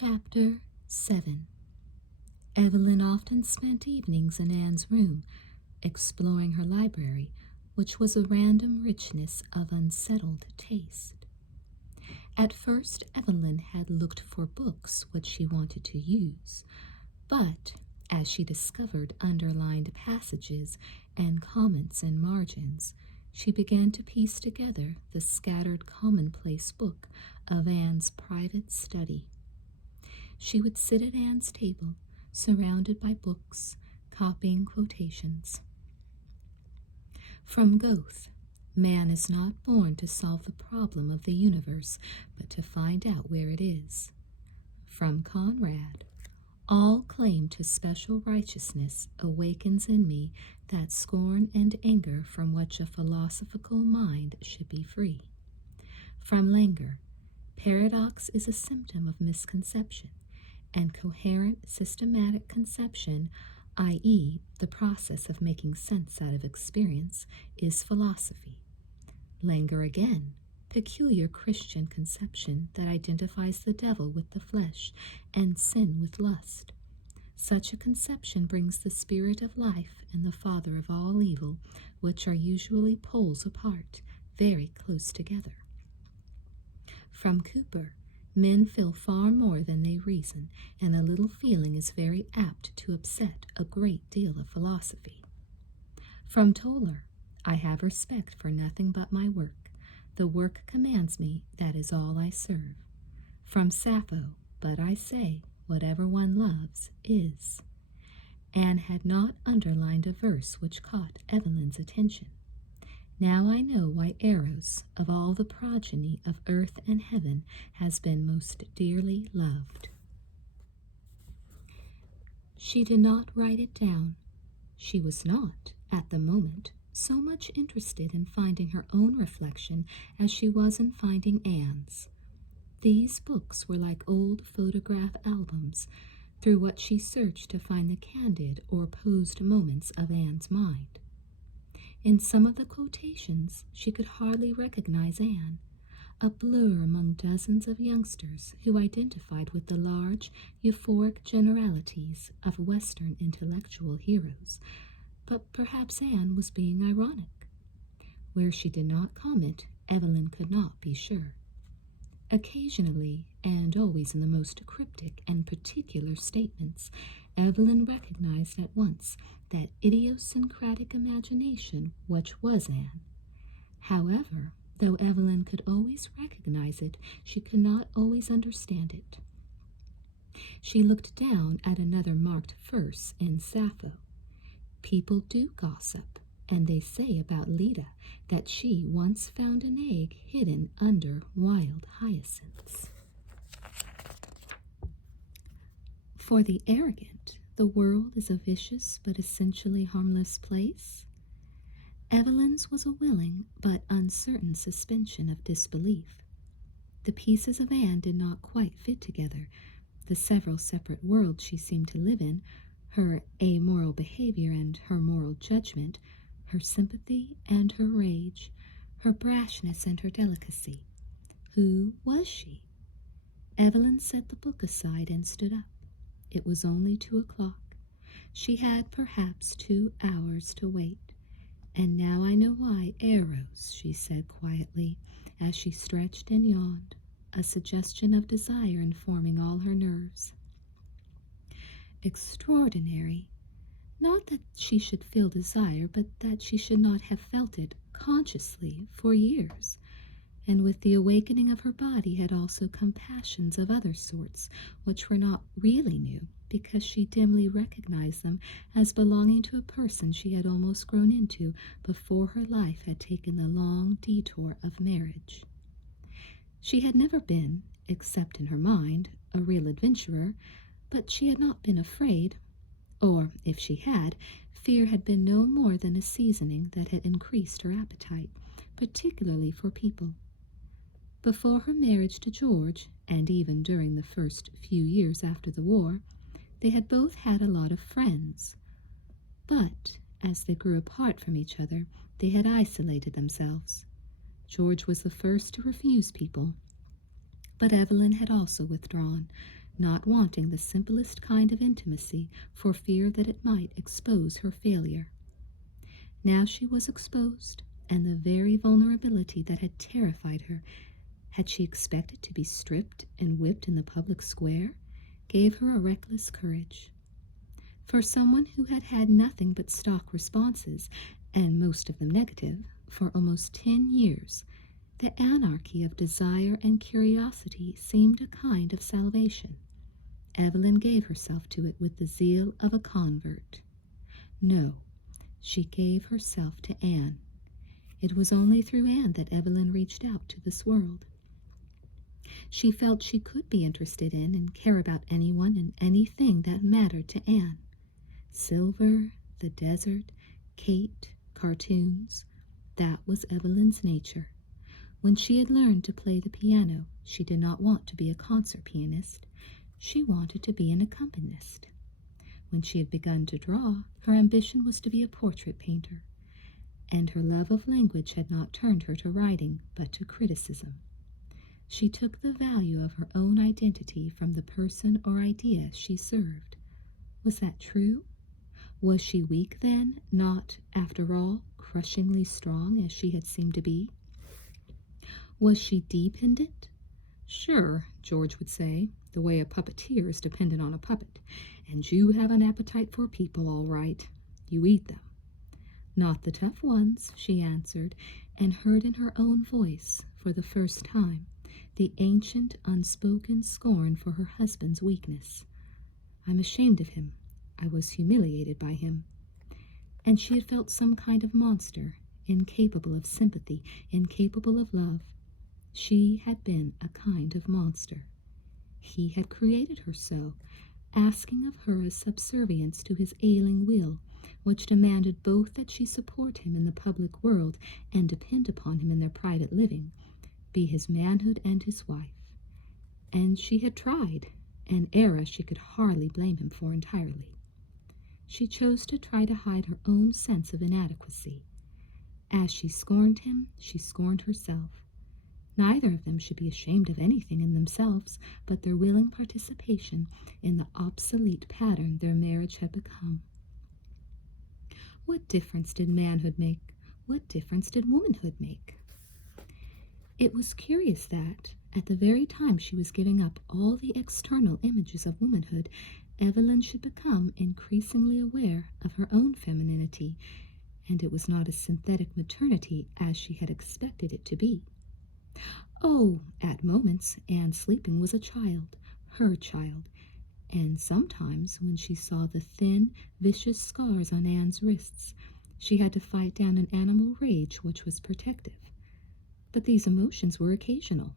Chapter 7. Evelyn often spent evenings in Anne's room, exploring her library, which was a random richness of unsettled taste. At first, Evelyn had looked for books which she wanted to use, but as she discovered underlined passages and comments in margins, she began to piece together the scattered commonplace book of Anne's private study. She would sit at Anne's table, surrounded by books, copying quotations. From Goethe, man is not born to solve the problem of the universe, but to find out where it is. From Conrad, all claim to special righteousness awakens in me that scorn and anger from which a philosophical mind should be free. From Langer, paradox is a symptom of misconception, and coherent systematic conception, i.e., the process of making sense out of experience, is philosophy. Langer again, peculiar Christian conception that identifies the devil with the flesh and sin with lust. Such a conception brings the spirit of life and the father of all evil, which are usually poles apart, very close together. From Cooper, men feel far more than they reason, and a little feeling is very apt to upset a great deal of philosophy. From Toller, I have respect for nothing but my work. The work commands me, that is all I serve. From Sappho, but I say, whatever one loves is. Anne had not underlined a verse which caught Evelyn's attention. Now I know why Eros, of all the progeny of earth and heaven, has been most dearly loved. She did not write it down. She was not, at the moment, so much interested in finding her own reflection as she was in finding Anne's. These books were like old photograph albums, through what she searched to find the candid or posed moments of Anne's mind. In some of the quotations, she could hardly recognize Anne, a blur among dozens of youngsters who identified with the large, euphoric generalities of Western intellectual heroes. But perhaps Anne was being ironic. Where she did not comment, Evelyn could not be sure. Occasionally, and always in the most cryptic and particular statements, Evelyn recognized at once that idiosyncratic imagination which was Anne. However, though Evelyn could always recognize it, she could not always understand it. She looked down at another marked verse in Sappho. People do gossip, and they say about Leda that she once found an egg hidden under wild hyacinths. For the arrogant, the world is a vicious but essentially harmless place. Evelyn's was a willing but uncertain suspension of disbelief. The pieces of Anne did not quite fit together. The several separate worlds she seemed to live in, her amoral behavior and her moral judgment, her sympathy and her rage, her brashness and her delicacy. Who was she? Evelyn set the book aside and stood up. It was only 2 o'clock. She had perhaps 2 hours to wait. And now I know why, Eros, she said quietly, as she stretched and yawned, a suggestion of desire informing all her nerves. Extraordinary. Not that she should feel desire, but that she should not have felt it consciously for years. And with the awakening of her body had also come passions of other sorts, which were not really new, because she dimly recognized them as belonging to a person she had almost grown into before her life had taken the long detour of marriage. She had never been, except in her mind, a real adventurer, but she had not been afraid, or, if she had, fear had been no more than a seasoning that had increased her appetite, particularly for people. Before her marriage to George, and even during the first few years after the war, they had both had a lot of friends. But, as they grew apart from each other, they had isolated themselves. George was the first to refuse people, but Evelyn had also withdrawn, not wanting the simplest kind of intimacy for fear that it might expose her failure. Now she was exposed, and the very vulnerability that had terrified her, had she expected to be stripped and whipped in the public square, gave her a reckless courage. For someone who had had nothing but stock responses, and most of them negative, for almost 10 years, the anarchy of desire and curiosity seemed a kind of salvation. Evelyn gave herself to it with the zeal of a convert. No, she gave herself to Anne. It was only through Anne that Evelyn reached out to this world. She felt she could be interested in and care about anyone and anything that mattered to Anne. Silver, the desert, Kate, cartoons. That was Evelyn's nature. When she had learned to play the piano, she did not want to be a concert pianist. She wanted to be an accompanist. When she had begun to draw, her ambition was to be a portrait painter. And her love of language had not turned her to writing, but to criticism. She took the value of her own identity from the person or idea she served. Was that true? Was she weak then, not, after all, crushingly strong as she had seemed to be? Was she dependent? Sure, George would say, the way a puppeteer is dependent on a puppet. And you have an appetite for people, all right. You eat them. Not the tough ones, she answered, and heard in her own voice, for the first time, the ancient, unspoken scorn for her husband's weakness. I'm ashamed of him. I was humiliated by him. And she had felt some kind of monster, incapable of sympathy, incapable of love. She had been a kind of monster. He had created her so, asking of her a subservience to his ailing will, which demanded both that she support him in the public world and depend upon him in their private living, be his manhood and his wife. And she had tried, an error she could hardly blame him for entirely. She chose to try to hide her own sense of inadequacy. As she scorned him, she scorned herself. Neither of them should be ashamed of anything in themselves but their willing participation in the obsolete pattern their marriage had become. What difference did manhood make? What difference did womanhood make? It was curious that, at the very time she was giving up all the external images of womanhood, Evelyn should become increasingly aware of her own femininity, and it was not a synthetic maternity as she had expected it to be. Oh, at moments, Anne sleeping was a child, her child, and sometimes when she saw the thin, vicious scars on Anne's wrists, she had to fight down an animal rage which was protective. But these emotions were occasional.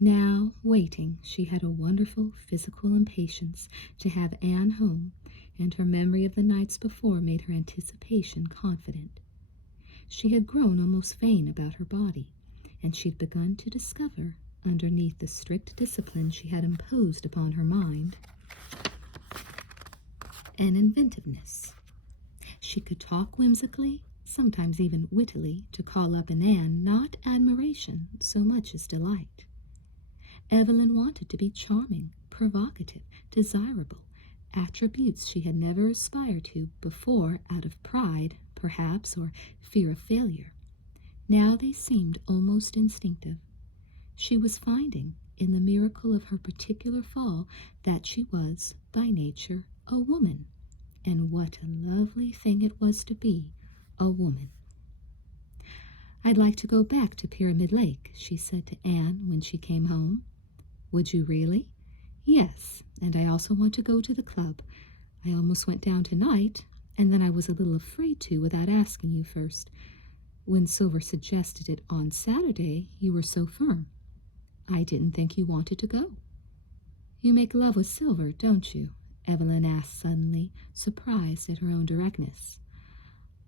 Now, waiting, she had a wonderful physical impatience to have Anne home, and her memory of the nights before made her anticipation confident. She had grown almost vain about her body, and she'd begun to discover, underneath the strict discipline she had imposed upon her mind, an inventiveness. She could talk whimsically, sometimes even wittily, to call up in Anne not admiration so much as delight. Evelyn wanted to be charming, provocative, desirable, attributes she had never aspired to before out of pride, perhaps, or fear of failure. Now they seemed almost instinctive. She was finding, in the miracle of her particular fall, that she was, by nature, a woman. And what a lovely thing it was to be a woman. I'd like to go back to Pyramid Lake, she said to Anne when she came home. Would you really? Yes, and I also want to go to the club. I almost went down tonight, and then I was a little afraid to without asking you first. When Silver suggested it on Saturday, you were so firm. I didn't think you wanted to go. You make love with Silver, don't you? Evelyn asked suddenly, surprised at her own directness.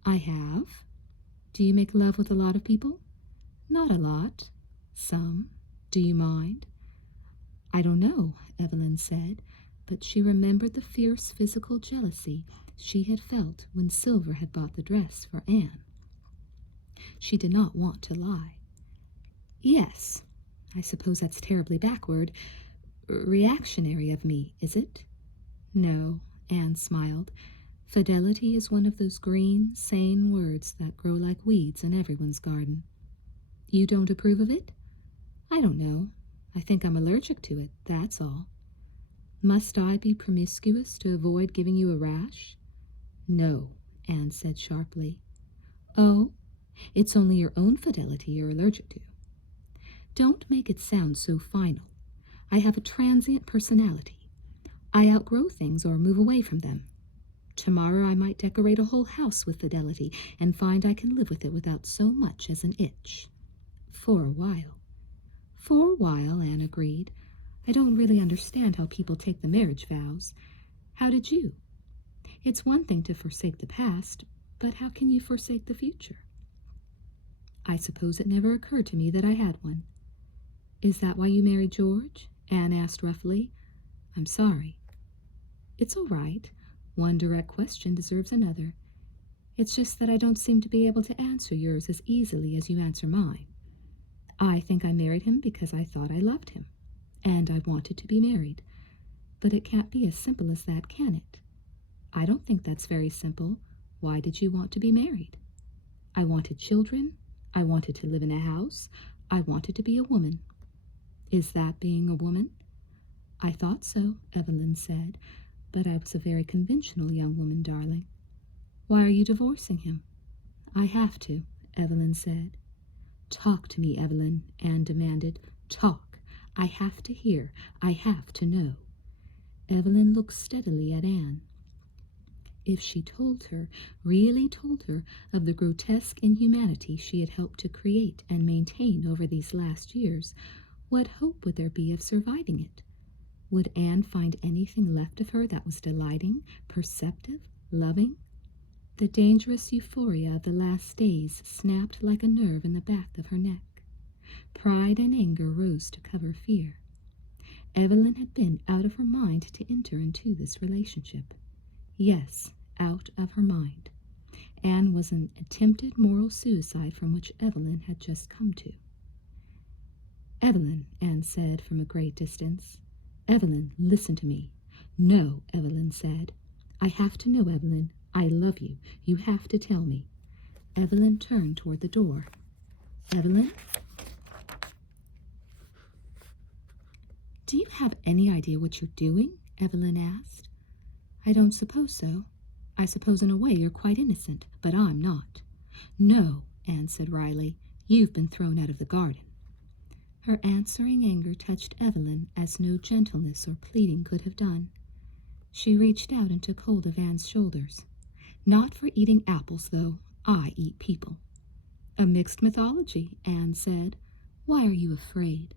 I have. Do you make love with a lot of people? Not a lot. Some. Do you mind? I don't know, Evelyn said, but she remembered the fierce physical jealousy she had felt when Silver had bought the dress for Anne. She did not want to lie. Yes, I suppose that's terribly backward. reactionary of me, is it? No, Anne smiled. Fidelity is one of those green, sane words that grow like weeds in everyone's garden. You don't approve of it? I don't know. I think I'm allergic to it, that's all. Must I be promiscuous to avoid giving you a rash? No, Anne said sharply. Oh, it's only your own fidelity you're allergic to. Don't make it sound so final. I have a transient personality. I outgrow things or move away from them. Tomorrow I might decorate a whole house with fidelity and find I can live with it without so much as an itch. For a while. For a while, Anne agreed. I don't really understand how people take the marriage vows. How did you? It's one thing to forsake the past, but how can you forsake the future? I suppose it never occurred to me that I had one. Is that why you married George? Anne asked roughly. I'm sorry. It's all right. One direct question deserves another. It's just that I don't seem to be able to answer yours as easily as you answer mine. I think I married him because I thought I loved him, and I wanted to be married. But it can't be as simple as that, can it? I don't think that's very simple. Why did you want to be married? I wanted children. I wanted to live in a house. I wanted to be a woman. Is that being a woman? I thought so, Evelyn said, but I was a very conventional young woman, darling. Why are you divorcing him? I have to, Evelyn said. Talk to me, Evelyn, Anne demanded. Talk. I have to hear. I have to know. Evelyn looked steadily at Anne. If she told her, really told her, of the grotesque inhumanity she had helped to create and maintain over these last years, what hope would there be of surviving it? Would Anne find anything left of her that was delighting, perceptive, loving? The dangerous euphoria of the last days snapped like a nerve in the back of her neck. Pride and anger rose to cover fear. Evelyn had been out of her mind to enter into this relationship. Yes, out of her mind. Anne was an attempted moral suicide from which Evelyn had just come to. Evelyn, Anne said from a great distance. Evelyn, listen to me. No, Evelyn said. I have to know, Evelyn. I love you. You have to tell me. Evelyn turned toward the door. Evelyn? Do you have any idea what you're doing? Evelyn asked. I don't suppose so. I suppose in a way you're quite innocent, but I'm not. No, Anne said wryly. You've been thrown out of the garden. Her answering anger touched Evelyn as no gentleness or pleading could have done. She reached out and took hold of Anne's shoulders. Not for eating apples, though. I eat people. A mixed mythology, Anne said. Why are you afraid?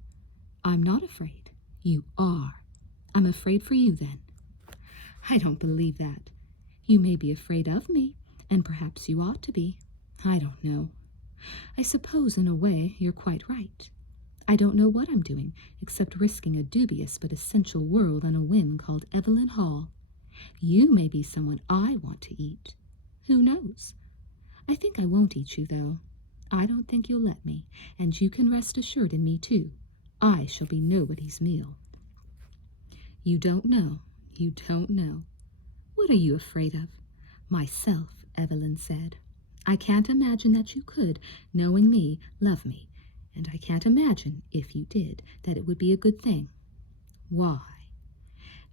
I'm not afraid. You are. I'm afraid for you, then. I don't believe that. You may be afraid of me, and perhaps you ought to be. I don't know. I suppose, in a way, you're quite right. I don't know what I'm doing, except risking a dubious but essential world on a whim called Evelyn Hall. You may be someone I want to eat. Who knows? I think I won't eat you, though. I don't think you'll let me, and you can rest assured in me, too. I shall be nobody's meal. You don't know. You don't know. What are you afraid of? Myself, Evelyn said. I can't imagine that you could, knowing me, love me, and I can't imagine, if you did, that it would be a good thing. Why?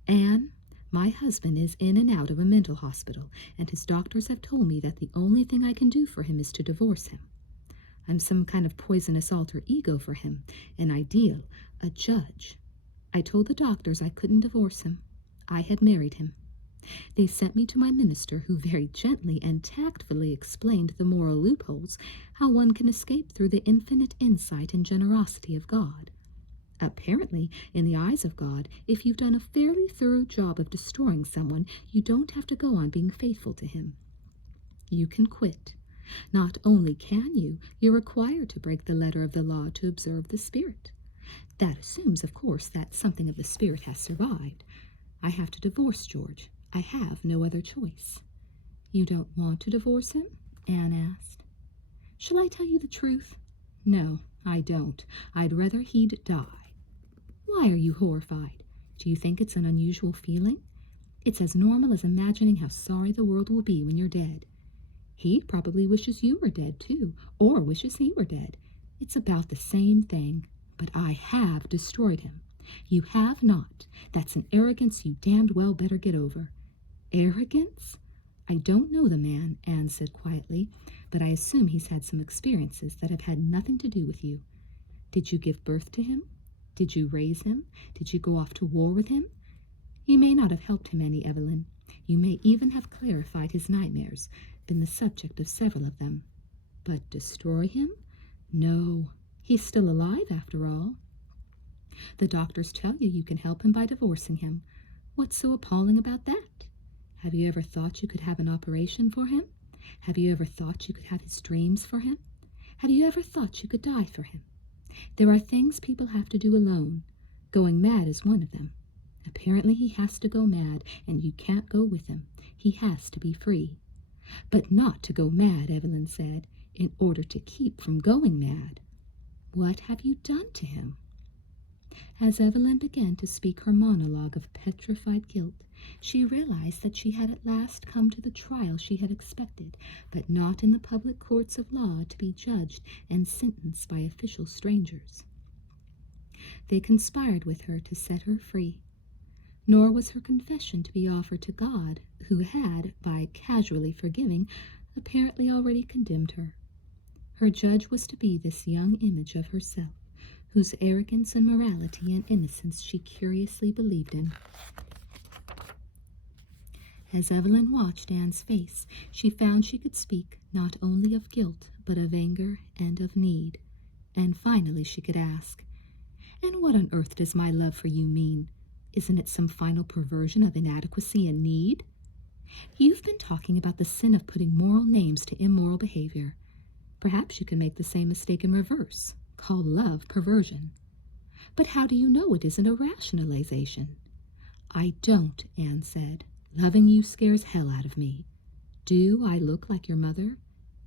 Anne, my husband is in and out of a mental hospital, and his doctors have told me that the only thing I can do for him is to divorce him. I'm some kind of poisonous alter ego for him, an ideal, a judge. I told the doctors I couldn't divorce him. I had married him. They sent me to my minister, who very gently and tactfully explained the moral loopholes, how one can escape through the infinite insight and generosity of God. Apparently, in the eyes of God, if you've done a fairly thorough job of destroying someone, you don't have to go on being faithful to him. You can quit. Not only can you, you're required to break the letter of the law to observe the spirit. That assumes, of course, that something of the spirit has survived. I have to divorce George. I have no other choice. You don't want to divorce him? Anne asked. Shall I tell you the truth? No, I don't. I'd rather he'd die. Why are you horrified? Do you think it's an unusual feeling? It's as normal as imagining how sorry the world will be when you're dead. He probably wishes you were dead, too, or wishes he were dead. It's about the same thing, but I have destroyed him. You have not. That's an arrogance you damned well better get over. Arrogance? I don't know the man, Anne said quietly, but I assume he's had some experiences that have had nothing to do with you. Did you give birth to him? Did you raise him? Did you go off to war with him? You may not have helped him any, Evelyn. You may even have clarified his nightmares, been the subject of several of them. But destroy him? No, he's still alive after all. The doctors tell you you can help him by divorcing him. What's so appalling about that? Have you ever thought you could have an operation for him? Have you ever thought you could have his dreams for him? Have you ever thought you could die for him? There are things people have to do alone. Going mad is one of them. Apparently he has to go mad, and you can't go with him. He has to be free. But not to go mad, Evelyn said, in order to keep from going mad. What have you done to him? As Evelyn began to speak her monologue of petrified guilt, she realized that she had at last come to the trial she had expected, but not in the public courts of law to be judged and sentenced by official strangers. They conspired with her to set her free. Nor was her confession to be offered to God, who had, by casually forgiving, apparently already condemned her. Her judge was to be this young image of herself, whose arrogance and morality and innocence she curiously believed in. As Evelyn watched Anne's face, she found she could speak not only of guilt, but of anger and of need. And finally she could ask, "And what on earth does my love for you mean? Isn't it some final perversion of inadequacy and need? You've been talking about the sin of putting moral names to immoral behavior. Perhaps you can make the same mistake in reverse, call love perversion. But how do you know it isn't a rationalization?" "I don't," Anne said. "Loving you scares hell out of me. Do I look like your mother?"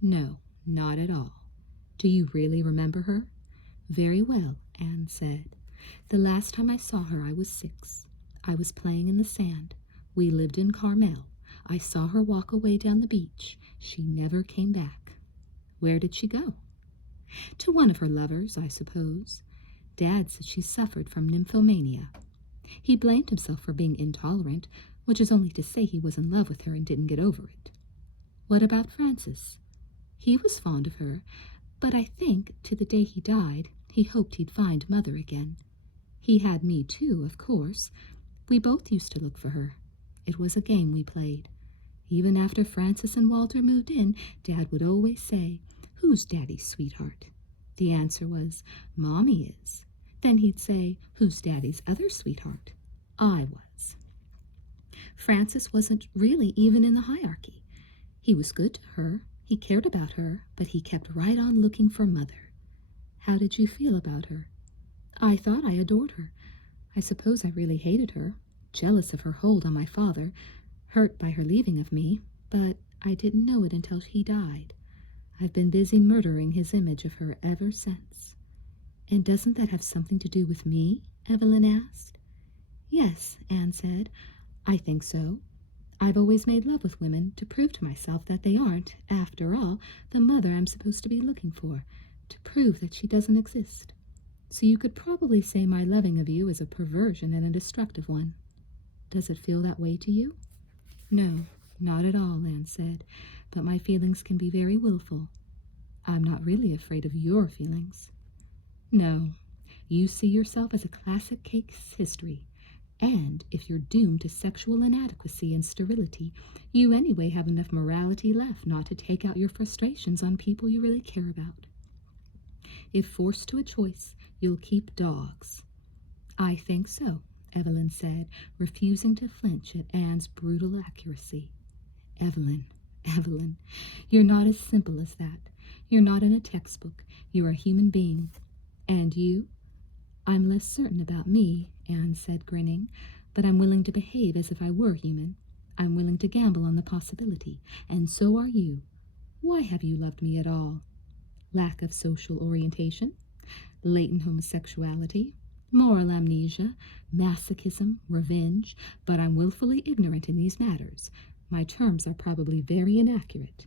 "No, not at all." "Do you really remember her?" "Very well," Anne said. "The last time I saw her I was 6. I was playing in the sand. We lived in Carmel. I saw her walk away down the beach. She never came back." "Where did she go?" "To one of her lovers, I suppose. Dad said she suffered from nymphomania. He blamed himself for being intolerant, which is only to say he was in love with her and didn't get over it." "What about Francis?" "He was fond of her, but I think, to the day he died, he hoped he'd find Mother again. He had me too, of course. We both used to look for her. It was a game we played. Even after Francis and Walter moved in, Dad would always say, 'Who's Daddy's sweetheart?' The answer was, 'Mommy is.' Then he'd say, 'Who's Daddy's other sweetheart?' I was. Francis wasn't really even in the hierarchy. He was good to her, he cared about her, but he kept right on looking for Mother." "How did you feel about her?" "I thought I adored her. I suppose I really hated her, jealous of her hold on my father, hurt by her leaving of me, but I didn't know it until he died. I've been busy murdering his image of her ever since." "And doesn't that have something to do with me?" Evelyn asked. "Yes," Anne said. "I think so. I've always made love with women to prove to myself that they aren't, after all, the mother I'm supposed to be looking for, to prove that she doesn't exist. So you could probably say my loving of you is a perversion and a destructive one. Does it feel that way to you?" "No, not at all," Anne said, "but my feelings can be very willful." "I'm not really afraid of your feelings." "No, you see yourself as a classic case history. And if you're doomed to sexual inadequacy and sterility, you anyway have enough morality left not to take out your frustrations on people you really care about. If forced to a choice, you'll keep dogs." "I think so," Evelyn said, refusing to flinch at Anne's brutal accuracy. Evelyn, you're not as simple as that. You're not in a textbook. You're a human being. And you?" "I'm less certain about me," Anne said, grinning, "but I'm willing to behave as if I were human. I'm willing to gamble on the possibility, and so are you. Why have you loved me at all? Lack of social orientation? Latent homosexuality? Moral amnesia, masochism, revenge, but I'm willfully ignorant in these matters. My terms are probably very inaccurate.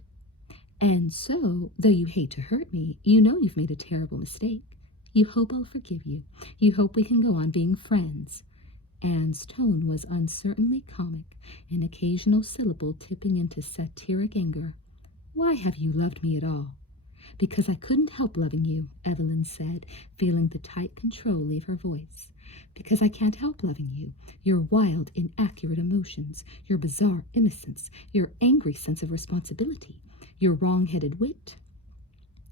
And so, though you hate to hurt me, you know you've made a terrible mistake. You hope I'll forgive you. You hope we can go on being friends. Anne's tone was uncertainly comic, an occasional syllable tipping into satiric anger. Why have you loved me at all? Because I couldn't help loving you, Evelyn said, feeling the tight control leave her voice. Because I can't help loving you. Your wild, inaccurate emotions, your bizarre innocence, your angry sense of responsibility, your wrong-headed wit,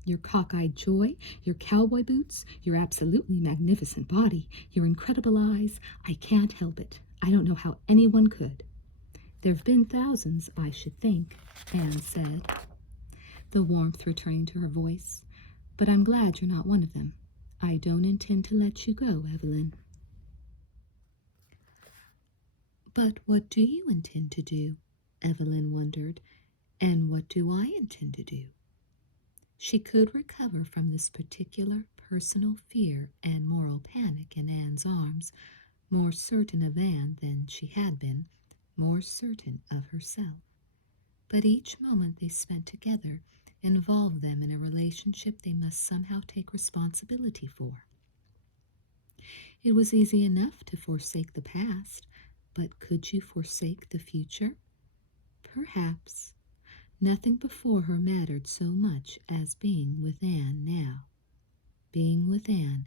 your cockeyed joy, your cowboy boots, your absolutely magnificent body, your incredible eyes. I can't help it. I don't know how anyone could. There've been thousands, I should think, Anne said, the warmth returning to her voice. But I'm glad you're not one of them. I don't intend to let you go, Evelyn. But what do you intend to do? Evelyn wondered. And what do I intend to do? She could recover from this particular personal fear and moral panic in Anne's arms, more certain of Anne than she had been, more certain of herself. But each moment they spent together involved them in a relationship they must somehow take responsibility for. It was easy enough to forsake the past, but could you forsake the future? Perhaps. Nothing before her mattered so much as being with Anne now. Being with Anne,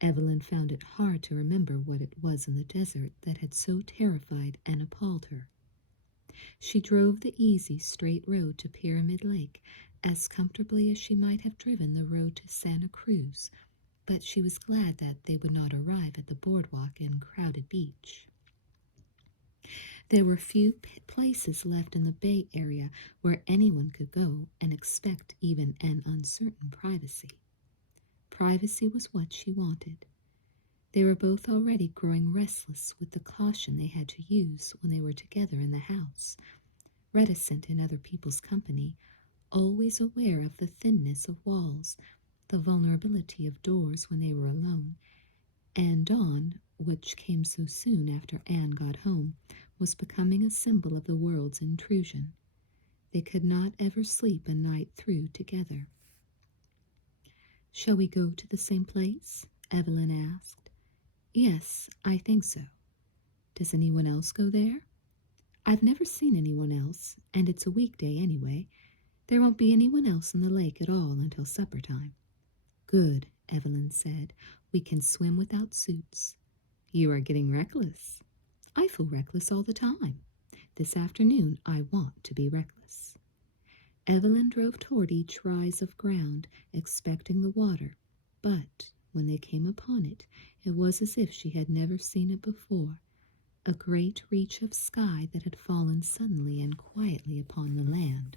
Evelyn found it hard to remember what it was in the desert that had so terrified and appalled her. She drove the easy, straight road to Pyramid Lake as comfortably as she might have driven the road to Santa Cruz, but she was glad that they would not arrive at the boardwalk and crowded beach. There were few places left in the Bay Area where anyone could go and expect even an uncertain privacy. Privacy was what she wanted. They were both already growing restless with the caution they had to use when they were together in the house, reticent in other people's company, always aware of the thinness of walls, the vulnerability of doors when they were alone, and dawn, which came so soon after Anne got home, was becoming a symbol of the world's intrusion. They could not ever sleep a night through together. "Shall we go to the same place?" Evelyn asked. "Yes, I think so. Does anyone else go there?" "I've never seen anyone else, and it's a weekday anyway. There won't be anyone else in the lake at all until supper time." "Good," Evelyn said. "We can swim without suits." "You are getting reckless." "I feel reckless all the time. This afternoon I want to be reckless." Evelyn drove toward each rise of ground, expecting the water, but when they came upon it, it was as if she had never seen it before, a great reach of sky that had fallen suddenly and quietly upon the land.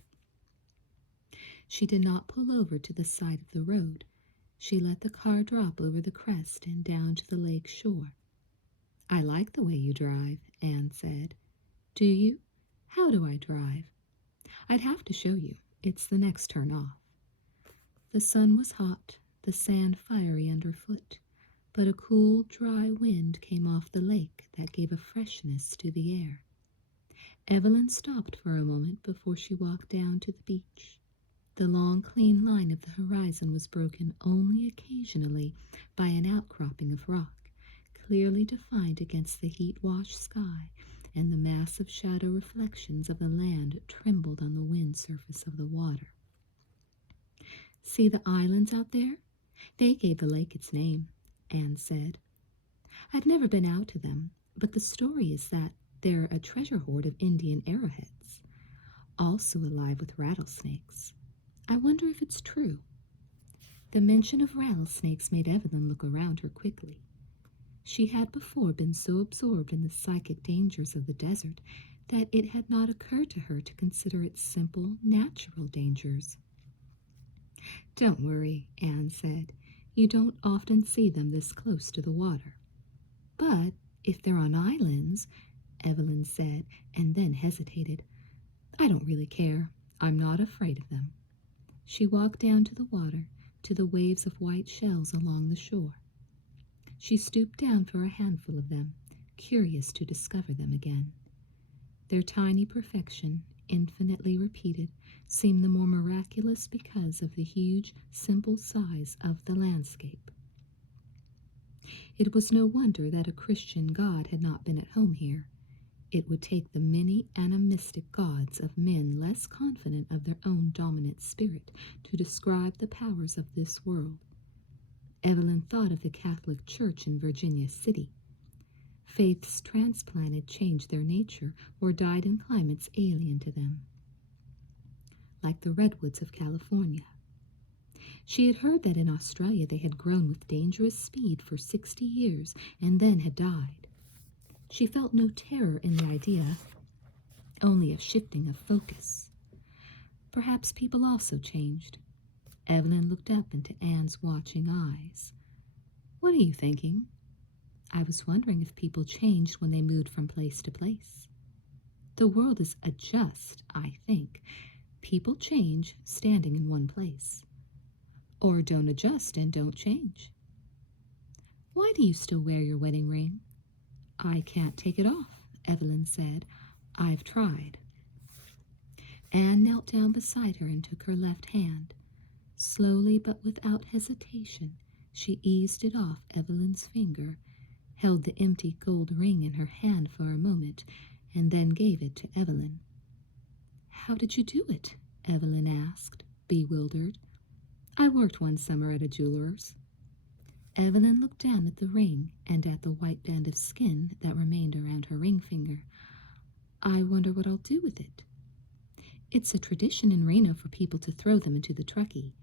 She did not pull over to the side of the road. She let the car drop over the crest and down to the lake shore. "I like the way you drive," Anne said. "Do you? How do I drive?" "I'd have to show you. It's the next turn off." The sun was hot, the sand fiery underfoot, but a cool, dry wind came off the lake that gave a freshness to the air. Evelyn stopped for a moment before she walked down to the beach. The long, clean line of the horizon was broken only occasionally by an outcropping of rock, clearly defined against the heat-washed sky, and the massive shadow reflections of the land trembled on the wind surface of the water. "See the islands out there? They gave the lake its name," Anne said. "I've never been out to them, but the story is that they're a treasure hoard of Indian arrowheads, also alive with rattlesnakes. I wonder if it's true." The mention of rattlesnakes made Evelyn look around her quickly. She had before been so absorbed in the psychic dangers of the desert that it had not occurred to her to consider its simple, natural dangers. "Don't worry," Anne said. "You don't often see them this close to the water." "But if they're on islands," Evelyn said, and then hesitated. "I don't really care. I'm not afraid of them." She walked down to the water, to the waves of white shells along the shore. She stooped down for a handful of them, curious to discover them again. Their tiny perfection, infinitely repeated, seemed the more miraculous because of the huge, simple size of the landscape. It was no wonder that a Christian god had not been at home here. It would take the many animistic gods of men less confident of their own dominant spirit to describe the powers of this world. Evelyn thought of the Catholic Church in Virginia City. Faiths transplanted changed their nature or died in climates alien to them, like the redwoods of California. She had heard that in Australia they had grown with dangerous speed for 60 years and then had died. She felt no terror in the idea, only a shifting of focus. Perhaps people also changed. Evelyn looked up into Anne's watching eyes. "What are you thinking?" "I was wondering if people changed when they moved from place to place." "The world is adjust, I think. People change standing in one place. Or don't adjust and don't change." "Why do you still wear your wedding ring?" "I can't take it off," Evelyn said. "I've tried." Anne knelt down beside her and took her left hand. Slowly but without hesitation, she eased it off Evelyn's finger, held the empty gold ring in her hand for a moment, and then gave it to Evelyn. "How did you do it?" Evelyn asked, bewildered. "I worked one summer at a jeweler's." Evelyn looked down at the ring and at the white band of skin that remained around her ring finger. "I wonder what I'll do with it." "It's a tradition in Reno for people to throw them into the Truckee.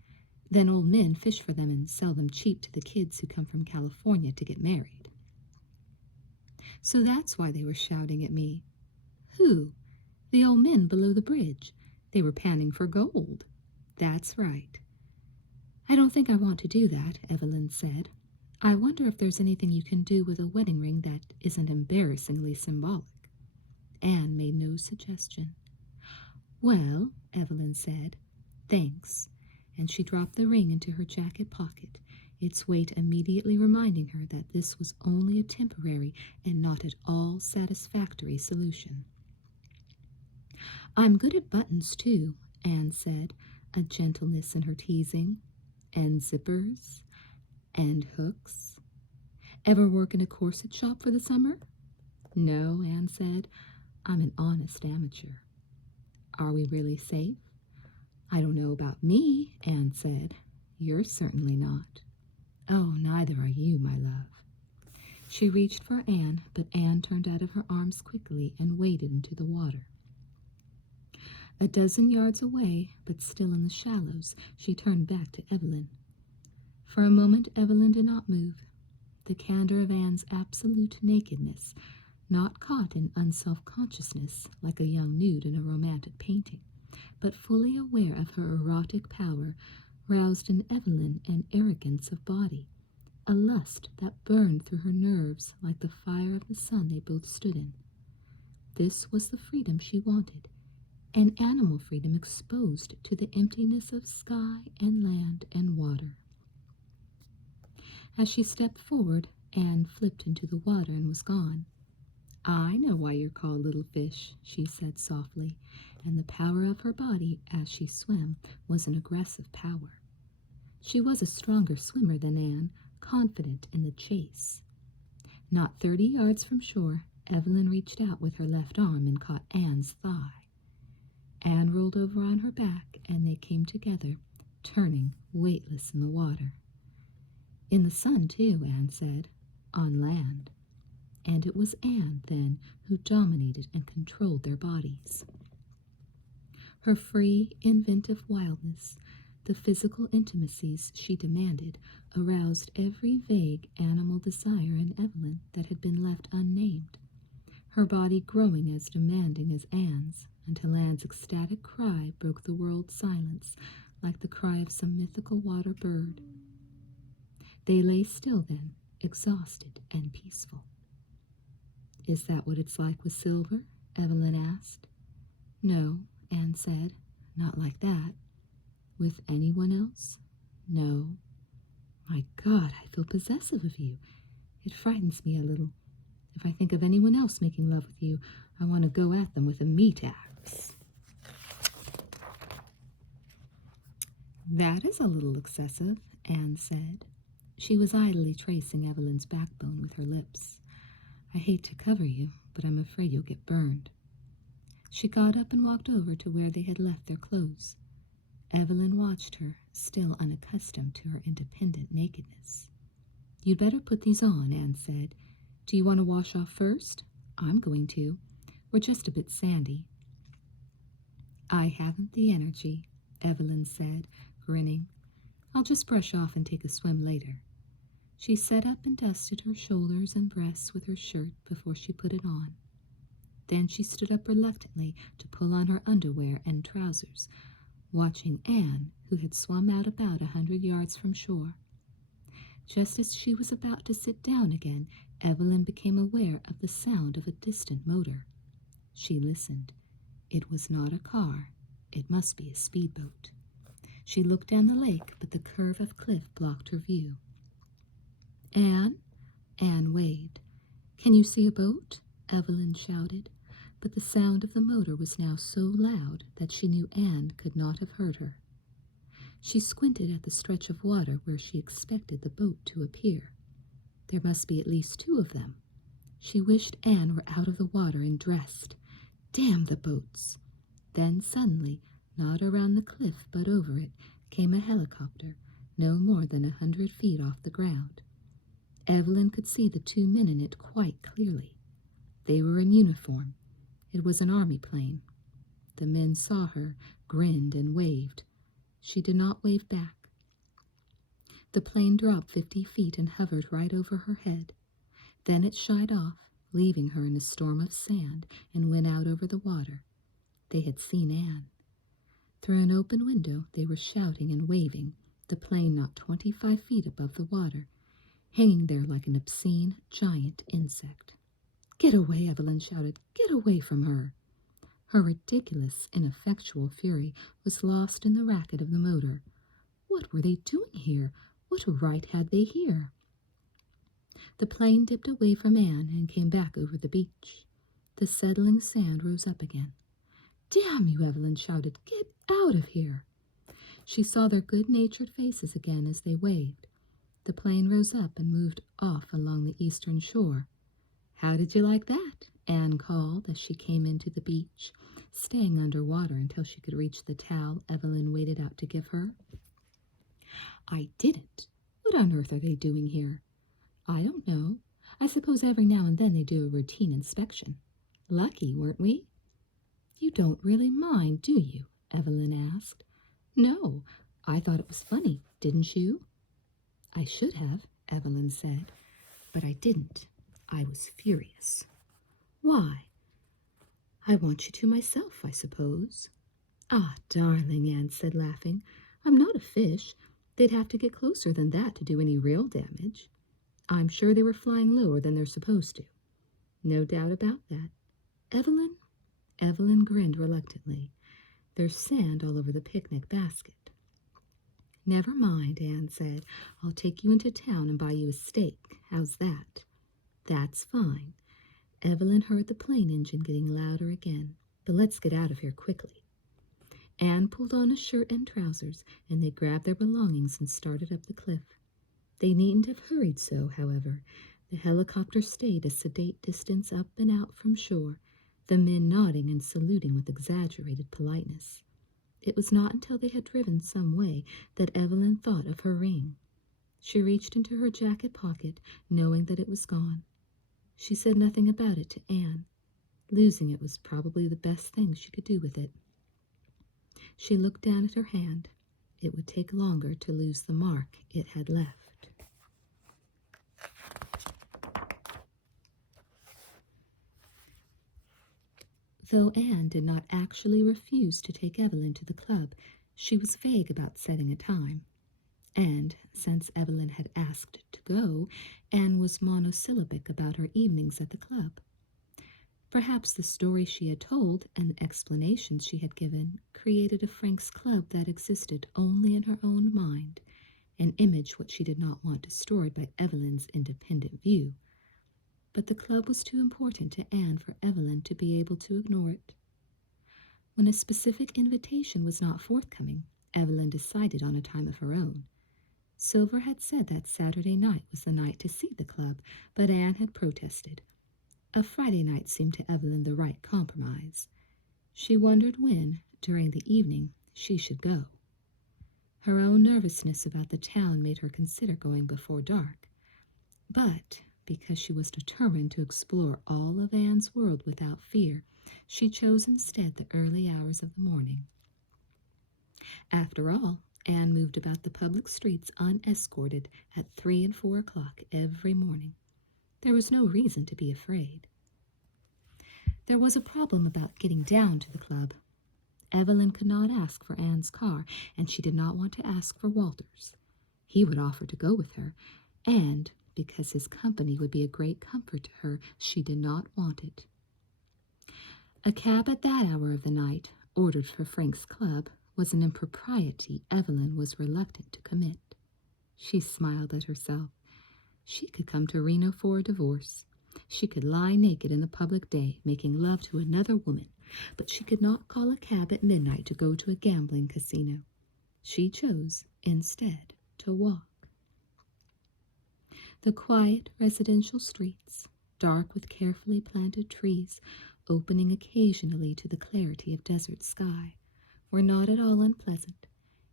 Then old men fish for them and sell them cheap to the kids who come from California to get married." "So that's why they were shouting at me." "Who?" "The old men below the bridge. They were panning for gold." "That's right." "I don't think I want to do that," Evelyn said. "I wonder if there's anything you can do with a wedding ring that isn't embarrassingly symbolic." Anne made no suggestion. "Well," Evelyn said, "thanks," and she dropped the ring into her jacket pocket, its weight immediately reminding her that this was only a temporary and not at all satisfactory solution. "I'm good at buttons, too," Anne said, a gentleness in her teasing. "And zippers. And hooks. Ever work in a corset shop for the summer?" "No," Anne said. "I'm an honest amateur." "Are we really safe?" "I don't know about me," Anne said. "You're certainly not." "Oh, neither are you, my love." She reached for Anne, but Anne turned out of her arms quickly and waded into the water. A dozen yards away, but still in the shallows, she turned back to Evelyn. For a moment Evelyn did not move. The candor of Anne's absolute nakedness, not caught in unself-consciousness like a young nude in a romantic painting, but fully aware of her erotic power, roused in Evelyn an arrogance of body, a lust that burned through her nerves like the fire of the sun they both stood in. This was the freedom she wanted, an animal freedom exposed to the emptiness of sky and land and water. As she stepped forward, Anne flipped into the water and was gone. "I know why you're called Little Fish," she said softly, and the power of her body as she swam was an aggressive power. She was a stronger swimmer than Anne, confident in the chase. Not 30 yards from shore, Evelyn reached out with her left arm and caught Anne's thigh. Anne rolled over on her back, and they came together, turning weightless in the water. "In the sun, too," Anne said, "on land." And it was Anne, then, who dominated and controlled their bodies. Her free, inventive wildness, the physical intimacies she demanded, aroused every vague animal desire in Evelyn that had been left unnamed, her body growing as demanding as Anne's, until Anne's ecstatic cry broke the world's silence like the cry of some mythical water bird. They lay still then, exhausted and peaceful. "Is that what it's like with silver?" Evelyn asked. "No," Anne said, "not like that." "With anyone else?" "No." "My God, I feel possessive of you. It frightens me a little. If I think of anyone else making love with you, I want to go at them with a meat axe." "That is a little excessive," Anne said. She was idly tracing Evelyn's backbone with her lips. "I hate to cover you, but I'm afraid you'll get burned." She got up and walked over to where they had left their clothes. Evelyn watched her, still unaccustomed to her independent nakedness. "You'd better put these on," Anne said. "Do you want to wash off first? I'm going to. We're just a bit sandy." "I haven't the energy," Evelyn said, grinning. "I'll just brush off and take a swim later." She sat up and dusted her shoulders and breasts with her shirt before she put it on. Then she stood up reluctantly to pull on her underwear and trousers, watching Anne, who had swum out about 100 yards from shore. Just as she was about to sit down again, Evelyn became aware of the sound of a distant motor. She listened. It was not a car. It must be a speedboat. She looked down the lake, but the curve of cliff blocked her view. "Anne?" Anne waved. "Can you see a boat?" Evelyn shouted, but the sound of the motor was now so loud that she knew Anne could not have heard her. She squinted at the stretch of water where she expected the boat to appear. There must be at least 2 of them. She wished Anne were out of the water and dressed. Damn the boats! Then suddenly, not around the cliff but over it, came a helicopter, no more than 100 feet off the ground. Evelyn could see the 2 men in it quite clearly. They were in uniform. It was an army plane. The men saw her, grinned, and waved. She did not wave back. The plane dropped 50 feet and hovered right over her head. Then it shied off, leaving her in a storm of sand, and went out over the water. They had seen Anne. Through an open window they were shouting and waving, the plane not 25 feet above the water, hanging there like an obscene, giant insect. "Get away," Evelyn shouted. "Get away from her." Her ridiculous, ineffectual fury was lost in the racket of the motor. What were they doing here? What right had they here? The plane dipped away from Anne and came back over the beach. The settling sand rose up again. "Damn you," Evelyn shouted. "Get out of here." She saw their good-natured faces again as they waved. The plane rose up and moved off along the eastern shore. "How did you like that?" Anne called as she came into the beach, staying under water until she could reach the towel Evelyn waded out to give her. "I didn't. What on earth are they doing here?" "I don't know. I suppose every now and then they do a routine inspection. Lucky, weren't we?" "You don't really mind, do you?" Evelyn asked. "No. I thought it was funny, didn't you?" "I should have," Evelyn said, "but I didn't. I was furious." "Why?" "I want you to myself, I suppose." "Ah, darling," Anne said, laughing. "I'm not a fish. They'd have to get closer than that to do any real damage. I'm sure they were flying lower than they're supposed to." "No doubt about that." "Evelyn?" Evelyn grinned reluctantly. "There's sand all over the picnic basket." "Never mind," Anne said. "I'll take you into town and buy you a steak. How's that?" "That's fine." Evelyn heard the plane engine getting louder again. "But let's get out of here quickly." Anne pulled on a shirt and trousers, and they grabbed their belongings and started up the cliff. They needn't have hurried so, however. The helicopter stayed a sedate distance up and out from shore, the men nodding and saluting with exaggerated politeness. It was not until they had driven some way that Evelyn thought of her ring. She reached into her jacket pocket, knowing that it was gone. She said nothing about it to Anne. Losing it was probably the best thing she could do with it. She looked down at her hand. It would take longer to lose the mark it had left. Though Anne did not actually refuse to take Evelyn to the club, she was vague about setting a time. And, since Evelyn had asked to go, Anne was monosyllabic about her evenings at the club. Perhaps the story she had told and the explanations she had given created a Frank's club that existed only in her own mind, an image which she did not want destroyed by Evelyn's independent view. But the club was too important to Anne for Evelyn to be able to ignore it. When a specific invitation was not forthcoming, Evelyn decided on a time of her own. Silver had said that Saturday night was the night to see the club, but Anne had protested. A Friday night seemed to Evelyn the right compromise. She wondered when, during the evening, she should go. Her own nervousness about the town made her consider going before dark. But, because she was determined to explore all of Anne's world without fear, she chose instead the early hours of the morning. After all, Anne moved about the public streets unescorted at 3 and 4 o'clock every morning. There was no reason to be afraid. There was a problem about getting down to the club. Evelyn could not ask for Anne's car, and she did not want to ask for Walter's. He would offer to go with her, and, because his company would be a great comfort to her, she did not want it. A cab at that hour of the night, ordered for Frank's club, was an impropriety Evelyn was reluctant to commit. She smiled at herself. She could come to Reno for a divorce. She could lie naked in the public day, making love to another woman, but she could not call a cab at midnight to go to a gambling casino. She chose, instead, to walk. The quiet residential streets, dark with carefully planted trees, opening occasionally to the clarity of desert sky, were not at all unpleasant,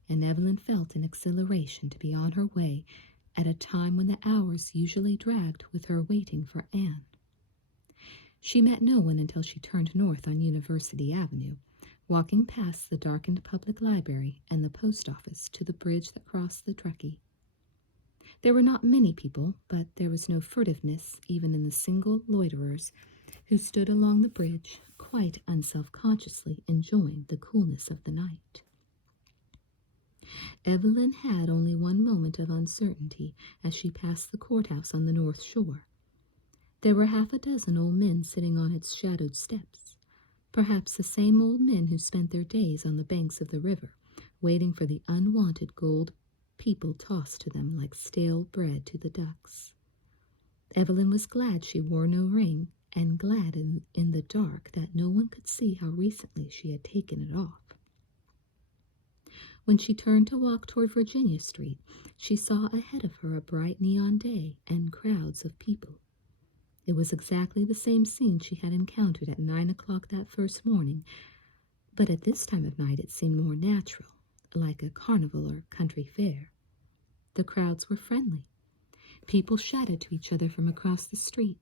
and Evelyn felt an exhilaration to be on her way at a time when the hours usually dragged with her waiting for Anne. She met no one until she turned north on University Avenue, walking past the darkened public library and the post office to the bridge that crossed the Truckee. There were not many people, but there was no furtiveness even in the single loiterers who stood along the bridge, quite unself-consciously enjoying the coolness of the night. Evelyn had only one moment of uncertainty as she passed the courthouse on the North Shore. There were half a dozen old men sitting on its shadowed steps, perhaps the same old men who spent their days on the banks of the river, waiting for the unwanted gold people tossed to them like stale bread to the ducks. Evelyn was glad she wore no ring, and glad in the dark that no one could see how recently she had taken it off. When she turned to walk toward Virginia Street, she saw ahead of her a bright neon day and crowds of people. It was exactly the same scene she had encountered at 9 o'clock that first morning, but at this time of night it seemed more natural, like a carnival or country fair. The crowds were friendly. People shouted to each other from across the street,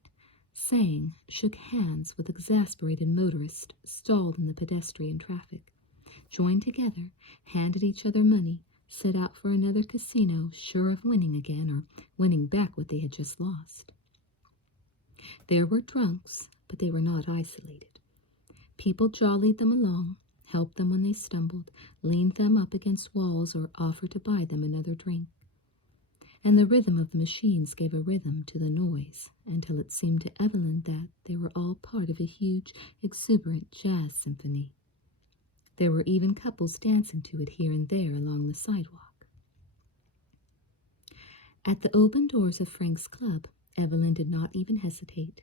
sang, shook hands with exasperated motorists stalled in the pedestrian traffic, joined together, handed each other money, set out for another casino, sure of winning again or winning back what they had just lost. There were drunks, but they were not isolated. People jollied them along, helped them when they stumbled, leaned them up against walls, or offered to buy them another drink. And the rhythm of the machines gave a rhythm to the noise, until it seemed to Evelyn that they were all part of a huge, exuberant jazz symphony. There were even couples dancing to it here and there along the sidewalk. At the open doors of Frank's club, Evelyn did not even hesitate.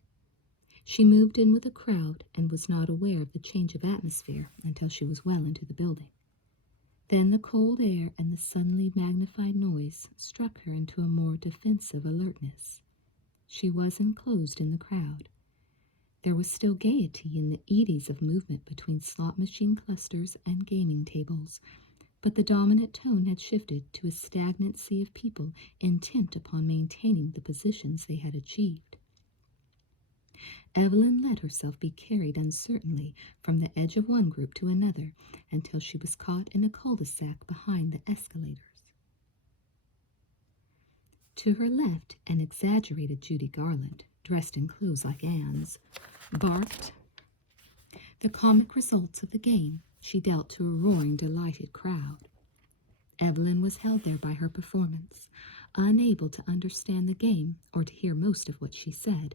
She moved in with the crowd and was not aware of the change of atmosphere until she was well into the building. Then the cold air and the suddenly magnified noise struck her into a more defensive alertness. She was enclosed in the crowd. There was still gaiety in the eddies of movement between slot machine clusters and gaming tables, but the dominant tone had shifted to a stagnant sea of people intent upon maintaining the positions they had achieved. Evelyn let herself be carried uncertainly from the edge of one group to another until she was caught in a cul-de-sac behind the escalators. To her left, an exaggerated Judy Garland, dressed in clothes like Anne's, barked the comic results of the game she dealt to a roaring, delighted crowd. Evelyn was held there by her performance, unable to understand the game or to hear most of what she said,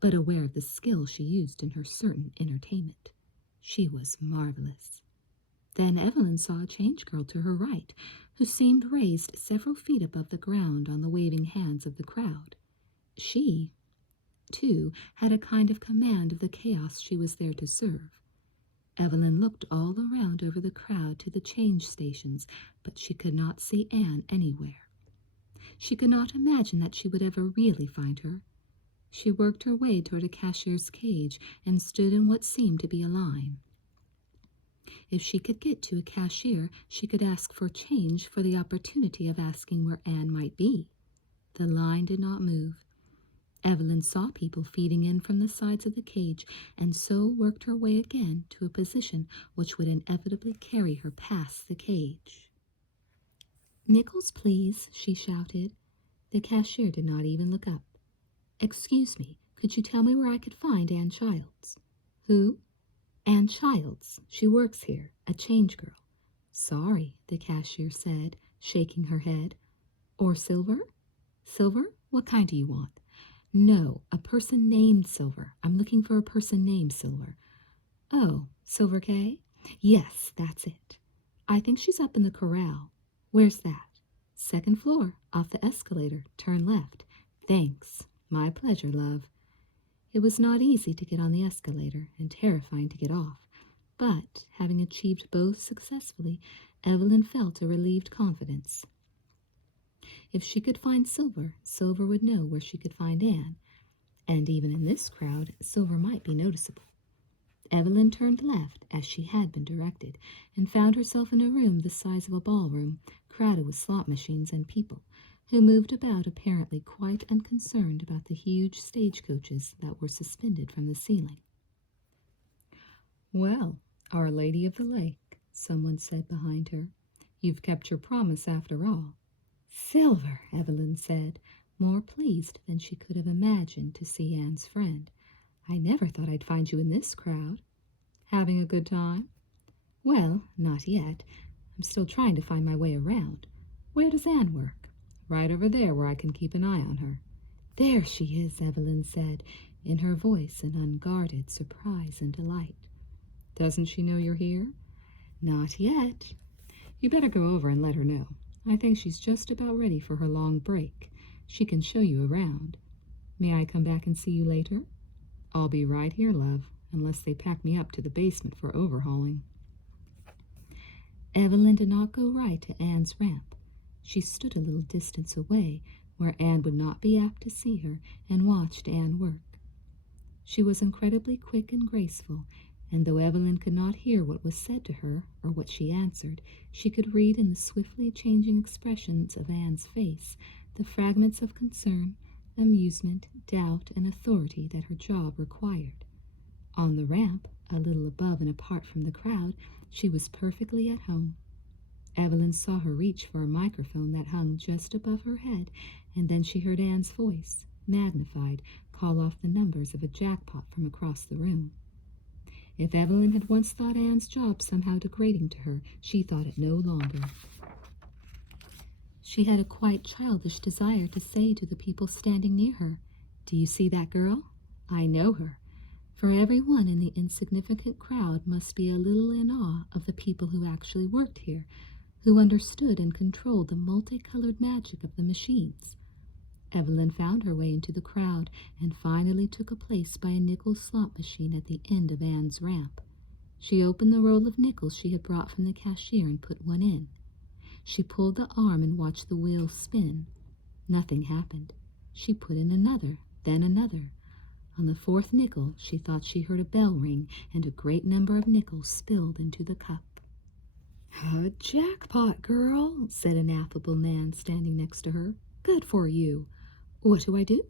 but aware of the skill she used in her certain entertainment. She was marvelous. Then Evelyn saw a change girl to her right, who seemed raised several feet above the ground on the waving hands of the crowd. She, too, had a kind of command of the chaos she was there to serve. Evelyn looked all around over the crowd to the change stations, but she could not see Anne anywhere. She could not imagine that she would ever really find her. She worked her way toward a cashier's cage and stood in what seemed to be a line. If she could get to a cashier, she could ask for change for the opportunity of asking where Anne might be. The line did not move. Evelyn saw people feeding in from the sides of the cage, and so worked her way again to a position which would inevitably carry her past the cage. "Nickels, please," she shouted. The cashier did not even look up. "Excuse me, could you tell me where I could find Anne Childs?" "Who?" "Anne Childs. She works here, a change girl." "Sorry," the cashier said, shaking her head. "Or Silver?" "Silver? What kind do you want?" "No, a person named Silver. I'm looking for a person named Silver." "Oh, Silver K?" "Yes, that's it." "I think she's up in the corral." "Where's that?" "Second floor, off the escalator. Turn left." "Thanks. My pleasure, love." It was not easy to get on the escalator and terrifying to get off, but, having achieved both successfully, Evelyn felt a relieved confidence. If she could find Silver, Silver would know where she could find Anne, and even in this crowd, Silver might be noticeable. Evelyn turned left, as she had been directed, and found herself in a room the size of a ballroom, crowded with slot machines and people, who moved about apparently quite unconcerned about the huge stagecoaches that were suspended from the ceiling. "Well, Our Lady of the Lake," someone said behind her. "You've kept your promise after all." "Silver," Evelyn said, more pleased than she could have imagined to see Anne's friend. "I never thought I'd find you in this crowd." "Having a good time?" "Well, not yet. I'm still trying to find my way around. Where does Anne work?" "Right over there where I can keep an eye on her." "There she is," Evelyn said, in her voice an unguarded surprise and delight. "Doesn't she know you're here?" "Not yet." "You better go over and let her know. I think she's just about ready for her long break. She can show you around. May I come back and see you later?" "I'll be right here, love, unless they pack me up to the basement for overhauling." Evelyn did not go right to Anne's ramp. She stood a little distance away, where Anne would not be apt to see her, and watched Anne work. She was incredibly quick and graceful, and though Evelyn could not hear what was said to her or what she answered, she could read in the swiftly changing expressions of Anne's face the fragments of concern, amusement, doubt, and authority that her job required. On the ramp, a little above and apart from the crowd, she was perfectly at home. Evelyn saw her reach for a microphone that hung just above her head, and then she heard Anne's voice, magnified, call off the numbers of a jackpot from across the room. If Evelyn had once thought Anne's job somehow degrading to her, she thought it no longer. She had a quite childish desire to say to the people standing near her, "Do you see that girl? I know her." For everyone in the insignificant crowd must be a little in awe of the people who actually worked here, who understood and controlled the multicolored magic of the machines. Evelyn found her way into the crowd and finally took a place by a nickel slot machine at the end of Anne's ramp. She opened the roll of nickels she had brought from the cashier and put one in. She pulled the arm and watched the wheel spin. Nothing happened. She put in another, then another. On the fourth nickel, she thought she heard a bell ring, and a great number of nickels spilled into the cup. "A jackpot, girl," said an affable man standing next to her. "Good for you." "What do I do?"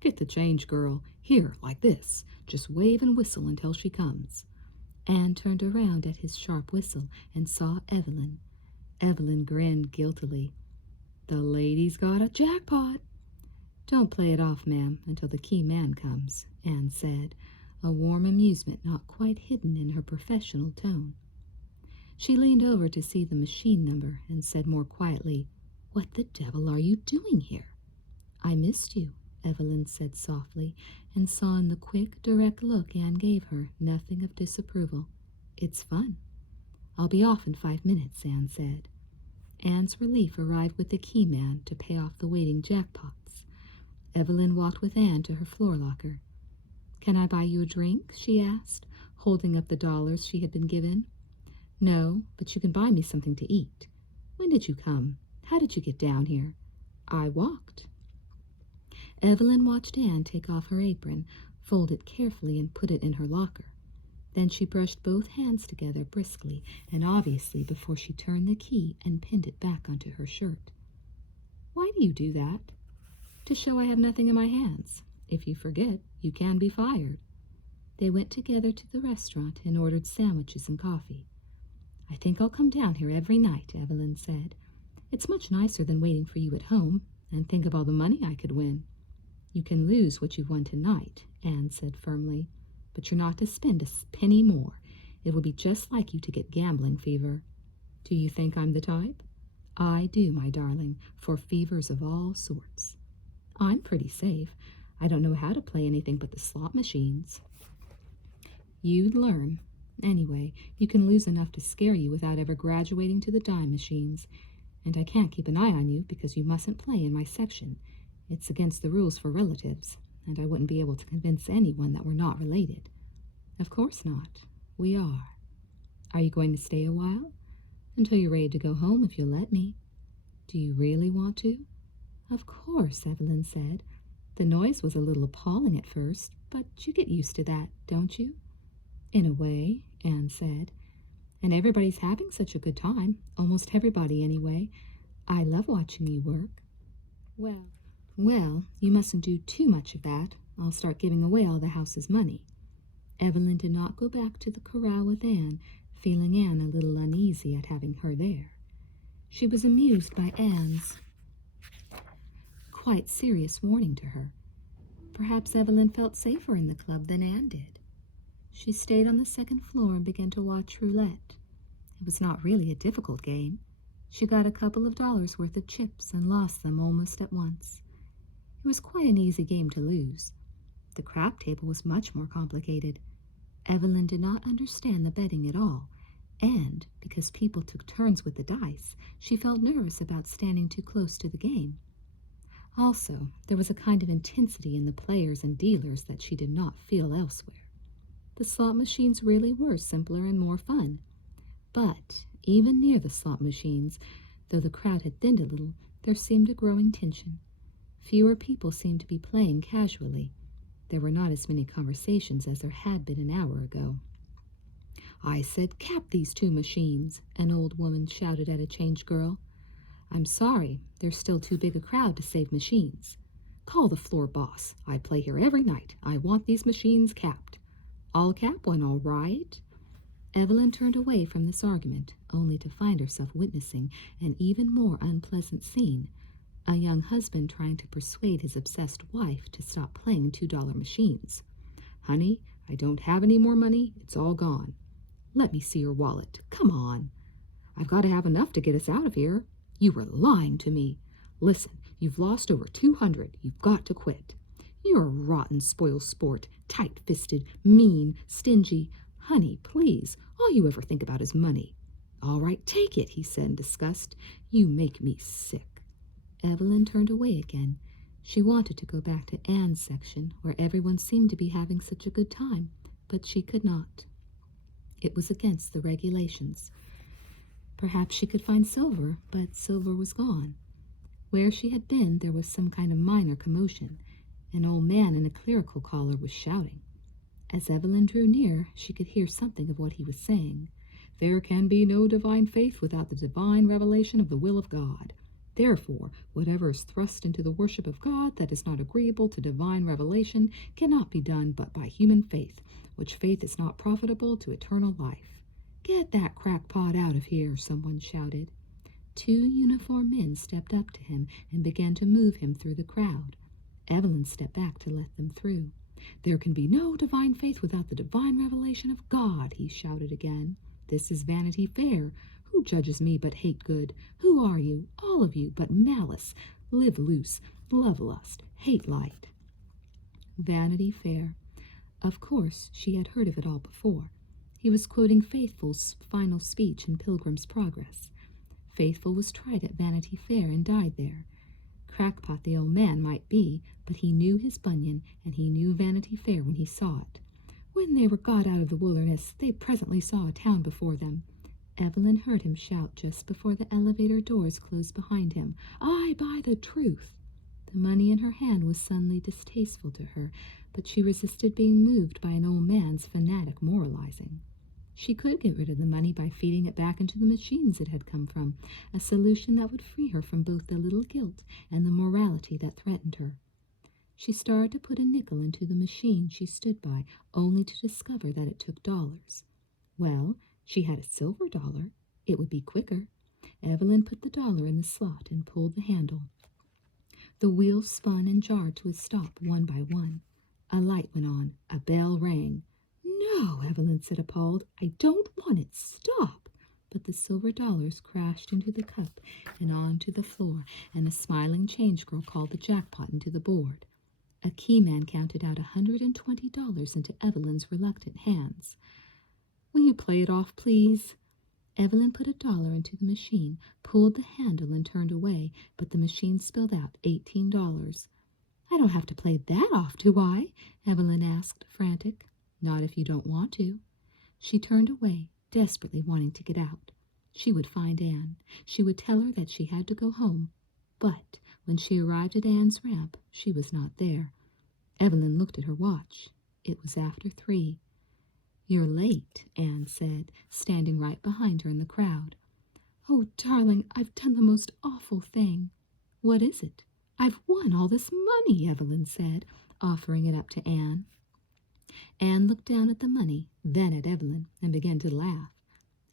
"Get the change, girl. Here, like this. Just wave and whistle until she comes." Anne turned around at his sharp whistle and saw Evelyn. Evelyn grinned guiltily. "The lady's got a jackpot." "Don't play it off, ma'am, until the key man comes," Anne said, a warm amusement not quite hidden in her professional tone. She leaned over to see the machine number and said more quietly, "What the devil are you doing here?" "I missed you," Evelyn said softly, and saw in the quick, direct look Anne gave her nothing of disapproval. "It's fun." I'll be off in 5 minutes, Anne said. Anne's relief arrived with the key man to pay off the waiting jackpots. Evelyn walked with Anne to her floor locker. "Can I buy you a drink?" she asked, holding up the dollars she had been given. "No, but you can buy me something to eat. When did you come? How did you get down here?" "I walked." Evelyn watched Anne take off her apron, fold it carefully, and put it in her locker. Then she brushed both hands together briskly and obviously before she turned the key and pinned it back onto her shirt. "Why do you do that?" "To show I have nothing in my hands. If you forget, you can be fired." They went together to the restaurant and ordered sandwiches and coffee. "I think I'll come down here every night," Evelyn said. "It's much nicer than waiting for you at home, and think of all the money I could win." "You can lose what you've won tonight," Anne said firmly, "but you're not to spend a penny more. It would be just like you to get gambling fever." "Do you think I'm the type?" "I do, my darling, for fevers of all sorts." "I'm pretty safe. I don't know how to play anything but the slot machines." "You'd learn. Anyway, you can lose enough to scare you without ever graduating to the dime machines. And I can't keep an eye on you because you mustn't play in my section. It's against the rules for relatives, and I wouldn't be able to convince anyone that we're not related." "Of course not. We are." "Are you going to stay a while?" "Until you're ready to go home, if you'll let me." "Do you really want to?" "Of course," Evelyn said. "The noise was a little appalling at first, but you get used to that, don't you?" "In a way," Anne said. "And everybody's having such a good time. Almost everybody, anyway. I love watching you work." Well, you mustn't do too much of that. I'll start giving away all the house's money." Evelyn did not go back to the corral with Anne, feeling Anne a little uneasy at having her there. She was amused by Anne's quite serious warning to her. Perhaps Evelyn felt safer in the club than Anne did. She stayed on the second floor and began to watch roulette. It was not really a difficult game. She got a couple of dollars worth of chips and lost them almost at once. It was quite an easy game to lose. The crap table was much more complicated. Evelyn did not understand the betting at all, and, because people took turns with the dice, she felt nervous about standing too close to the game. Also, there was a kind of intensity in the players and dealers that she did not feel elsewhere. The slot machines really were simpler and more fun. But, even near the slot machines, though the crowd had thinned a little, there seemed a growing tension. Fewer people seemed to be playing casually. There were not as many conversations as there had been an hour ago. "I said cap these 2 machines," an old woman shouted at a change girl. "I'm sorry, there's still too big a crowd to save machines." "Call the floor boss. I play here every night. I want these machines capped." "I'll cap one, all right." Evelyn turned away from this argument, only to find herself witnessing an even more unpleasant scene. A young husband trying to persuade his obsessed wife to stop playing $2 machines. "Honey, I don't have any more money. It's all gone." "Let me see your wallet. Come on." "I've got to have enough to get us out of here." "You were lying to me." "Listen, you've lost over 200. You've got to quit." "You're a rotten spoil sport, tight-fisted, mean, stingy." "Honey, please, all you ever think about is money." "All right, take it," he said in disgust. "You make me sick." Evelyn turned away again. She wanted to go back to Anne's section, where everyone seemed to be having such a good time, but she could not. It was against the regulations. Perhaps she could find Silver, but Silver was gone. Where she had been, there was some kind of minor commotion. An old man in a clerical collar was shouting. As Evelyn drew near, she could hear something of what he was saying. "There can be no divine faith without the divine revelation of the will of God. Therefore, whatever is thrust into the worship of God that is not agreeable to divine revelation cannot be done but by human faith, which faith is not profitable to eternal life." "Get that crackpot out of here," someone shouted. 2 uniformed men stepped up to him and began to move him through the crowd. Evelyn stepped back to let them through. "There can be no divine faith without the divine revelation of God," he shouted again. "This is Vanity Fair. Who judges me but hate good? Who are you, all of you, but malice? Live loose, love lust, hate light." Vanity Fair. Of course, she had heard of it all before. He was quoting Faithful's final speech in Pilgrim's Progress. Faithful was tried at Vanity Fair and died there. Crackpot the old man might be, but he knew his Bunyan, and he knew Vanity Fair when he saw it. When they were got out of the wilderness, they presently saw a town before them. Evelyn heard him shout just before the elevator doors closed behind him, "I buy the truth!" The money in her hand was suddenly distasteful to her, but she resisted being moved by an old man's fanatic moralizing. She could get rid of the money by feeding it back into the machines it had come from, a solution that would free her from both the little guilt and the morality that threatened her. She started to put a nickel into the machine she stood by, only to discover that it took dollars. Well, she had a silver dollar. It would be quicker. Evelyn put the dollar in the slot and pulled the handle. The wheels spun and jarred to a stop one by one. A light went on. A bell rang. "No," Evelyn said, appalled. "I don't want it. Stop." But the silver dollars crashed into the cup and onto the floor, and a smiling change girl called the jackpot into the board. A keyman counted out $120 into Evelyn's reluctant hands. "Will you play it off, please?" Evelyn put a dollar into the machine, pulled the handle, and turned away, but the machine spilled out $18. "I don't have to play that off, do I?" Evelyn asked, frantic. "Not if you don't want to." She turned away, desperately wanting to get out. She would find Anne. She would tell her that she had to go home. But when she arrived at Anne's ramp, she was not there. Evelyn looked at her watch. It was after 3. "You're late," Anne said, standing right behind her in the crowd. "Oh, darling, I've done the most awful thing." "What is it?" "I've won all this money," Evelyn said, offering it up to Anne. Anne looked down at the money, then at Evelyn, and began to laugh.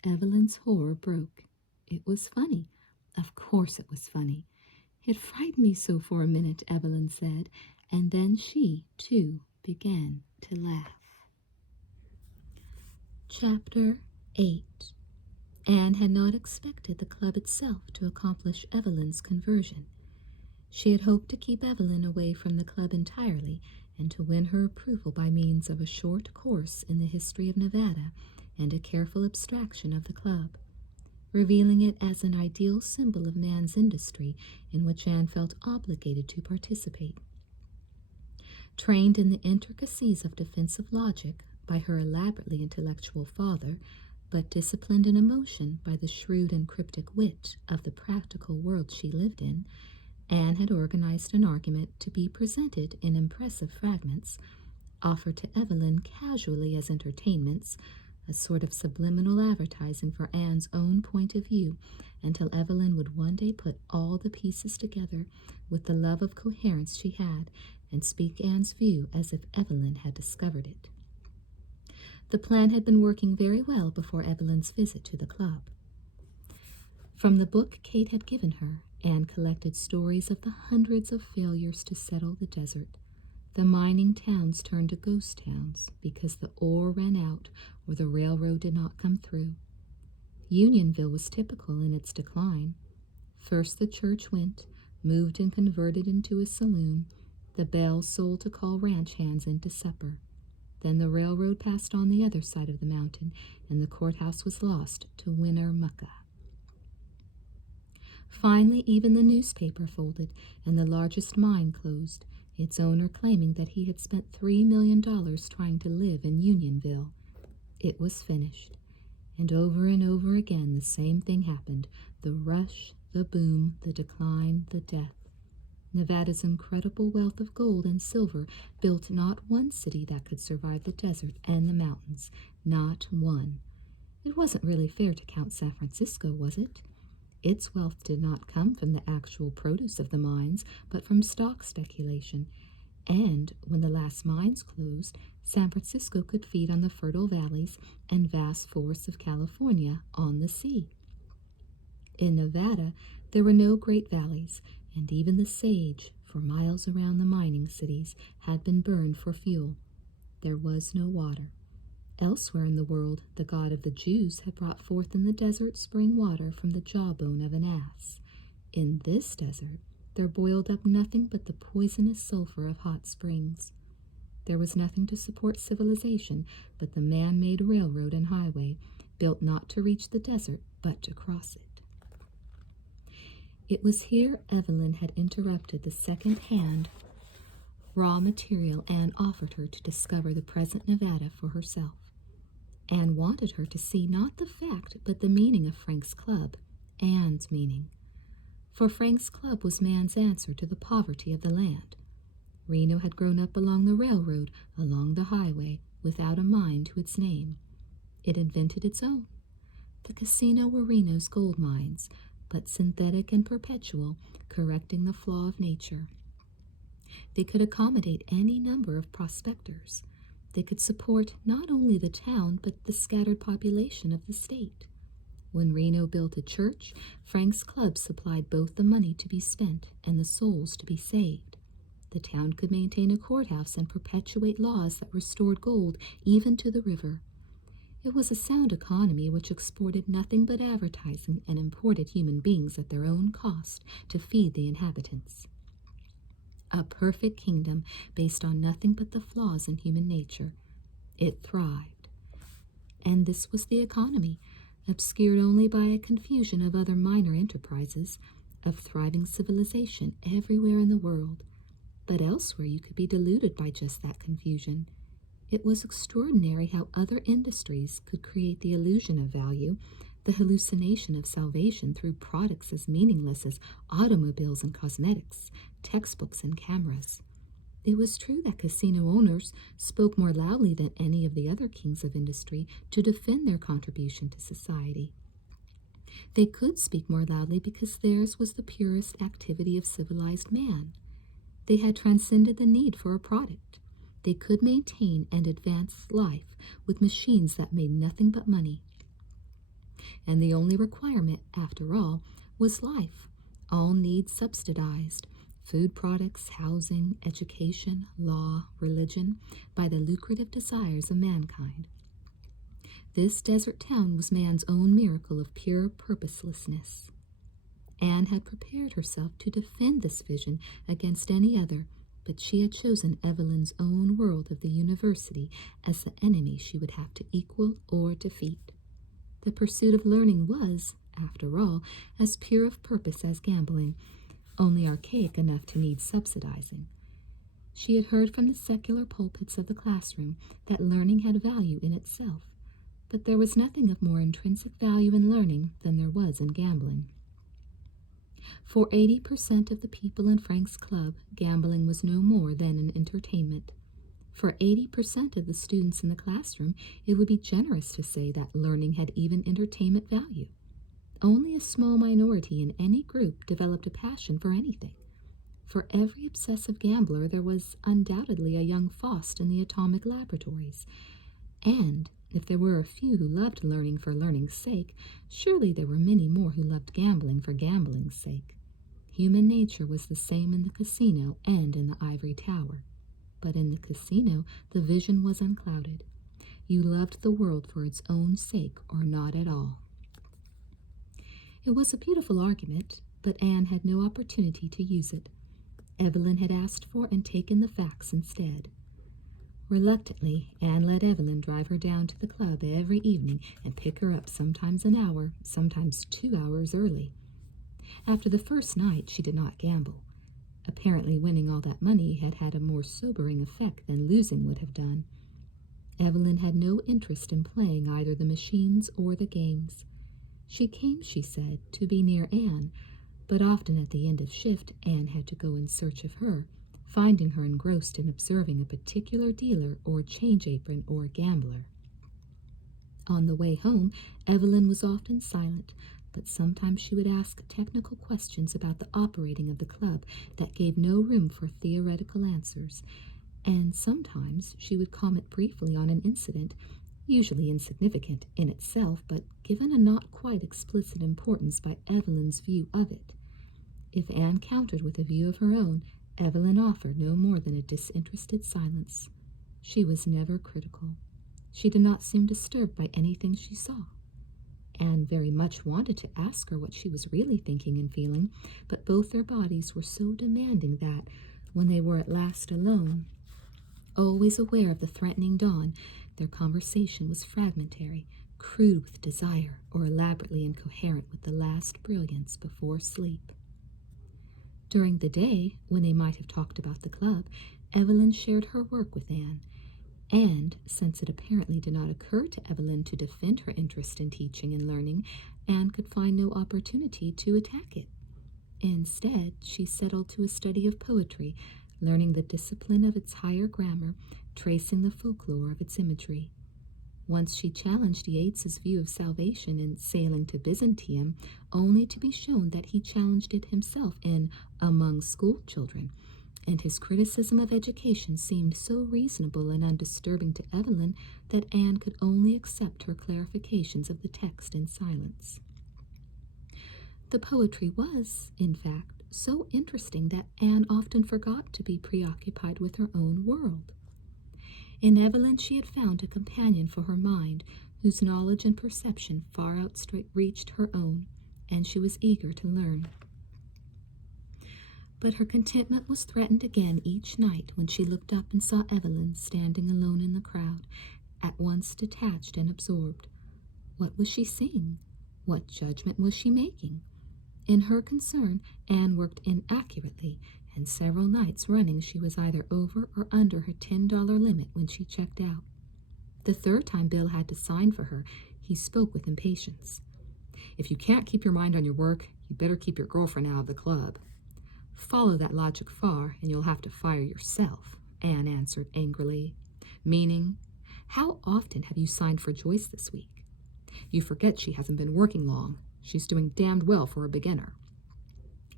Evelyn's horror broke. It was funny. Of course it was funny. "It frightened me so for a minute," Evelyn said, and then she, too, began to laugh. Chapter 8. Anne had not expected the club itself to accomplish Evelyn's conversion. She had hoped to keep Evelyn away from the club entirely and to win her approval by means of a short course in the history of Nevada and a careful abstraction of the club, revealing it as an ideal symbol of man's industry in which Anne felt obligated to participate. Trained in the intricacies of defensive logic by her elaborately intellectual father, but disciplined in emotion by the shrewd and cryptic wit of the practical world she lived in, Anne had organized an argument to be presented in impressive fragments, offered to Evelyn casually as entertainments, a sort of subliminal advertising for Anne's own point of view, until Evelyn would one day put all the pieces together with the love of coherence she had, and speak Anne's view as if Evelyn had discovered it. The plan had been working very well before Evelyn's visit to the club. From the book Kate had given her, Anne collected stories of the hundreds of failures to settle the desert. The mining towns turned to ghost towns because the ore ran out or the railroad did not come through. Unionville was typical in its decline. First the church went, moved and converted into a saloon. The bells sold to call ranch hands into supper. Then the railroad passed on the other side of the mountain, and the courthouse was lost to Winnemucca. Finally, even the newspaper folded, and the largest mine closed, its owner claiming that he had spent $3 million trying to live in Unionville. It was finished, and over again the same thing happened: the rush, the boom, the decline, the death. Nevada's incredible wealth of gold and silver built not one city that could survive the desert and the mountains, not one. It wasn't really fair to count San Francisco, was it? Its wealth did not come from the actual produce of the mines, but from stock speculation. And when the last mines closed, San Francisco could feed on the fertile valleys and vast forests of California on the sea. In Nevada, there were no great valleys, and even the sage, for miles around the mining cities, had been burned for fuel. There was no water. Elsewhere in the world, the God of the Jews had brought forth in the desert spring water from the jawbone of an ass. In this desert, there boiled up nothing but the poisonous sulfur of hot springs. There was nothing to support civilization but the man-made railroad and highway, built not to reach the desert, but to cross it. It was here Evelyn had interrupted the second-hand raw material Anne offered her to discover the present Nevada for herself. Anne wanted her to see not the fact, but the meaning of Frank's Club, Anne's meaning. For Frank's Club was man's answer to the poverty of the land. Reno had grown up along the railroad, along the highway, without a mind to its name. It invented its own. The casino were Reno's gold mines, but synthetic and perpetual, correcting the flaw of nature. They could accommodate any number of prospectors. They could support not only the town, but the scattered population of the state. When Reno built a church, Frank's Club supplied both the money to be spent and the souls to be saved. The town could maintain a courthouse and perpetuate laws that restored gold even to the river. It was a sound economy which exported nothing but advertising and imported human beings at their own cost to feed the inhabitants. A perfect kingdom based on nothing but the flaws in human nature. It thrived. And this was the economy, obscured only by a confusion of other minor enterprises, of thriving civilization everywhere in the world. But elsewhere you could be deluded by just that confusion. It was extraordinary how other industries could create the illusion of value, the hallucination of salvation through products as meaningless as automobiles and cosmetics, textbooks and cameras. It was true that casino owners spoke more loudly than any of the other kings of industry to defend their contribution to society. They could speak more loudly because theirs was the purest activity of civilized man. They had transcended the need for a product. They could maintain and advance life with machines that made nothing but money. And the only requirement, after all, was life, all needs subsidized, food products, housing, education, law, religion, by the lucrative desires of mankind. This desert town was man's own miracle of pure purposelessness. Anne had prepared herself to defend this vision against any other, but she had chosen Evelyn's own world of the university as the enemy she would have to equal or defeat. The pursuit of learning was, after all, as pure of purpose as gambling, only archaic enough to need subsidizing. She had heard from the secular pulpits of the classroom that learning had value in itself, but there was nothing of more intrinsic value in learning than there was in gambling. For 80% of the people in Frank's Club, gambling was no more than an entertainment. For 80% of the students in the classroom, it would be generous to say that learning had even entertainment value. Only a small minority in any group developed a passion for anything. For every obsessive gambler, there was undoubtedly a young Faust in the atomic laboratories. And if there were a few who loved learning for learning's sake, surely there were many more who loved gambling for gambling's sake. Human nature was the same in the casino and in the ivory tower. But in the casino, the vision was unclouded. You loved the world for its own sake or not at all. It was a beautiful argument, but Anne had no opportunity to use it. Evelyn had asked for and taken the facts instead. Reluctantly, Anne let Evelyn drive her down to the club every evening and pick her up sometimes an hour, sometimes 2 hours early. After the first night, she did not gamble. Apparently, winning all that money had had a more sobering effect than losing would have done. Evelyn had no interest in playing either the machines or the games. She came, she said, to be near Anne, but often at the end of shift, Anne had to go in search of her, finding her engrossed in observing a particular dealer or change apron or gambler. On the way home, Evelyn was often silent, but sometimes she would ask technical questions about the operating of the club that gave no room for theoretical answers, and sometimes she would comment briefly on an incident, usually insignificant in itself, but given a not quite explicit importance by Evelyn's view of it. If Anne countered with a view of her own, Evelyn offered no more than a disinterested silence. She was never critical. She did not seem disturbed by anything she saw. Anne very much wanted to ask her what she was really thinking and feeling, but both their bodies were so demanding that, when they were at last alone, Always aware of the threatening dawn, their conversation was fragmentary, crude with desire, or elaborately incoherent with the last brilliance before sleep. During the day, when they might have talked about the club, Evelyn shared her work with Anne, and, since it apparently did not occur to Evelyn to defend her interest in teaching and learning, Anne could find no opportunity to attack it. Instead, she settled to a study of poetry, learning the discipline of its higher grammar, tracing the folklore of its imagery. Once she challenged Yeats's view of salvation in Sailing to Byzantium, only to be shown that he challenged it himself in Among School Children, and his criticism of education seemed so reasonable and undisturbing to Evelyn that Anne could only accept her clarifications of the text in silence. The poetry was, in fact, so interesting that Anne often forgot to be preoccupied with her own world. In Evelyn she had found a companion for her mind, whose knowledge and perception far outreached her own, and she was eager to learn. But her contentment was threatened again each night when she looked up and saw Evelyn standing alone in the crowd, at once detached and absorbed. What was she seeing? What judgment was she making? In her concern, Anne worked inaccurately, and several nights running she was either over or under her $10 limit when she checked out. The third time Bill had to sign for her, he spoke with impatience. "If you can't keep your mind on your work, you better keep your girlfriend out of the club." "Follow that logic far, and you'll have to fire yourself," Anne answered angrily. "Meaning, how often have you signed for Joyce this week? You forget she hasn't been working long. She's doing damned well for a beginner."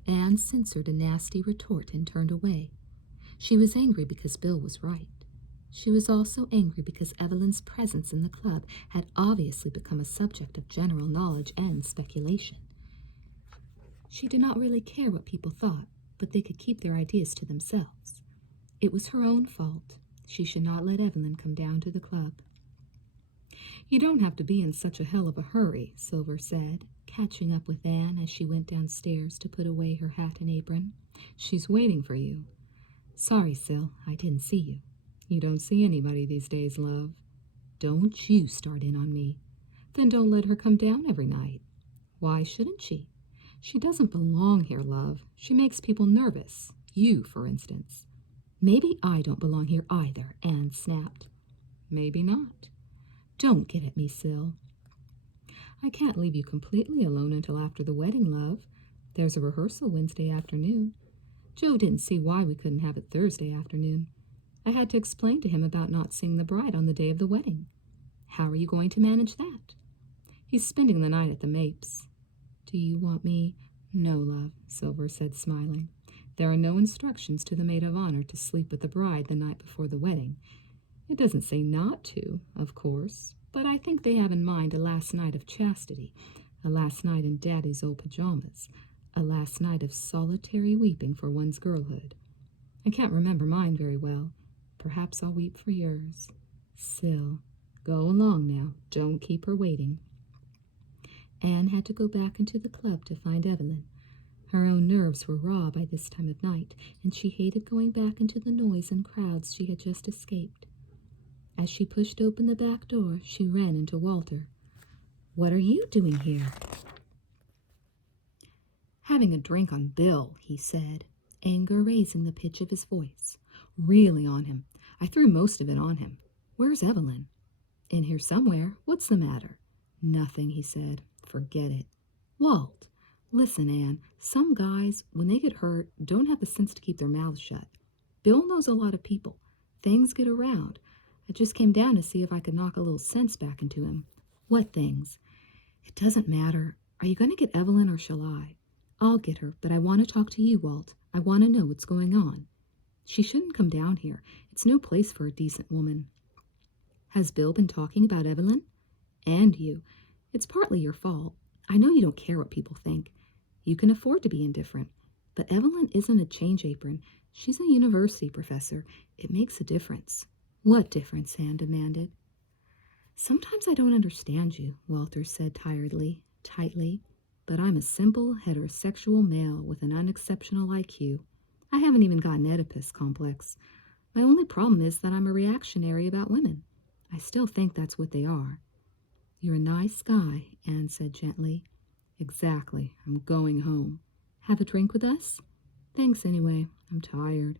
Anne censored a nasty retort and turned away. She was angry because Bill was right. She was also angry because Evelyn's presence in the club had obviously become a subject of general knowledge and speculation. She did not really care what people thought, but they could keep their ideas to themselves. It was her own fault. She should not let Evelyn come down to the club. "You don't have to be in such a hell of a hurry," Silver said, catching up with Anne as she went downstairs to put away her hat and apron. "She's waiting for you." "Sorry, Sil, I didn't see you." "You don't see anybody these days, love." "Don't you start in on me." "Then don't let her come down every night." "Why shouldn't she?" "She doesn't belong here, love. She makes people nervous. You, for instance." "Maybe I don't belong here either," Anne snapped. "Maybe not." "Don't get at me, Sil." "I can't leave you completely alone until after the wedding, love. There's a rehearsal Wednesday afternoon. Joe didn't see why we couldn't have it Thursday afternoon. I had to explain to him about not seeing the bride on the day of the wedding. How are you going to manage that?" "He's spending the night at the Mapes." "Do you want me?" "No, love," Silver said, smiling. "There are no instructions to the maid of honor to sleep with the bride the night before the wedding. It doesn't say not to, of course, but I think they have in mind a last night of chastity, a last night in Daddy's old pajamas, a last night of solitary weeping for one's girlhood. I can't remember mine very well. Perhaps I'll weep for yours. Sil, go along now. Don't keep her waiting." Anne had to go back into the club to find Evelyn. Her own nerves were raw by this time of night, and she hated going back into the noise and crowds she had just escaped. As she pushed open the back door, she ran into Walter. "What are you doing here?" "Having a drink on Bill," he said, anger raising the pitch of his voice. "Really on him. I threw most of it on him. Where's Evelyn?" "In here somewhere. What's the matter?" "Nothing," he said. "Forget it." "Walt, listen, Anne. Some guys, when they get hurt, don't have the sense to keep their mouths shut. Bill knows a lot of people. Things get around. I just came down to see if I could knock a little sense back into him." "What things?" "It doesn't matter. Are you going to get Evelyn or shall I?" "I'll get her, but I want to talk to you, Walt. I want to know what's going on." "She shouldn't come down here. It's no place for a decent woman." "Has Bill been talking about Evelyn?" "And you. It's partly your fault. I know you don't care what people think. You can afford to be indifferent. But Evelyn isn't a change apron. She's a university professor. It makes a difference." "What difference?" Anne demanded. "Sometimes I don't understand you," Walter said tightly. "But I'm a simple, heterosexual male with an unexceptional IQ. I haven't even got an Oedipus complex. My only problem is that I'm a reactionary about women. I still think that's what they are. You're a nice guy, Anne said gently. Exactly. I'm going home. Have a drink with us? Thanks anyway. I'm tired.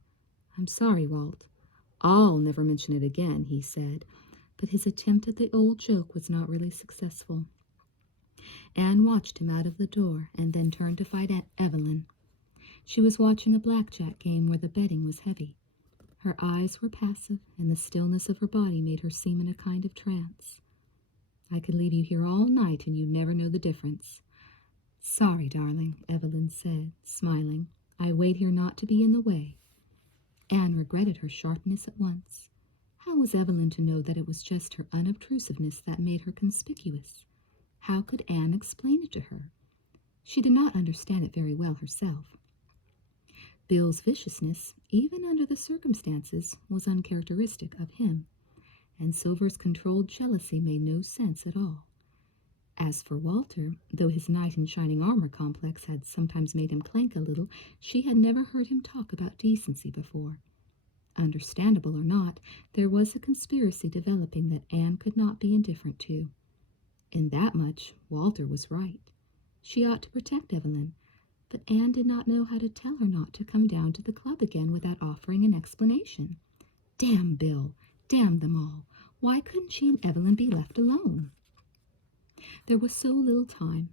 I'm sorry, Walt. I'll never mention it again, he said, but his attempt at the old joke was not really successful. Anne watched him out of the door and then turned to fight Evelyn. She was watching a blackjack game where the betting was heavy. Her eyes were passive, and the stillness of her body made her seem in a kind of trance. I could leave you here all night and you'd never know the difference. Sorry, darling, Evelyn said, smiling. I wait here not to be in the way. Anne regretted her sharpness at once. How was Evelyn to know that it was just her unobtrusiveness that made her conspicuous? How could Anne explain it to her? She did not understand it very well herself. Bill's viciousness, even under the circumstances, was uncharacteristic of him, and Silver's controlled jealousy made no sense at all. As for Walter, though his knight in shining armor complex had sometimes made him clank a little, she had never heard him talk about decency before. Understandable or not, there was a conspiracy developing that Anne could not be indifferent to. In that much, Walter was right. She ought to protect Evelyn, but Anne did not know how to tell her not to come down to the club again without offering an explanation. Damn Bill! Damn them all! Why couldn't she and Evelyn be left alone? There was so little time.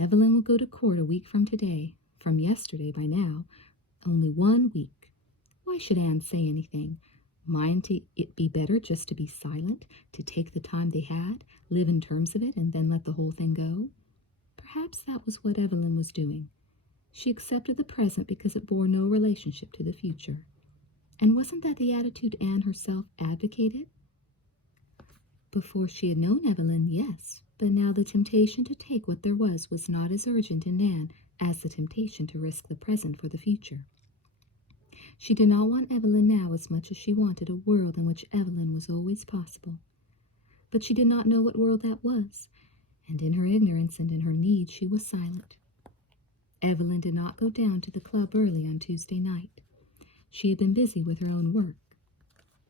Evelyn would go to court a week from today, from yesterday by now. Only 1 week. Why should Anne say anything? Mind it be better just to be silent, to take the time they had, live in terms of it, and then let the whole thing go? Perhaps that was what Evelyn was doing. She accepted the present because it bore no relationship to the future. And wasn't that the attitude Anne herself advocated? Before she had known Evelyn, yes, but now the temptation to take what there was not as urgent in Anne as the temptation to risk the present for the future. She did not want Evelyn now as much as she wanted a world in which Evelyn was always possible. But she did not know what world that was, and in her ignorance and in her need she was silent. Evelyn did not go down to the club early on Tuesday night. She had been busy with her own work.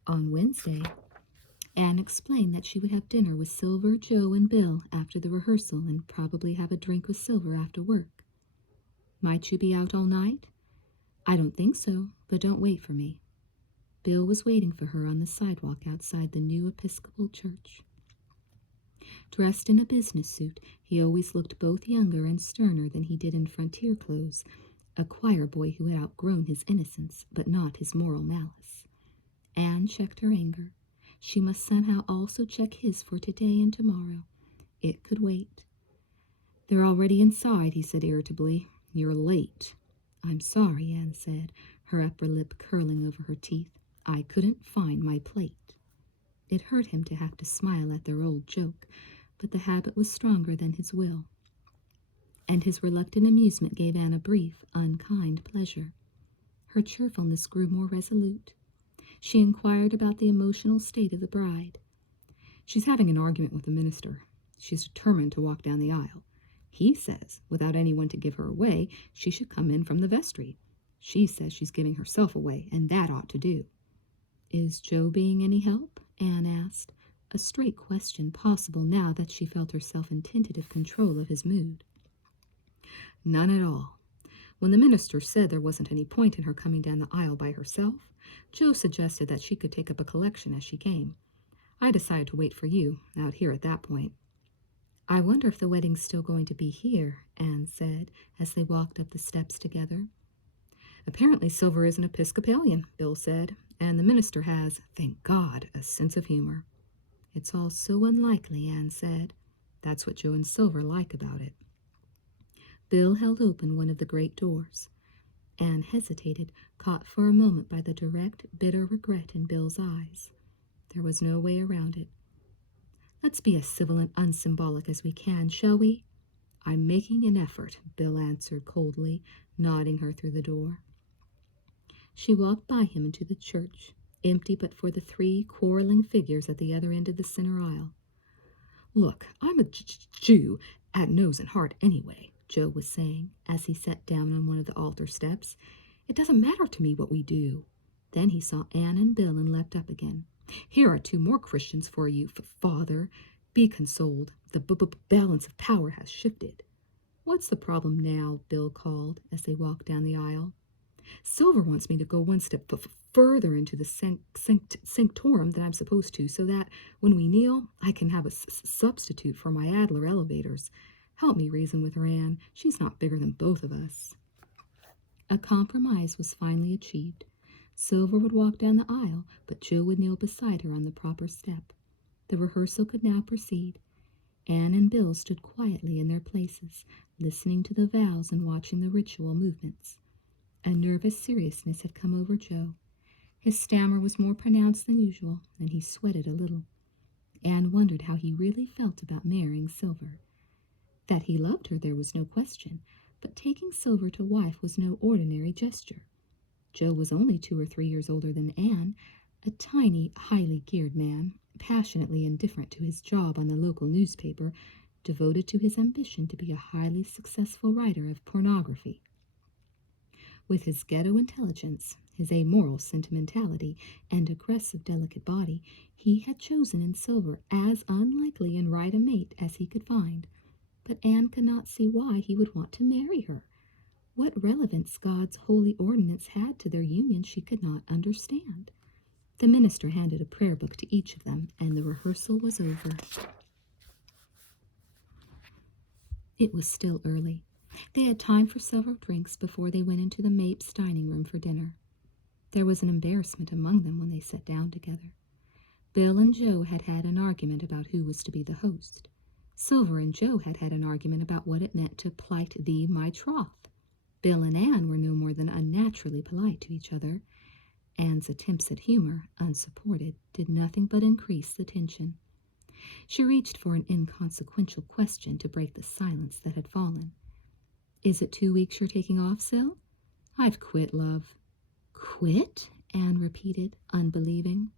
On Wednesday, Anne explained that she would have dinner with Silver, Joe, and Bill after the rehearsal and probably have a drink with Silver after work. Might you be out all night? I don't think so, but don't wait for me. Bill was waiting for her on the sidewalk outside the new Episcopal church. Dressed in a business suit, he always looked both younger and sterner than he did in frontier clothes, a choir boy who had outgrown his innocence, but not his moral malice. Anne checked her anger. She must somehow also check his for today and tomorrow. It could wait. They're already inside, he said irritably. You're late. I'm sorry, Anne said, her upper lip curling over her teeth. I couldn't find my plate. It hurt him to have to smile at their old joke, but the habit was stronger than his will. And his reluctant amusement gave Anne a brief, unkind pleasure. Her cheerfulness grew more resolute. She inquired about the emotional state of the bride. She's having an argument with the minister. She's determined to walk down the aisle. He says, without anyone to give her away, she should come in from the vestry. She says she's giving herself away, and that ought to do. Is Joe being any help? Anne asked, a straight question possible now that she felt herself in tentative control of his mood. None at all. When the minister said there wasn't any point in her coming down the aisle by herself, Joe suggested that she could take up a collection as she came. I decided to wait for you, out here at that point. I wonder if the wedding's still going to be here, Anne said, as they walked up the steps together. Apparently Silver is an Episcopalian, Bill said, and the minister has, thank God, a sense of humor. It's all so unlikely, Anne said. That's what Joe and Silver like about it. Bill held open one of the great doors. Anne hesitated, caught for a moment by the direct, bitter regret in Bill's eyes. There was no way around it. Let's be as civil and unsymbolic as we can, shall we? I'm making an effort, Bill answered coldly, nodding her through the door. She walked by him into the church, empty but for the 3 quarreling figures at the other end of the center aisle. Look, I'm a Jew at nose and heart anyway, Joe was saying, as he sat down on one of the altar steps. It doesn't matter to me what we do. Then he saw Anne and Bill and leapt up again. "Here are 2 more Christians for you, father. Be consoled. The balance of power has shifted." "What's the problem now?" Bill called as they walked down the aisle. "Silver wants me to go one step further into the sanctorum than I'm supposed to, so that when we kneel, I can have a substitute for my Adler elevators. Help me reason with her, Anne. She's not bigger than both of us." A compromise was finally achieved. Silver would walk down the aisle, but Joe would kneel beside her on the proper step. The rehearsal could now proceed. Anne and Bill stood quietly in their places, listening to the vows and watching the ritual movements. A nervous seriousness had come over Joe. His stammer was more pronounced than usual, and he sweated a little. Anne wondered how he really felt about marrying Silver. That he loved her there was no question, but taking Silver to wife was no ordinary gesture. Joe was only 2 or 3 years older than Anne, a tiny, highly geared man, passionately indifferent to his job on the local newspaper, devoted to his ambition to be a highly successful writer of pornography. With his ghetto intelligence, his amoral sentimentality, and aggressive, delicate body, he had chosen in Silver as unlikely and right a mate as he could find. But Anne could not see why he would want to marry her. What relevance God's holy ordinance had to their union she could not understand. The minister handed a prayer book to each of them, and the rehearsal was over. It was still early. They had time for several drinks before they went into the Mapes' dining room for dinner. There was an embarrassment among them when they sat down together. Bill and Joe had had an argument about who was to be the host. Silver and Joe had had an argument about what it meant to plight thee my troth. Bill and Anne were no more than unnaturally polite to each other. Anne's attempts at humor, unsupported, did nothing but increase the tension. She reached for an inconsequential question to break the silence that had fallen. "Is it 2 weeks you're taking off, Sil?" "I've quit, love." "Quit?" Anne repeated, unbelieving.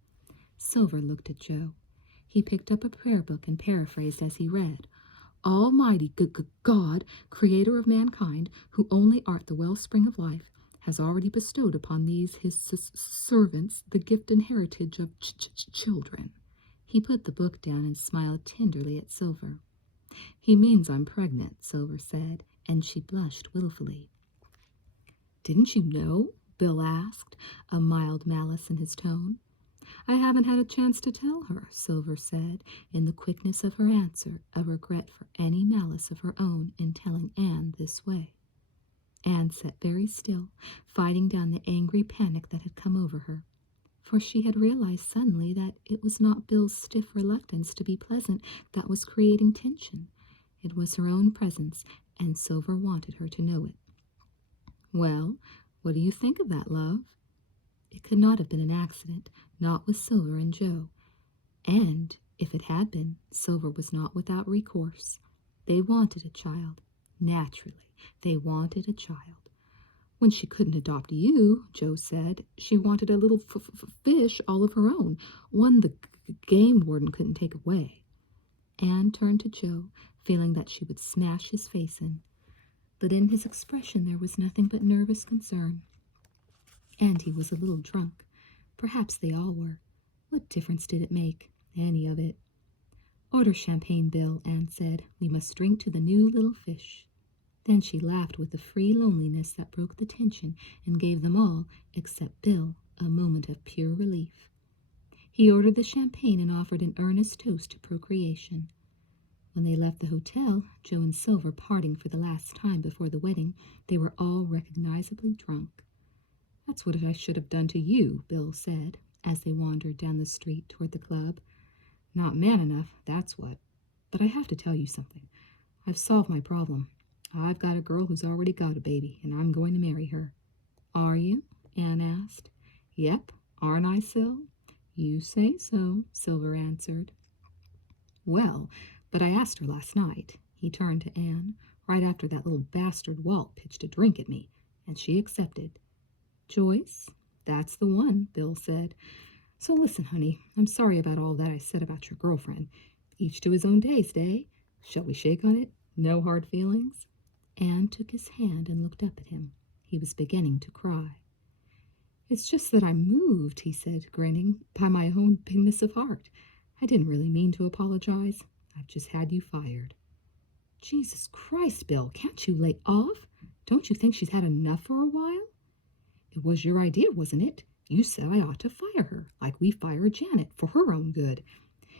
Silver looked at Joe. He picked up a prayer book and paraphrased as he read, "Almighty God, creator of mankind, who only art the wellspring of life, has already bestowed upon these his servants the gift and heritage of children." He put the book down and smiled tenderly at Silver. "He means I'm pregnant," Silver said, and she blushed wilfully. "Didn't you know?" Bill asked, a mild malice in his tone. "I haven't had a chance to tell her," Silver said, in the quickness of her answer, a regret for any malice of her own in telling Anne this way. Anne sat very still, fighting down the angry panic that had come over her, for she had realized suddenly that it was not Bill's stiff reluctance to be pleasant that was creating tension. It was her own presence, and Silver wanted her to know it. "Well, what do you think of that, love?" It could not have been an accident, not with Silver and Joe. And, if it had been, Silver was not without recourse. They wanted a child. Naturally, they wanted a child. "When she couldn't adopt you," Joe said, "she wanted a little fish all of her own, one the game warden couldn't take away." Anne turned to Joe, feeling that she would smash his face in. But in his expression there was nothing but nervous concern. And he was a little drunk. Perhaps they all were. What difference did it make? Any of it. "Order champagne, Bill," Anne said. "We must drink to the new little fish." Then she laughed with a free loneliness that broke the tension and gave them all, except Bill, a moment of pure relief. He ordered the champagne and offered an earnest toast to procreation. When they left the hotel, Joe and Silver parting for the last time before the wedding, they were all recognizably drunk. "That's what I should have done to you," Bill said, as they wandered down the street toward the club. "Not man enough, that's what. But I have to tell you something. I've solved my problem. I've got a girl who's already got a baby, and I'm going to marry her." "Are you?" Anne asked. "Yep, aren't I, Sil?" "You say so," Silver answered. "Well, but I asked her last night," he turned to Anne, "right after that little bastard Walt pitched a drink at me, and she accepted." "Joyce?" "That's the one," Bill said. "So listen, honey, I'm sorry about all that I said about your girlfriend. Each to his own taste, eh? Shall we shake on it? No hard feelings?" Anne took his hand and looked up at him. He was beginning to cry. It's just that I'm moved, he said, grinning, by my own bigness of heart. I didn't really mean to apologize. I've just had you fired. Jesus Christ, Bill, can't you lay off? Don't you think she's had enough for a while? It was your idea, wasn't it? You said I ought to fire her, like we fired Janet, for her own good.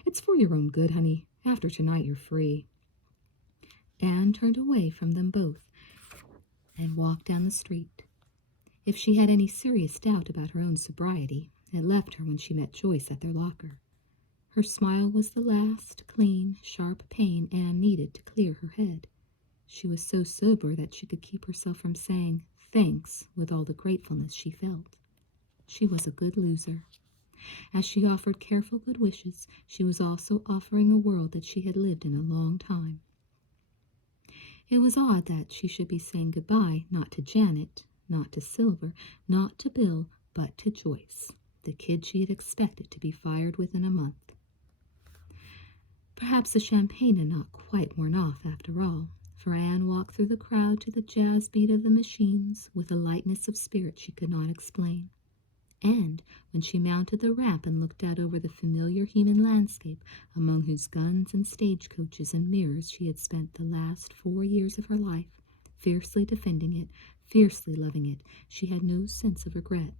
It's for your own good, honey. After tonight, you're free. Anne turned away from them both and walked down the street. If she had any serious doubt about her own sobriety, it left her when she met Joyce at their locker. Her smile was the last clean, sharp pain Anne needed to clear her head. She was so sober that she could keep herself from saying thanks with all the gratefulness she felt. She was a good loser. As she offered careful good wishes, she was also offering a world that she had lived in a long time. It was odd that she should be saying goodbye not to Janet, not to Silver, not to Bill, but to Joyce, the kid she had expected to be fired within a month. Perhaps the champagne had not quite worn off after all, for Anne walked through the crowd to the jazz beat of the machines with a lightness of spirit she could not explain. And when she mounted the ramp and looked out over the familiar human landscape among whose guns and stagecoaches and mirrors she had spent the last 4 years of her life, fiercely defending it, fiercely loving it, she had no sense of regret.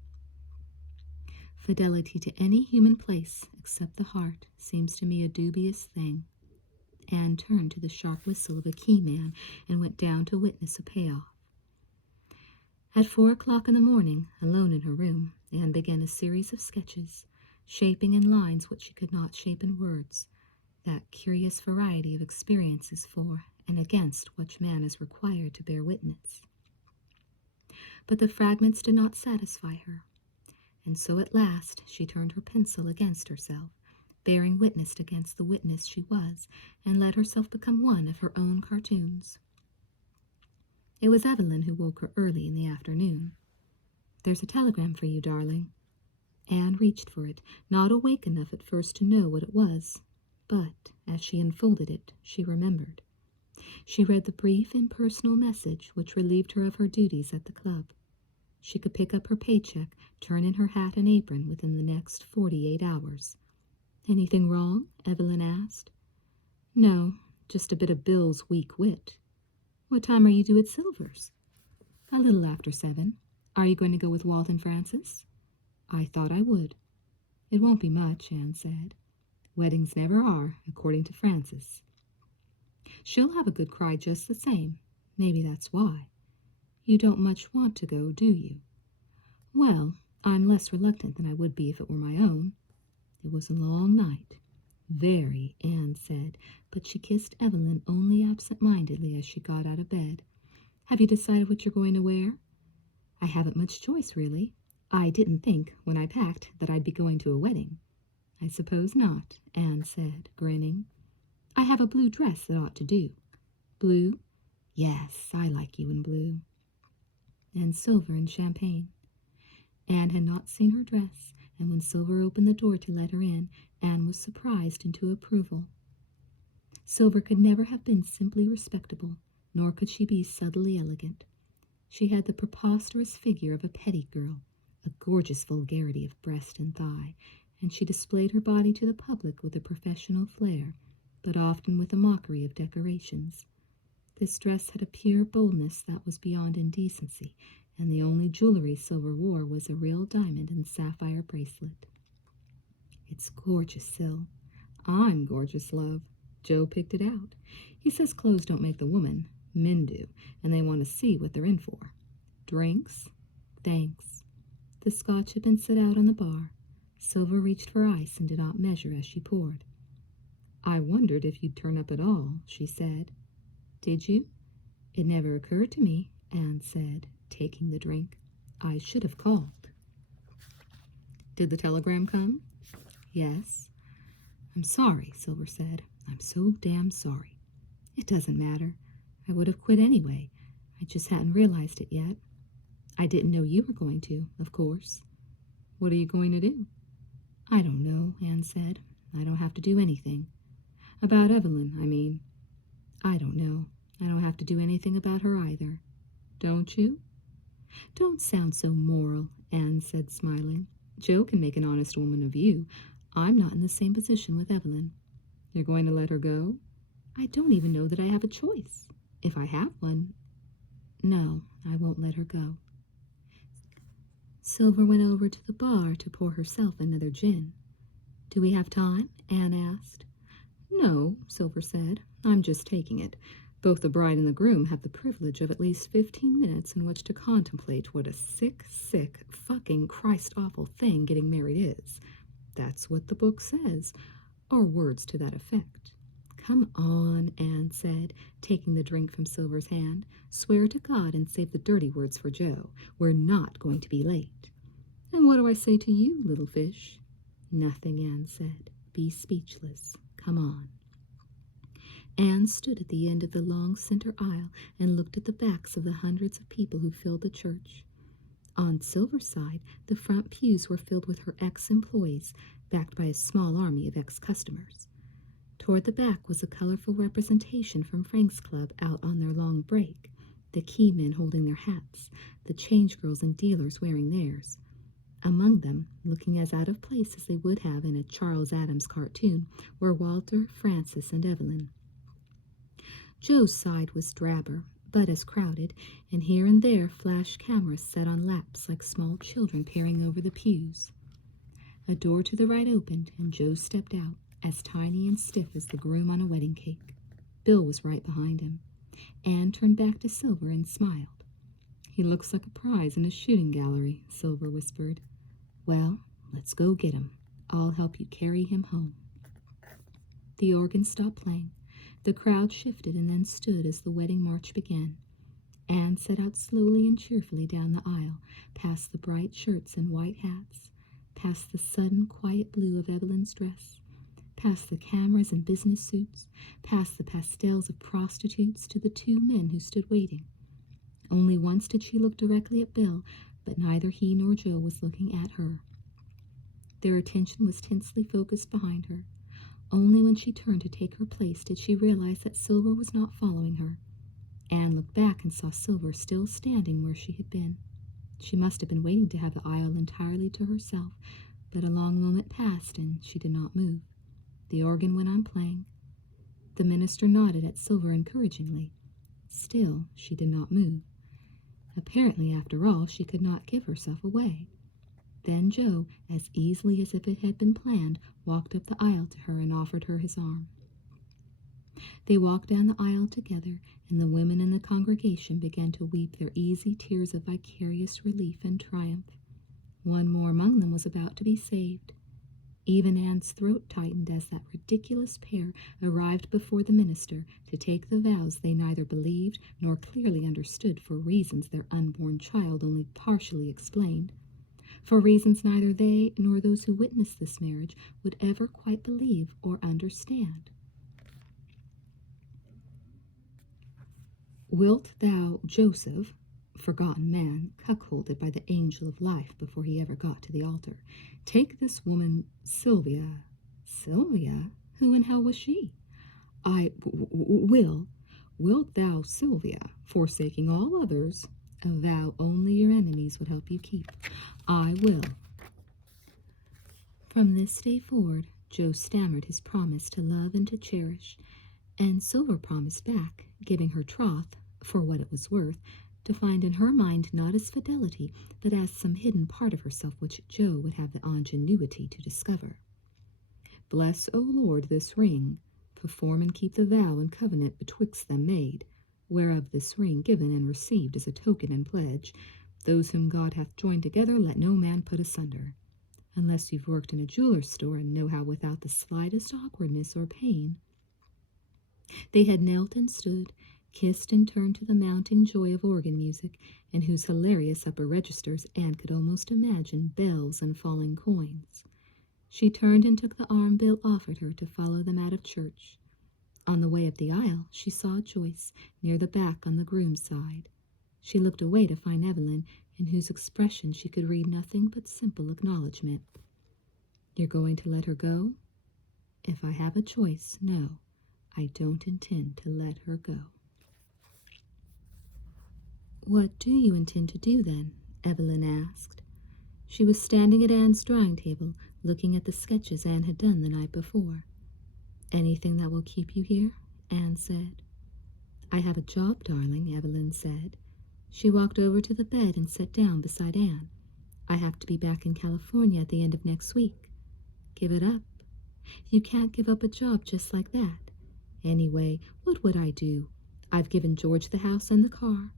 Fidelity to any human place except the heart seems to me a dubious thing. Anne turned to the sharp whistle of a keyman and went down to witness a payoff. At 4 o'clock in the morning, alone in her room, Anne began a series of sketches, shaping in lines what she could not shape in words, that curious variety of experiences for and against which man is required to bear witness. But the fragments did not satisfy her, and so at last she turned her pencil against herself, bearing witness against the witness she was, and let herself become one of her own cartoons. It was Evelyn who woke her early in the afternoon. "There's a telegram for you, darling." Anne reached for it, not awake enough at first to know what it was, but as she unfolded it, she remembered. She read the brief, impersonal message which relieved her of her duties at the club. She could pick up her paycheck, turn in her hat and apron within the next 48 hours. "Anything wrong?" Evelyn asked. "No, just a bit of Bill's weak wit." "What time are you due at Silver's?" "A little after 7. Are you going to go with Walt and Frances?" "I thought I would." "It won't be much," Anne said. "Weddings never are, according to Frances. She'll have a good cry just the same. Maybe that's why. You don't much want to go, do you?" "Well, I'm less reluctant than I would be if it were my own." It was a long night. "Very," Anne said, but she kissed Evelyn only absent-mindedly as she got out of bed. "Have you decided what you're going to wear?" "I haven't much choice, really. I didn't think, when I packed, that I'd be going to a wedding." "I suppose not," Anne said, grinning. "I have a blue dress that ought to do." "Blue?" "Yes, I like you in blue." "And silver and champagne." Anne had not seen her dress, and when Silver opened the door to let her in, Anne was surprised into approval. Silver could never have been simply respectable, nor could she be subtly elegant. She had the preposterous figure of a petty girl, a gorgeous vulgarity of breast and thigh, and she displayed her body to the public with a professional flair, but often with a mockery of decorations. This dress had a pure boldness that was beyond indecency, and the only jewelry Silver wore was a real diamond and sapphire bracelet. "It's gorgeous, Sil." "I'm gorgeous, love. Joe picked it out. He says clothes don't make the woman. Men do, and they want to see what they're in for. Drinks?" "Thanks." The scotch had been set out on the bar. Silver reached for ice and did not measure as she poured. "I wondered if you'd turn up at all," she said. "Did you?" "It never occurred to me," Anne said, taking the drink. "I should have called." "Did the telegram come?" "Yes." "I'm sorry," Silver said. "I'm so damn sorry." "It doesn't matter. I would have quit anyway. I just hadn't realized it yet." "I didn't know you were going to, of course." "What are you going to do?" "I don't know," Anne said. "I don't have to do anything." "About Evelyn, I mean." "I don't know. I don't have to do anything about her either." "Don't you?" Don't sound so moral, Anne said, smiling. Joe can make an honest woman of you. I'm not in the same position with Evelyn. You're going to let her go? I don't even know that I have a choice. If I have one, no, I won't let her go. Silver went over to the bar to pour herself another gin. Do we have time? Anne asked. No, Silver said. I'm just taking it. Both the bride and the groom have the privilege of at least 15 minutes in which to contemplate what a sick, fucking Christ-awful thing getting married is. That's what the book says, or words to that effect. Come on, Anne said, taking the drink from Silver's hand. Swear to God and save the dirty words for Joe. We're not going to be late. And what do I say to you, little fish? Nothing, Anne said. Be speechless. Come on. Anne stood at the end of the long center aisle and looked at the backs of the hundreds of people who filled the church. On Silver's side, the front pews were filled with her ex-employees, backed by a small army of ex-customers. Toward the back was a colorful representation from Frank's Club out on their long break, the key men holding their hats, the change girls and dealers wearing theirs. Among them, looking as out of place as they would have in a Charles Addams cartoon, were Walter, Francis, and Evelyn. Joe's side was drabber, but as crowded, and here and there flash cameras set on laps like small children peering over the pews. A door to the right opened, and Joe stepped out, as tiny and stiff as the groom on a wedding cake. Bill was right behind him. Anne turned back to Silver and smiled. He looks like a prize in a shooting gallery, Silver whispered. Well, let's go get him. I'll help you carry him home. The organ stopped playing. The crowd shifted and then stood as the wedding march began. Anne set out slowly and cheerfully down the aisle, past the bright shirts and white hats, past the sudden quiet blue of Evelyn's dress, past the cameras and business suits, past the pastels of prostitutes to the two men who stood waiting. Only once did she look directly at Bill, but neither he nor Joe was looking at her. Their attention was tensely focused behind her. Only when she turned to take her place did she realize that Silver was not following her. Anne looked back and saw Silver still standing where she had been. She must have been waiting to have the aisle entirely to herself, but a long moment passed and she did not move. The organ went on playing. The minister nodded at Silver encouragingly. Still, she did not move. Apparently, after all, she could not give herself away. Then Joe, as easily as if it had been planned, walked up the aisle to her and offered her his arm. They walked down the aisle together, and the women in the congregation began to weep their easy tears of vicarious relief and triumph. One more among them was about to be saved. Even Anne's throat tightened as that ridiculous pair arrived before the minister to take the vows they neither believed nor clearly understood for reasons their unborn child only partially explained. For reasons neither they nor those who witnessed this marriage would ever quite believe or understand. Wilt thou, Joseph, forgotten man, cuckolded by the angel of life before he ever got to the altar, take this woman, Sylvia? Sylvia? Who in hell was she? Wilt thou, Sylvia, forsaking all others, vow only your enemies would help you keep? I will. From this day forward, Joe stammered his promise to love and to cherish, and Silver promised back, giving her troth, for what it was worth, to find in her mind not as fidelity, but as some hidden part of herself which Joe would have the ingenuity to discover. Bless, O Lord, this ring, perform and keep the vow and covenant betwixt them made, whereof this ring given and received is a token and pledge. Those whom God hath joined together let no man put asunder. Unless you've worked in a jeweler's store and know how without the slightest awkwardness or pain. They had knelt and stood, kissed and turned to the mounting joy of organ music, in whose hilarious upper registers Anne could almost imagine bells and falling coins. She turned and took the arm Bill offered her to follow them out of church. On the way up the aisle, she saw Joyce, near the back on the groom's side. She looked away to find Evelyn, in whose expression she could read nothing but simple acknowledgment. You're going to let her go? If I have a choice, no, I don't intend to let her go. "What do you intend to do, then?" Evelyn asked. She was standing at Anne's drawing table, looking at the sketches Anne had done the night before. "Anything that will keep you here?" Anne said. "I have a job, darling," Evelyn said. She walked over to the bed and sat down beside Anne. "I have to be back in California at the end of next week." "Give it up." "You can't give up a job just like that. Anyway, what would I do? I've given George the house and the car.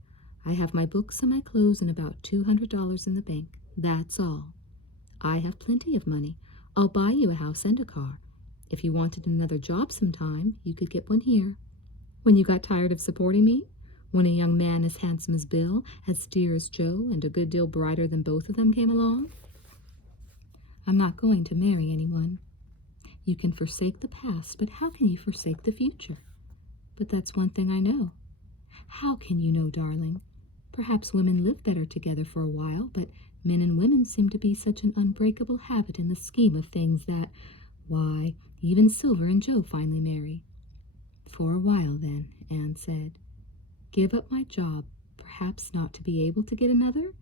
I have my books and my clothes and about $200 in the bank. That's all. I have plenty of money. I'll buy you a house and a car. If you wanted another job sometime, you could get one here. When you got tired of supporting me? When a young man as handsome as Bill, as dear as Joe, and a good deal brighter than both of them came along? I'm not going to marry anyone. You can forsake the past, but how can you forsake the future? But that's one thing I know. How can you know, darling? Perhaps women live better together for a while, but men and women seem to be such an unbreakable habit in the scheme of things that, why, even Silver and Joe finally marry. For a while, then, Anne said. Give up my job, perhaps not to be able to get another?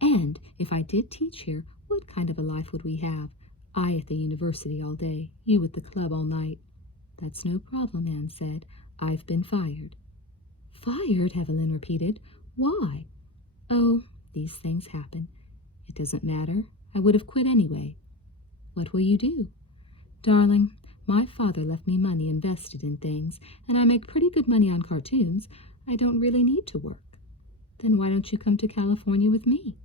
And if I did teach here, what kind of a life would we have? I at the university all day, you at the club all night. That's no problem, Anne said. I've been fired. Fired? Evelyn repeated. Why? Oh, these things happen. It doesn't matter. I would have quit anyway. What will you do? Darling, my father left me money invested in things, and I make pretty good money on cartoons. I don't really need to work. Then why don't you come to California with me?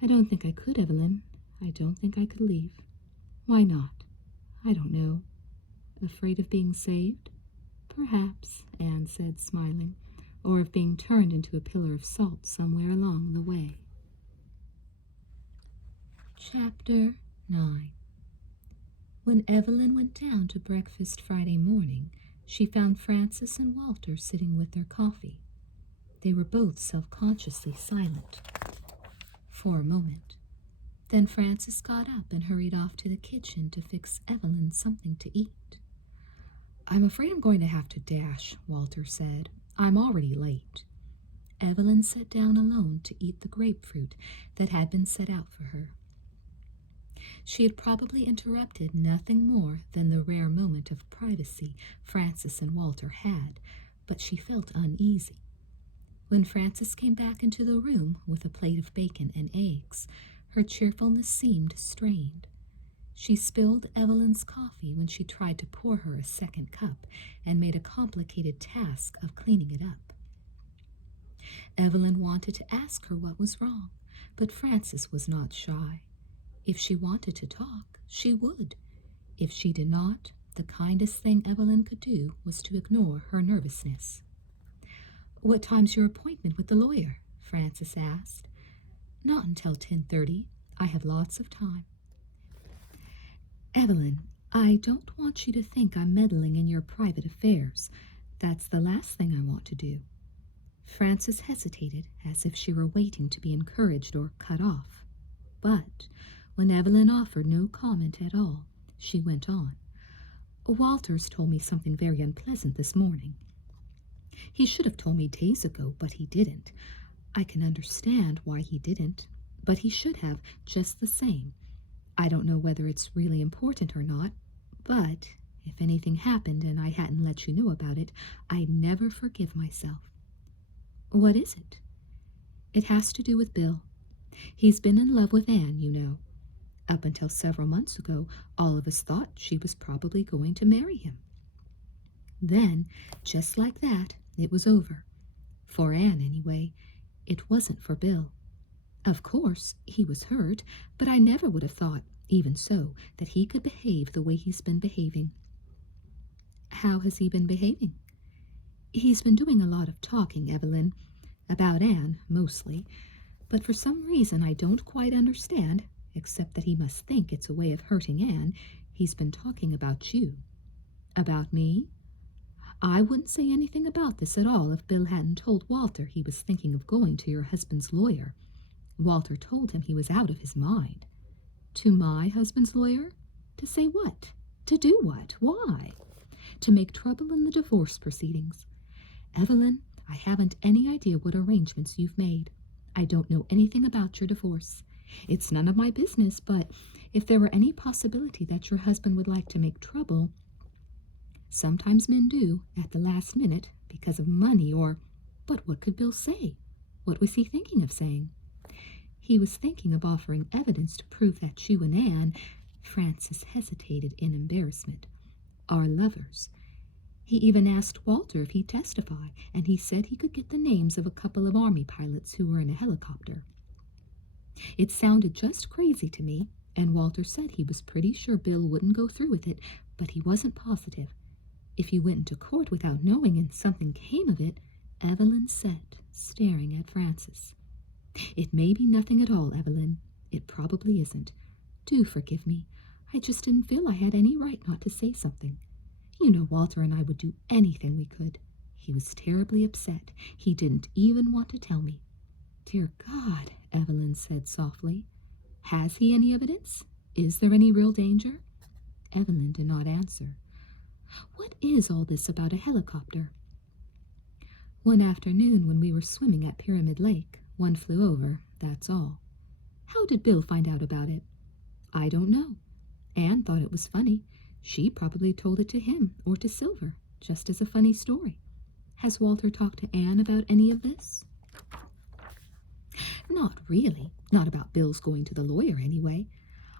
I don't think I could, Evelyn. I don't think I could leave. Why not? I don't know. Afraid of being saved? Perhaps, Anne said, smiling, or of being turned into a pillar of salt somewhere along the way. Chapter 9. When Evelyn went down to breakfast Friday morning, she found Frances and Walter sitting with their coffee. They were both self-consciously silent. For a moment. Then Frances got up and hurried off to the kitchen to fix Evelyn something to eat. I'm afraid I'm going to have to dash, Walter said. I'm already late. Evelyn sat down alone to eat the grapefruit that had been set out for her. She had probably interrupted nothing more than the rare moment of privacy Frances and Walter had, but she felt uneasy. When Frances came back into the room with a plate of bacon and eggs, her cheerfulness seemed strained. She spilled Evelyn's coffee when she tried to pour her a second cup and made a complicated task of cleaning it up. Evelyn wanted to ask her what was wrong, but Frances was not shy. If she wanted to talk, she would. If she did not, the kindest thing Evelyn could do was to ignore her nervousness. What time's your appointment with the lawyer? Frances asked. Not until 10:30. I have lots of time. Evelyn, I don't want you to think I'm meddling in your private affairs. That's the last thing I want to do. Frances hesitated as if she were waiting to be encouraged or cut off. But when Evelyn offered no comment at all, she went on. Walter's told me something very unpleasant this morning. He should have told me days ago, but he didn't. I can understand why he didn't, but he should have just the same. I don't know whether it's really important or not, but if anything happened and I hadn't let you know about it, I'd never forgive myself. What is it? It has to do with Bill. He's been in love with Anne, you know. Up until several months ago, all of us thought she was probably going to marry him. Then, just like that, it was over. For Anne, anyway. It wasn't for Bill. Of course, he was hurt, but I never would have thought, even so, that he could behave the way he's been behaving. How has he been behaving? He's been doing a lot of talking, Evelyn, about Anne, mostly, but for some reason I don't quite understand, except that he must think it's a way of hurting Anne. He's been talking about you. About me? I wouldn't say anything about this at all if Bill hadn't told Walter he was thinking of going to your husband's lawyer. Walter told him he was out of his mind. To my husband's lawyer? To say what? To do what? Why? To make trouble in the divorce proceedings. Evelyn, I haven't any idea what arrangements you've made. I don't know anything about your divorce. It's none of my business, but if there were any possibility that your husband would like to make trouble, sometimes men do, at the last minute, because of money or... But what could Bill say? What was he thinking of saying? He was thinking of offering evidence to prove that you and Anne... Francis hesitated in embarrassment. Are lovers. He even asked Walter if he'd testify, and he said he could get the names of a couple of army pilots who were in a helicopter. It sounded just crazy to me, and Walter said he was pretty sure Bill wouldn't go through with it, but he wasn't positive. If you went into court without knowing and something came of it... Evelyn sat, staring at Francis. It may be nothing at all, Evelyn. It probably isn't. Do forgive me. I just didn't feel I had any right not to say something. You know Walter and I would do anything we could. He was terribly upset. He didn't even want to tell me. Dear God, Evelyn said softly. Has he any evidence? Is there any real danger? Evelyn did not answer. What is all this about a helicopter? One afternoon when we were swimming at Pyramid Lake, one flew over, that's all. How did Bill find out about it? I don't know. Anne thought it was funny. She probably told it to him or to Silver, just as a funny story. Has Walter talked to Anne about any of this? Not really. Not about Bill's going to the lawyer, anyway.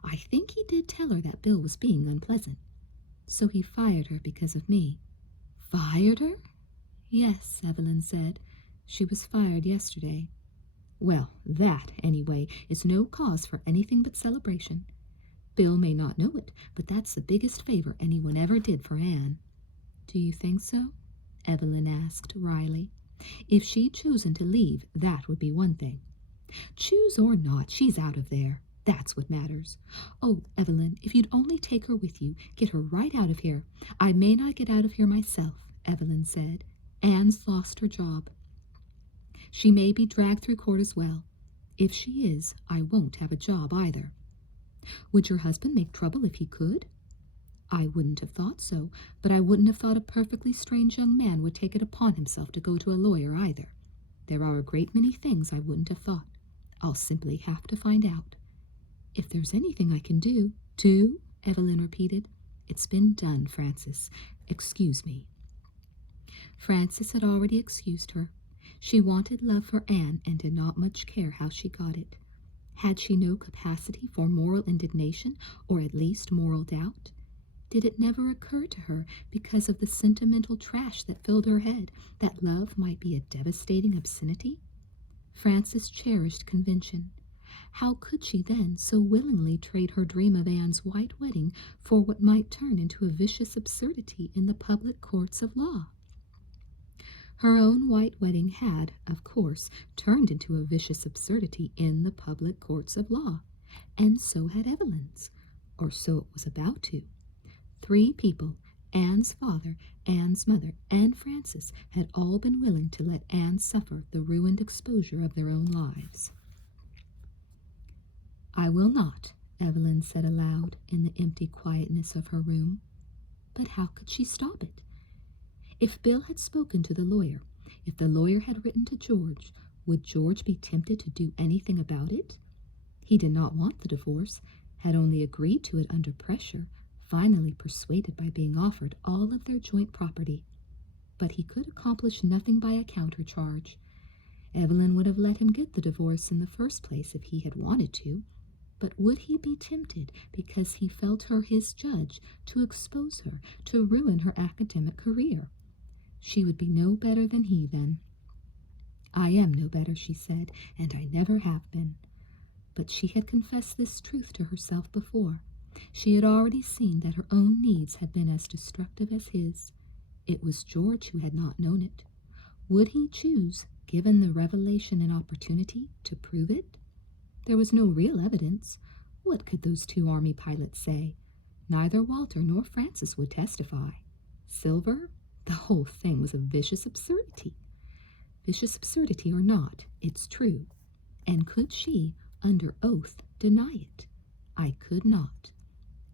I think he did tell her that Bill was being unpleasant. So he fired her because of me. Fired her? Yes, Evelyn said. She was fired yesterday. Well, that, anyway, is no cause for anything but celebration. Bill may not know it, but that's the biggest favor anyone ever did for Anne. Do you think so? Evelyn asked wryly. If she'd chosen to leave, that would be one thing. Choose or not, she's out of there. That's what matters. Oh, Evelyn, if you'd only take her with you, get her right out of here. I may not get out of here myself, Evelyn said. Anne's lost her job. She may be dragged through court as well. If she is, I won't have a job either. Would your husband make trouble if he could? I wouldn't have thought so, but I wouldn't have thought a perfectly strange young man would take it upon himself to go to a lawyer either. There are a great many things I wouldn't have thought. I'll simply have to find out. If there's anything I can do... Do? Evelyn repeated. It's been done, Francis. Excuse me. Francis had already excused her. She wanted love for Anne and did not much care how she got it. Had she no capacity for moral indignation, or at least moral doubt? Did it never occur to her, because of the sentimental trash that filled her head, that love might be a devastating obscenity? Frances cherished convention. How could she then so willingly trade her dream of Anne's white wedding for what might turn into a vicious absurdity in the public courts of law? Her own white wedding had, of course, turned into a vicious absurdity in the public courts of law, and so had Evelyn's, or so it was about to. 3 people, Anne's father, Anne's mother, and Frances, had all been willing to let Anne suffer the ruined exposure of their own lives. I will not, Evelyn said aloud in the empty quietness of her room. But how could she stop it? If Bill had spoken to the lawyer, if the lawyer had written to George, would George be tempted to do anything about it? He did not want the divorce, had only agreed to it under pressure, finally persuaded by being offered all of their joint property. But he could accomplish nothing by a countercharge. Evelyn would have let him get the divorce in the first place if he had wanted to, but would he be tempted, because he felt her his judge, to expose her, to ruin her academic career? She would be no better than he then. I am no better, she said, and I never have been. But she had confessed this truth to herself before. She had already seen that her own needs had been as destructive as his. It was George who had not known it. Would he choose, given the revelation and opportunity, to prove it? There was no real evidence. What could those 2 army pilots say? Neither Walter nor Francis would testify. Silver? The whole thing was a vicious absurdity. Vicious absurdity or not, it's true. And could she, under oath, deny it? I could not.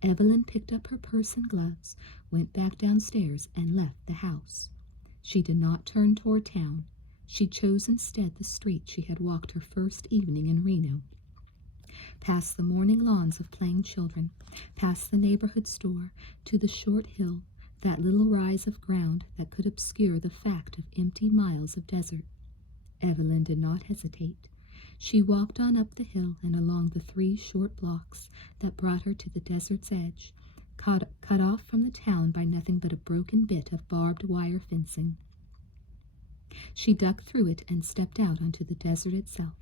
Evelyn picked up her purse and gloves, went back downstairs, and left the house. She did not turn toward town. She chose instead the street she had walked her first evening in Reno, past the morning lawns of playing children, past the neighborhood store, to the short hill, that little rise of ground that could obscure the fact of empty miles of desert. Evelyn did not hesitate. She walked on up the hill and along the 3 short blocks that brought her to the desert's edge, cut off from the town by nothing but a broken bit of barbed wire fencing. She ducked through it and stepped out onto the desert itself.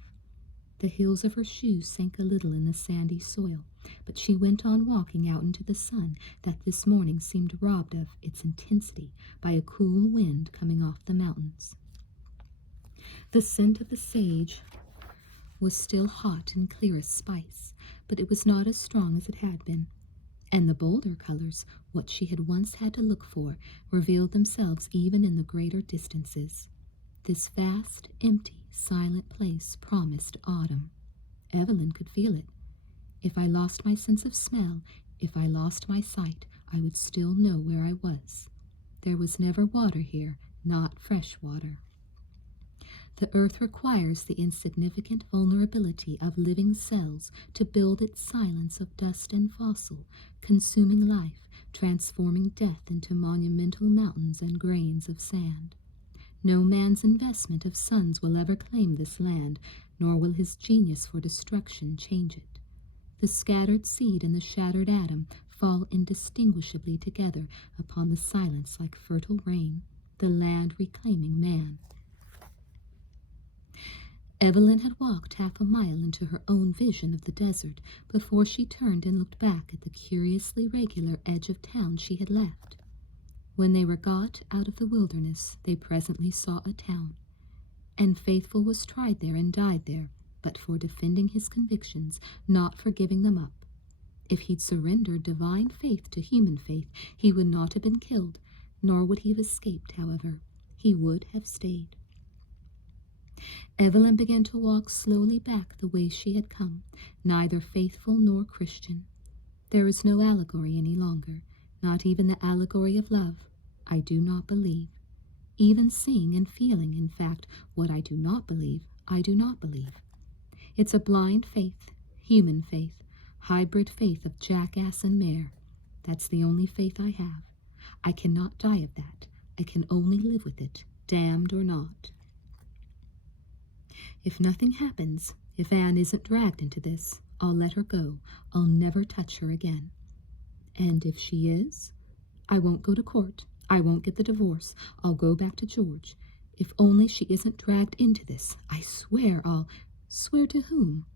The heels of her shoes sank a little in the sandy soil, but she went on walking out into the sun that this morning seemed robbed of its intensity by a cool wind coming off the mountains. The scent of the sage was still hot and clear as spice, but it was not as strong as it had been, and the bolder colors, what she had once had to look for, revealed themselves even in the greater distances. This vast, empty, silent place promised autumn. Evelyn could feel it. If I lost my sense of smell, if I lost my sight, I would still know where I was. There was never water here, not fresh water. The earth requires the insignificant vulnerability of living cells to build its silence of dust and fossil, consuming life, transforming death into monumental mountains and grains of sand. No man's investment of suns will ever claim this land, nor will his genius for destruction change it. The scattered seed and the shattered atom fall indistinguishably together upon the silence like fertile rain, the land reclaiming man. Evelyn had walked half a mile into her own vision of the desert before she turned and looked back at the curiously regular edge of town she had left. When they were got out of the wilderness, they presently saw a town, and Faithful was tried there and died there, but for defending his convictions, not for giving them up. If he'd surrendered divine faith to human faith, he would not have been killed, nor would he have escaped, however. He would have stayed. Evelyn began to walk slowly back the way she had come, neither faithful nor Christian. There is no allegory any longer, not even the allegory of love. I do not believe. Even seeing and feeling, in fact, what I do not believe, I do not believe. It's a blind faith, human faith, hybrid faith of jackass and mare. That's the only faith I have. I cannot die of that. I can only live with it, damned or not. If nothing happens, if Anne isn't dragged into this, I'll let her go. I'll never touch her again. And if she is, I won't go to court. I won't get the divorce. I'll go back to George. If only she isn't dragged into this, I swear I'll... Swear to whom?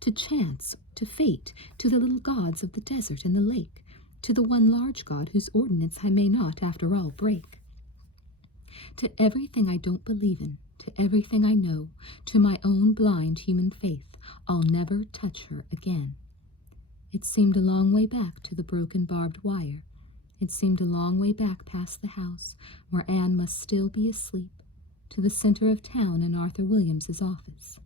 To chance, to fate, to the little gods of the desert and the lake, to the one large God whose ordinance I may not, after all, break. To everything I don't believe in, to everything I know, to my own blind human faith, I'll never touch her again. It seemed a long way back to the broken barbed wire. It seemed a long way back past the house, where Anne must still be asleep, to the center of town and Arthur Williams's office.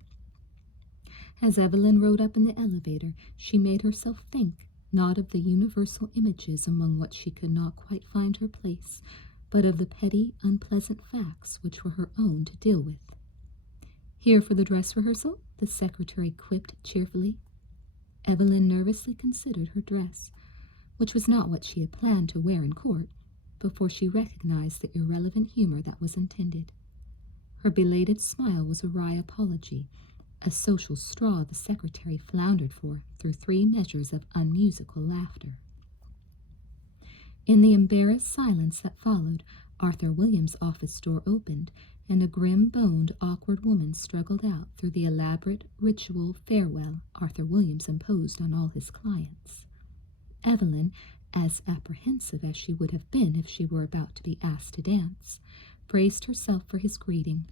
As Evelyn rode up in the elevator, she made herself think, not of the universal images among which she could not quite find her place, but of the petty, unpleasant facts which were her own to deal with. "Here for the dress rehearsal?" the secretary quipped cheerfully. Evelyn nervously considered her dress, which was not what she had planned to wear in court, before she recognized the irrelevant humor that was intended. Her belated smile was a wry apology, a social straw the secretary floundered for through 3 measures of unmusical laughter. In the embarrassed silence that followed, Arthur Williams' office door opened, and a grim-boned, awkward woman struggled out through the elaborate ritual farewell Arthur Williams imposed on all his clients. Evelyn, as apprehensive as she would have been if she were about to be asked to dance, braced herself for his greeting.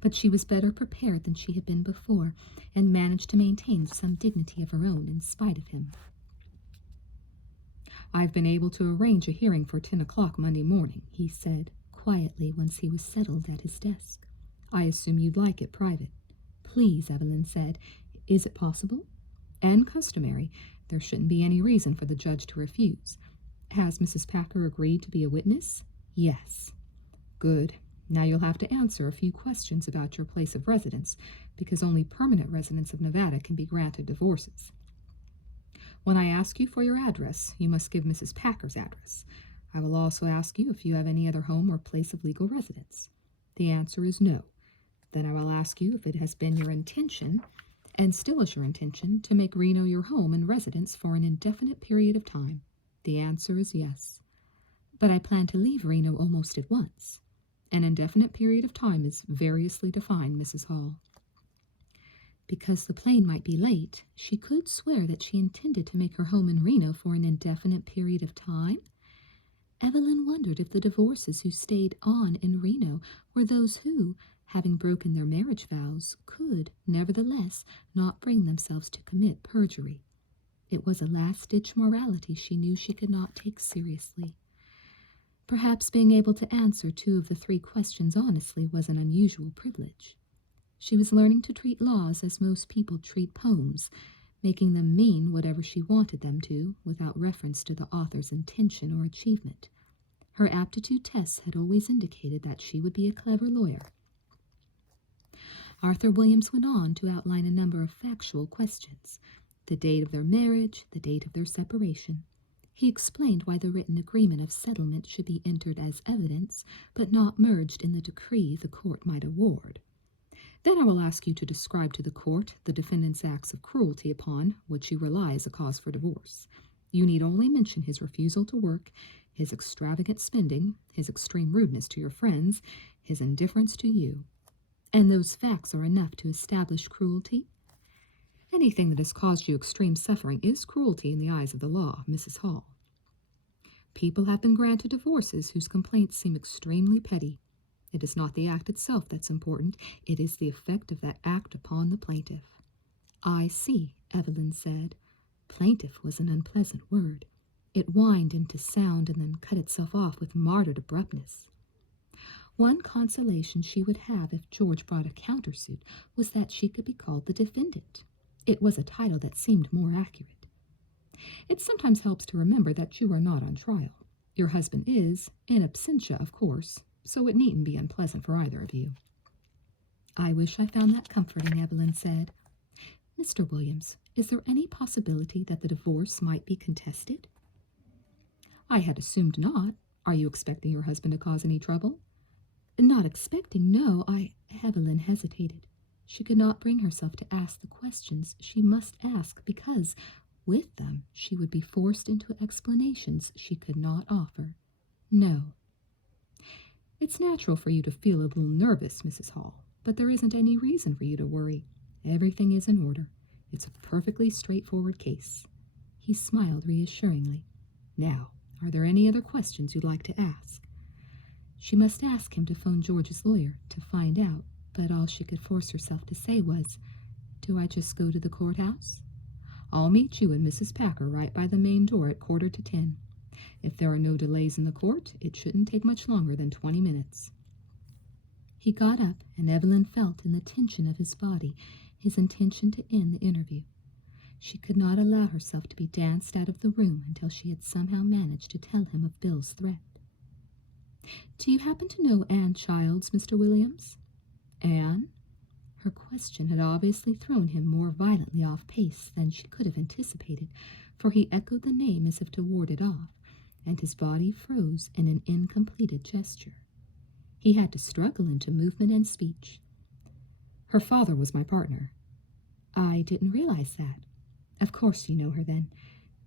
But she was better prepared than she had been before, and managed to maintain some dignity of her own in spite of him. "I've been able to arrange a hearing for 10 o'clock Monday morning," he said, quietly, once he was settled at his desk. "I assume you'd like it private." "Please," Evelyn said. "Is it possible?" "And customary. There shouldn't be any reason for the judge to refuse. Has Mrs. Packer agreed to be a witness?" "Yes." "Good. Now you'll have to answer a few questions about your place of residence, because only permanent residents of Nevada can be granted divorces. When I ask you for your address, you must give Mrs. Packer's address. I will also ask you if you have any other home or place of legal residence. The answer is no. Then I will ask you if it has been your intention, and still is your intention, to make Reno your home and residence for an indefinite period of time. The answer is yes. But I plan to leave Reno almost at once. An indefinite period of time is variously defined, Mrs. Hall. Because the plane might be late, she could swear that she intended to make her home in Reno for an indefinite period of time. Evelyn wondered if the divorces who stayed on in Reno were those who, having broken their marriage vows, could, nevertheless, not bring themselves to commit perjury. It was a last-ditch morality she knew she could not take seriously. Perhaps being able to answer 2 of the 3 questions honestly was an unusual privilege. She was learning to treat laws as most people treat poems, making them mean whatever she wanted them to, without reference to the author's intention or achievement. Her aptitude tests had always indicated that she would be a clever lawyer. Arthur Williams went on to outline a number of factual questions: the date of their marriage, the date of their separation. He explained why the written agreement of settlement should be entered as evidence, but not merged in the decree the court might award. Then I will ask you to describe to the court the defendant's acts of cruelty upon which you rely as a cause for divorce. You need only mention his refusal to work, his extravagant spending, his extreme rudeness to your friends, his indifference to you. And those facts are enough to establish cruelty? Anything that has caused you extreme suffering is cruelty in the eyes of the law, Mrs. Hall. People have been granted divorces whose complaints seem extremely petty. It is not the act itself that's important. It is the effect of that act upon the plaintiff. I see, Evelyn said. Plaintiff was an unpleasant word. It whined into sound and then cut itself off with martyred abruptness. One consolation she would have if George brought a countersuit was that she could be called the defendant. It was a title that seemed more accurate. It sometimes helps to remember that you are not on trial. Your husband is, in absentia, of course, so it needn't be unpleasant for either of you. I wish I found that comforting, Evelyn said. Mr. Williams, is there any possibility that the divorce might be contested? I had assumed not. Are you expecting your husband to cause any trouble? Not expecting, no. Evelyn hesitated. She could not bring herself to ask the questions she must ask because, with them, she would be forced into explanations she could not offer. No. It's natural for you to feel a little nervous, Mrs. Hall, but there isn't any reason for you to worry. Everything is in order. It's a perfectly straightforward case. He smiled reassuringly. Now, are there any other questions you'd like to ask? She must ask him to phone George's lawyer to find out, but all she could force herself to say was, "Do I just go to the courthouse?" I'll meet you and Mrs. Packer right by the main door at 9:45. If there are no delays in the court, it shouldn't take much longer than 20 minutes. He got up, and Evelyn felt in the tension of his body his intention to end the interview. She could not allow herself to be danced out of the room until she had somehow managed to tell him of Bill's threat. "Do you happen to know Ann Childs, Mr. Williams?" Ann? Her question had obviously thrown him more violently off pace than she could have anticipated, for he echoed the name as if to ward it off, and his body froze in an incompleted gesture. He had to struggle into movement and speech. Her father was my partner. I didn't realize that. Of course you know her then.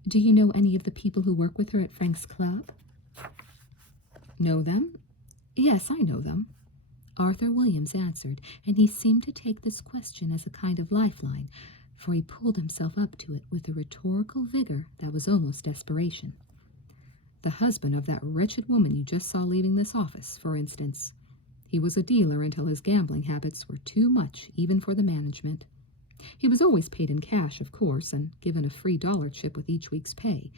Do you know any of the people who work with her at Frank's Club? Know them? Yes, I know them. Arthur Williams answered, and he seemed to take this question as a kind of lifeline, for he pulled himself up to it with a rhetorical vigor that was almost desperation. The husband of that wretched woman you just saw leaving this office, for instance. He was a dealer until his gambling habits were too much even for the management. He was always paid in cash, of course, and given a free dollar chip with each week's pay,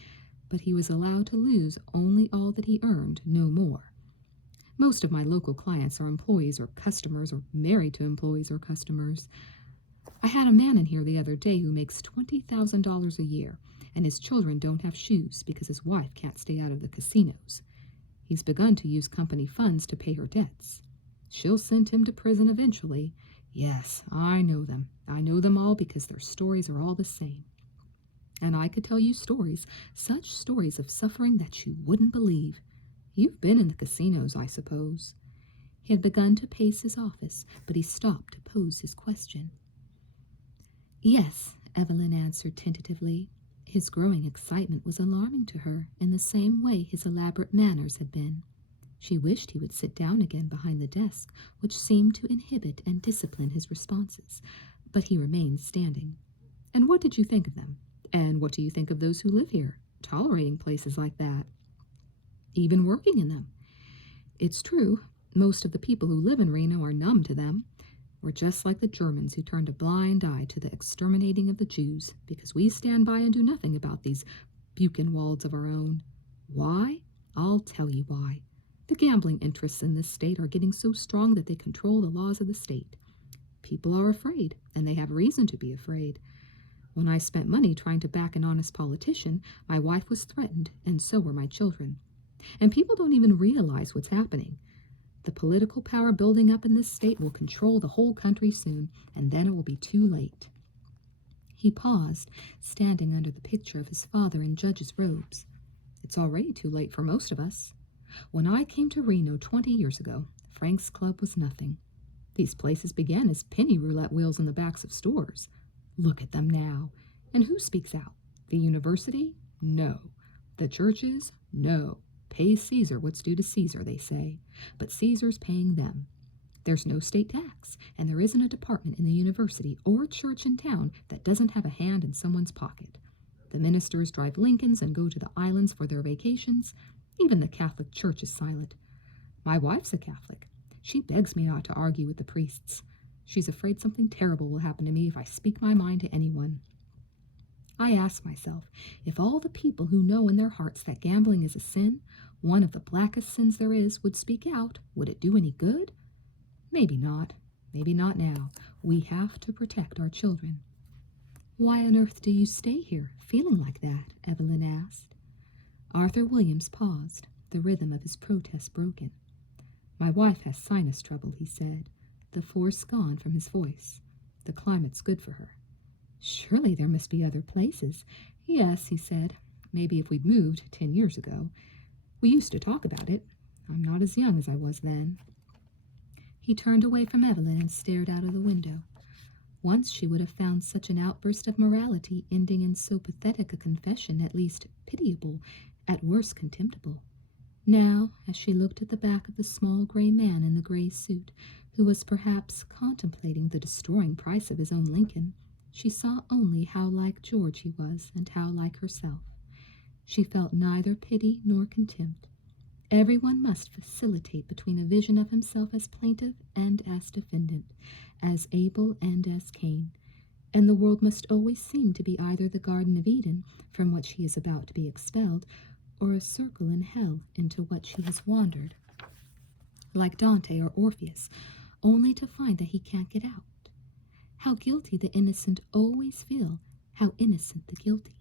but he was allowed to lose only all that he earned, no more. Most of my local clients are employees or customers or married to employees or customers. I had a man in here the other day who makes $20,000 a year, and his children don't have shoes because his wife can't stay out of the casinos. He's begun to use company funds to pay her debts. She'll send him to prison eventually. Yes, I know them. I know them all because their stories are all the same. And I could tell you stories, such stories of suffering that you wouldn't believe. You've been in the casinos, I suppose." He had begun to pace his office, but he stopped to pose his question. "Yes," Evelyn answered tentatively. His growing excitement was alarming to her in the same way his elaborate manners had been. She wished he would sit down again behind the desk, which seemed to inhibit and discipline his responses, but he remained standing. "And what did you think of them? And what do you think of those who live here, tolerating places like that? Even working in them? It's true, most of the people who live in Reno are numb to them. We're just like the Germans who turned a blind eye to the exterminating of the Jews because we stand by and do nothing about these Buchenwalds of our own. Why? I'll tell you why. The gambling interests in this state are getting so strong that they control the laws of the state. People are afraid, and they have reason to be afraid. When I spent money trying to back an honest politician, my wife was threatened, and so were my children. And people don't even realize what's happening. The political power building up in this state will control the whole country soon, and then it will be too late." He paused, standing under the picture of his father in judge's robes. "It's already too late for most of us. When I came to Reno 20 years ago, Frank's Club was nothing. These places began as penny roulette wheels in the backs of stores. Look at them now. And who speaks out? The university? No. The churches? No. Pay Caesar what's due to Caesar, they say. But Caesar's paying them. There's no state tax, and there isn't a department in the university or church in town that doesn't have a hand in someone's pocket. The ministers drive Lincolns and go to the islands for their vacations. Even the Catholic Church is silent. My wife's a Catholic. She begs me not to argue with the priests. She's afraid something terrible will happen to me if I speak my mind to anyone. I ask myself, if all the people who know in their hearts that gambling is a sin, one of the blackest sins there is, would speak out, would it do any good? Maybe not. Maybe not now. We have to protect our children." "Why on earth do you stay here, feeling like that?" Evelyn asked. Arthur Williams paused, the rhythm of his protest broken. "My wife has sinus trouble," he said, the force gone from his voice. "The climate's good for her." "Surely there must be other places." "Yes," he said. "Maybe if we'd moved 10 years ago. We used to talk about it. I'm not as young as I was then." He turned away from Evelyn and stared out of the window. Once she would have found such an outburst of morality ending in so pathetic a confession at least pitiable, at worst contemptible. Now, as she looked at the back of the small gray man in the gray suit, who was perhaps contemplating the destroying price of his own Lincoln, she saw only how like George he was and how like herself. She felt neither pity nor contempt. Everyone must facilitate between a vision of himself as plaintiff and as defendant, as Abel and as Cain, and the world must always seem to be either the Garden of Eden, from which he is about to be expelled, or a circle in hell into which he has wandered, like Dante or Orpheus, only to find that he can't get out. How guilty the innocent always feel, how innocent the guilty.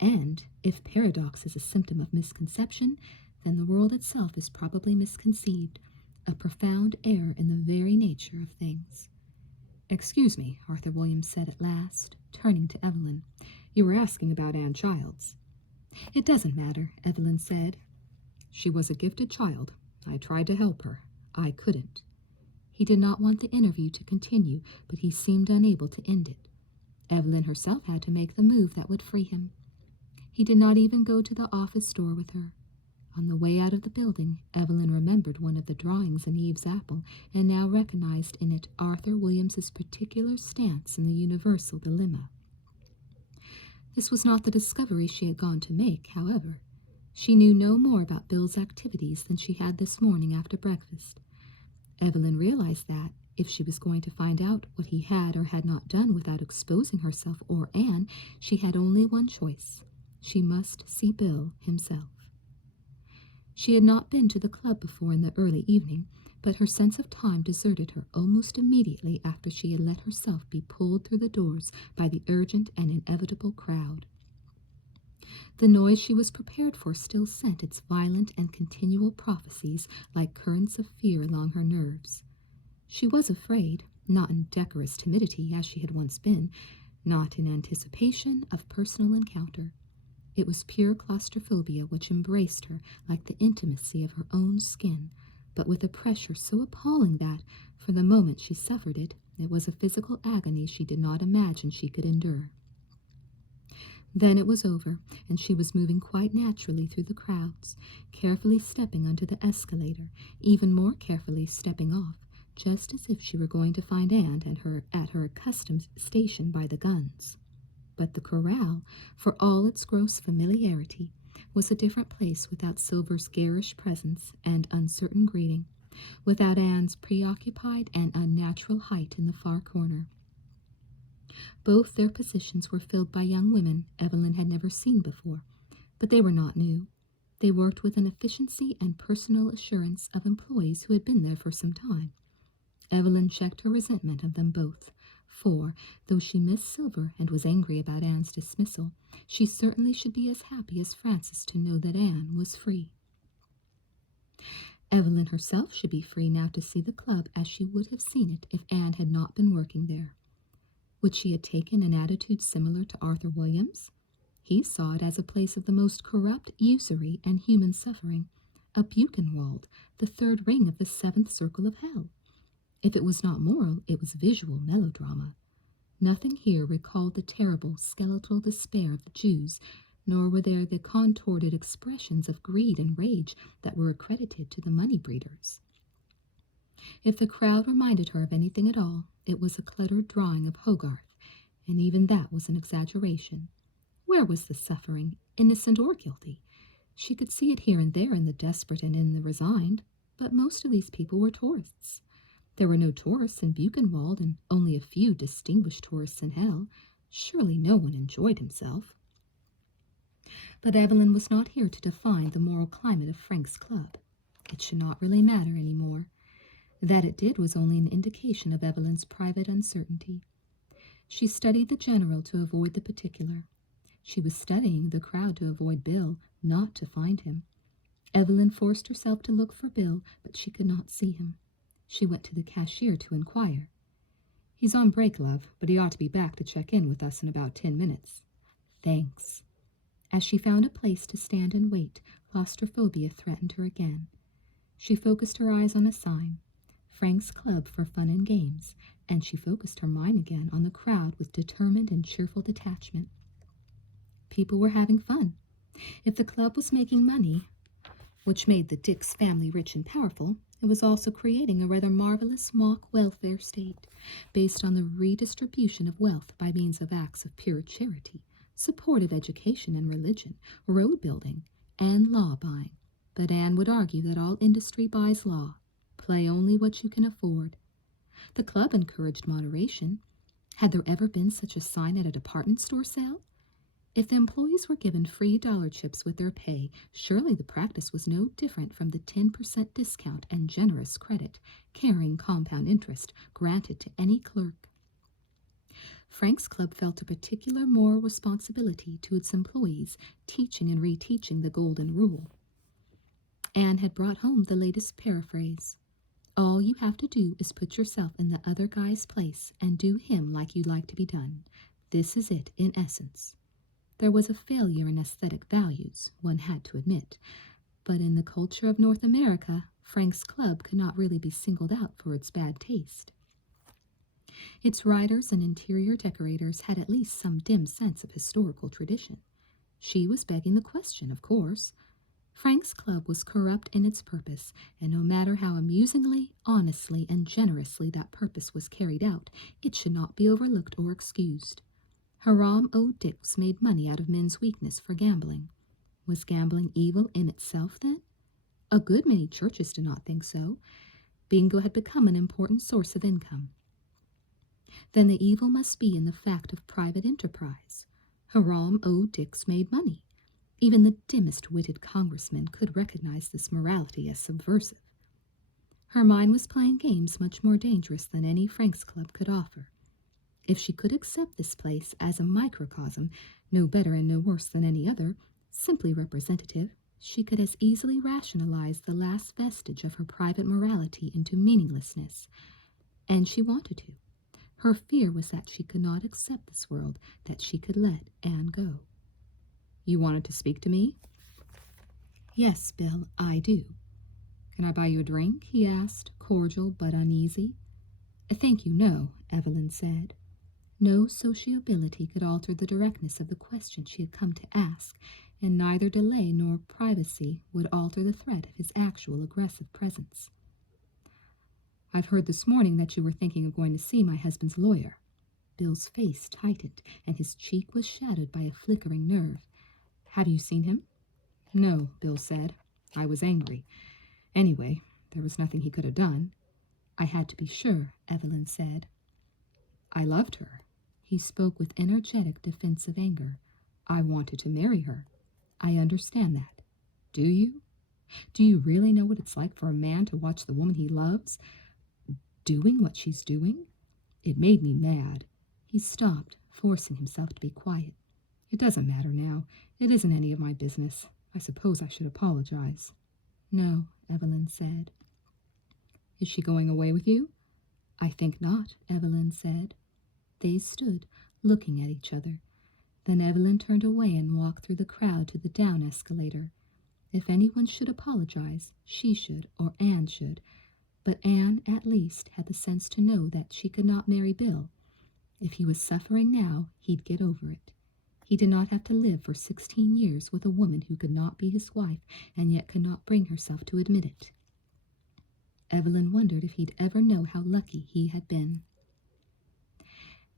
And, if paradox is a symptom of misconception, then the world itself is probably misconceived, a profound error in the very nature of things. "Excuse me," Arthur Williams said at last, turning to Evelyn. "You were asking about Anne Childs." "It doesn't matter," Evelyn said. "She was a gifted child. I tried to help her. I couldn't." He did not want the interview to continue, but he seemed unable to end it. Evelyn herself had to make the move that would free him. He did not even go to the office door with her. On the way out of the building, Evelyn remembered one of the drawings in Eve's apple, and now recognized in it Arthur Williams's particular stance in the universal dilemma. This was not the discovery she had gone to make, however. She knew no more about Bill's activities than she had this morning after breakfast. Evelyn realized that, if she was going to find out what he had or had not done without exposing herself or Anne, she had only one choice. She must see Bill himself. She had not been to the club before in the early evening, but her sense of time deserted her almost immediately after she had let herself be pulled through the doors by the urgent and inevitable crowd. The noise she was prepared for still sent its violent and continual prophecies like currents of fear along her nerves. She was afraid, not in decorous timidity as she had once been, not in anticipation of personal encounter. It was pure claustrophobia which embraced her like the intimacy of her own skin, but with a pressure so appalling that, for the moment she suffered it, it was a physical agony she did not imagine she could endure. Then it was over, and she was moving quite naturally through the crowds, carefully stepping onto the escalator, even more carefully stepping off, just as if she were going to find Anne at her accustomed station by the guns. But the corral, for all its gross familiarity, was a different place without Silver's garish presence and uncertain greeting, without Anne's preoccupied and unnatural height in the far corner. Both their positions were filled by young women Evelyn had never seen before, but they were not new. They worked with an efficiency and personal assurance of employees who had been there for some time. Evelyn checked her resentment of them both, for, though she missed Silver and was angry about Anne's dismissal, she certainly should be as happy as Frances to know that Anne was free. Evelyn herself should be free now to see the club as she would have seen it if Anne had not been working there. Would she have taken an attitude similar to Arthur Williams? He saw it as a place of the most corrupt usury and human suffering, a Buchenwald, the third ring of the seventh circle of hell. If it was not moral, it was visual melodrama. Nothing here recalled the terrible, skeletal despair of the Jews, nor were there the contorted expressions of greed and rage that were accredited to the money breeders. If the crowd reminded her of anything at all, it was a cluttered drawing of Hogarth, and even that was an exaggeration. Where was the suffering, innocent or guilty? She could see it here and there in the desperate and in the resigned, but most of these people were tourists. There were no tourists in Buchenwald, and only a few distinguished tourists in hell. Surely no one enjoyed himself. But Evelyn was not here to define the moral climate of Frank's club. It should not really matter any more. That it did was only an indication of Evelyn's private uncertainty. She studied the general to avoid the particular. She was studying the crowd to avoid Bill, not to find him. Evelyn forced herself to look for Bill, but she could not see him. She went to the cashier to inquire. "He's on break, love, but he ought to be back to check in with us in about 10 minutes. "Thanks." As she found a place to stand and wait, claustrophobia threatened her again. She focused her eyes on a sign, Frank's Club for Fun and Games, and she focused her mind again on the crowd with determined and cheerful detachment. People were having fun. If the club was making money, which made the Dix family rich and powerful, it was also creating a rather marvelous mock welfare state, based on the redistribution of wealth by means of acts of pure charity, support of education and religion, road building, and law buying. But Anne would argue that all industry buys law. Play only what you can afford. The club encouraged moderation. Had there ever been such a sign at a department store sale? If the employees were given free dollar chips with their pay, surely the practice was no different from the 10% discount and generous credit, carrying compound interest, granted to any clerk. Frank's Club felt a particular moral responsibility to its employees, teaching and reteaching the Golden Rule. Anne had brought home the latest paraphrase. All you have to do is put yourself in the other guy's place and do him like you'd like to be done. This is it in essence. There was a failure in aesthetic values, one had to admit, but in the culture of North America, Frank's Club could not really be singled out for its bad taste. Its writers and interior decorators had at least some dim sense of historical tradition. She was begging the question, of course. Frank's Club was corrupt in its purpose, and no matter how amusingly, honestly, and generously that purpose was carried out, it should not be overlooked or excused. Hiram O. Dix made money out of men's weakness for gambling. Was gambling evil in itself, then? A good many churches did not think so. Bingo had become an important source of income. Then the evil must be in the fact of private enterprise. Hiram O. Dix made money. Even the dimmest-witted congressman could recognize this morality as subversive. Her mind was playing games much more dangerous than any Frank's Club could offer. If she could accept this place as a microcosm, no better and no worse than any other, simply representative, she could as easily rationalize the last vestige of her private morality into meaninglessness. And she wanted to. Her fear was that she could not accept this world, that she could let Anne go. You wanted to speak to me? Yes, Bill, I do. Can I buy you a drink? He asked, cordial but uneasy. Thank you, no, Evelyn said. No sociability could alter the directness of the question she had come to ask, and neither delay nor privacy would alter the threat of his actual aggressive presence. I've heard this morning that you were thinking of going to see my husband's lawyer. Bill's face tightened, and his cheek was shadowed by a flickering nerve. Have you seen him? No, Bill said. I was angry. Anyway, there was nothing he could have done. I had to be sure, Evelyn said. I loved her. He spoke with energetic defensive anger. I wanted to marry her. I understand that. Do you? Do you really know what it's like for a man to watch the woman he loves doing what she's doing? It made me mad. He stopped, forcing himself to be quiet. It doesn't matter now. It isn't any of my business. I suppose I should apologize. No, Evelyn said. Is she going away with you? I think not, Evelyn said. They stood, looking at each other. Then Evelyn turned away and walked through the crowd to the down escalator. If anyone should apologize, she should, or Anne should. But Anne, at least, had the sense to know that she could not marry Bill. If he was suffering now, he'd get over it. He did not have to live for 16 years with a woman who could not be his wife and yet could not bring herself to admit it. Evelyn wondered if he'd ever know how lucky he had been.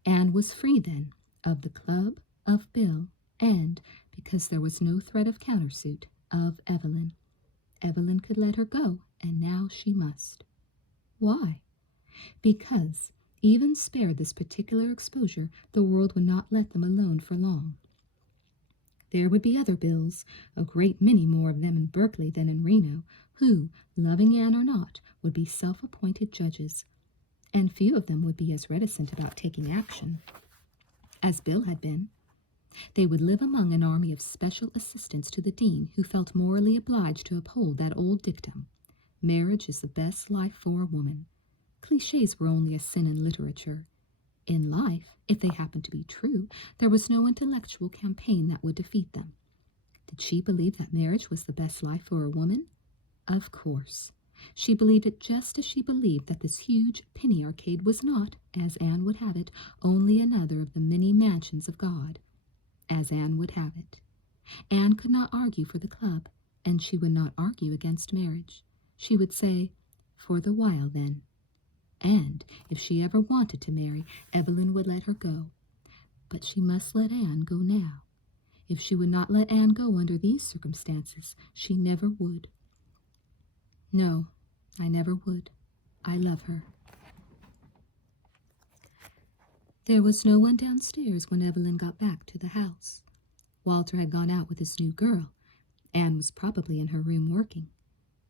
Anne was free then, of the club, of Bill, and, because there was no threat of countersuit, of Evelyn. Evelyn could let her go, and now she must. Why? Because, even spared this particular exposure, the world would not let them alone for long. There would be other Bills, a great many more of them in Berkeley than in Reno, who, loving Anne or not, would be self-appointed judges, and few of them would be as reticent about taking action as Bill had been. They would live among an army of special assistants to the dean who felt morally obliged to uphold that old dictum, marriage is the best life for a woman. Clichés were only a sin in literature. In life, if they happened to be true, there was no intellectual campaign that would defeat them. Did she believe that marriage was the best life for a woman? Of course. She believed it just as she believed that this huge penny arcade was not, as Anne would have it, only another of the many mansions of God. As Anne would have it. Anne could not argue for the club, and she would not argue against marriage. She would say, for the while then. And, if she ever wanted to marry, Evelyn would let her go. But she must let Anne go now. If she would not let Anne go under these circumstances, she never would. No, I never would. I love her. There was no one downstairs when Evelyn got back to the house. Walter had gone out with his new girl. Anne was probably in her room working.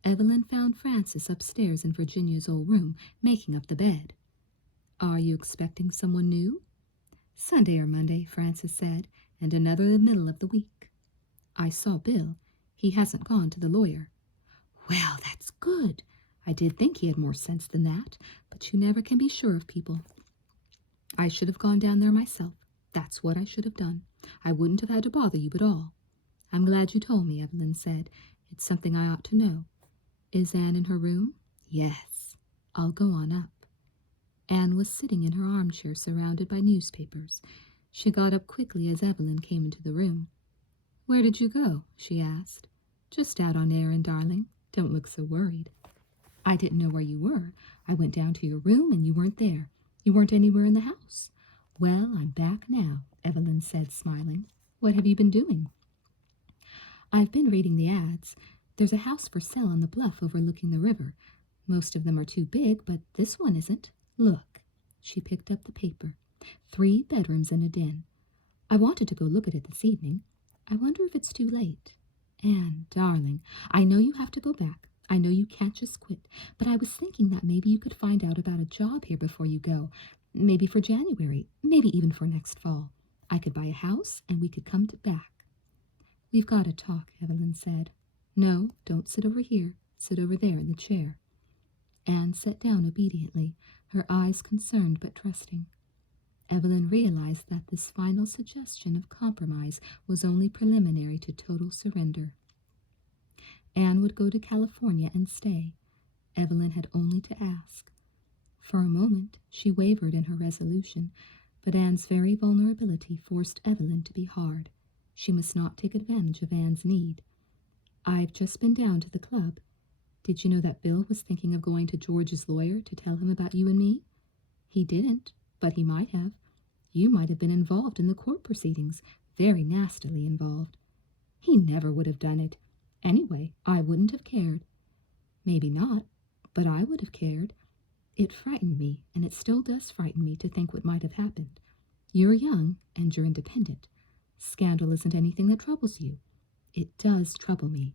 Evelyn found Frances upstairs in Virginia's old room, making up the bed. Are you expecting someone new? Sunday or Monday, Frances said, and another the middle of the week. I saw Bill. He hasn't gone to the lawyer. Well, that's good. I did think he had more sense than that, but you never can be sure of people. I should have gone down there myself. That's what I should have done. I wouldn't have had to bother you at all. I'm glad you told me, Evelyn said. It's something I ought to know. Is Anne in her room? Yes. I'll go on up. Anne was sitting in her armchair surrounded by newspapers. She got up quickly as Evelyn came into the room. Where did you go? She asked. Just out on errand, darling. Don't look so worried. I didn't know where you were. I went down to your room and you weren't there. You weren't anywhere in the house. Well, I'm back now, Evelyn said, smiling. What have you been doing? I've been reading the ads. There's a house for sale on the bluff overlooking the river. Most of them are too big, but this one isn't. Look. She picked up the paper. 3 bedrooms and a den. I wanted to go look at it this evening. I wonder if it's too late. Anne, darling, I know you have to go back. I know you can't just quit, but I was thinking that maybe you could find out about a job here before you go. Maybe for January, maybe even for next fall. I could buy a house and we could come back. We've got to talk, Evelyn said. No, don't sit over here. Sit over there in the chair. Anne sat down obediently, her eyes concerned but trusting. Evelyn realized that this final suggestion of compromise was only preliminary to total surrender. Anne would go to California and stay. Evelyn had only to ask. For a moment, she wavered in her resolution, but Anne's very vulnerability forced Evelyn to be hard. She must not take advantage of Anne's need. "I've just been down to the club. Did you know that Bill was thinking of going to George's lawyer to tell him about you and me? He didn't, but he might have. You might have been involved in the court proceedings, very nastily involved. He never would have done it. Anyway, I wouldn't have cared. Maybe not, but I would have cared. It frightened me, and it still does frighten me to think what might have happened. You're young, and you're independent. Scandal isn't anything that troubles you. It does trouble me.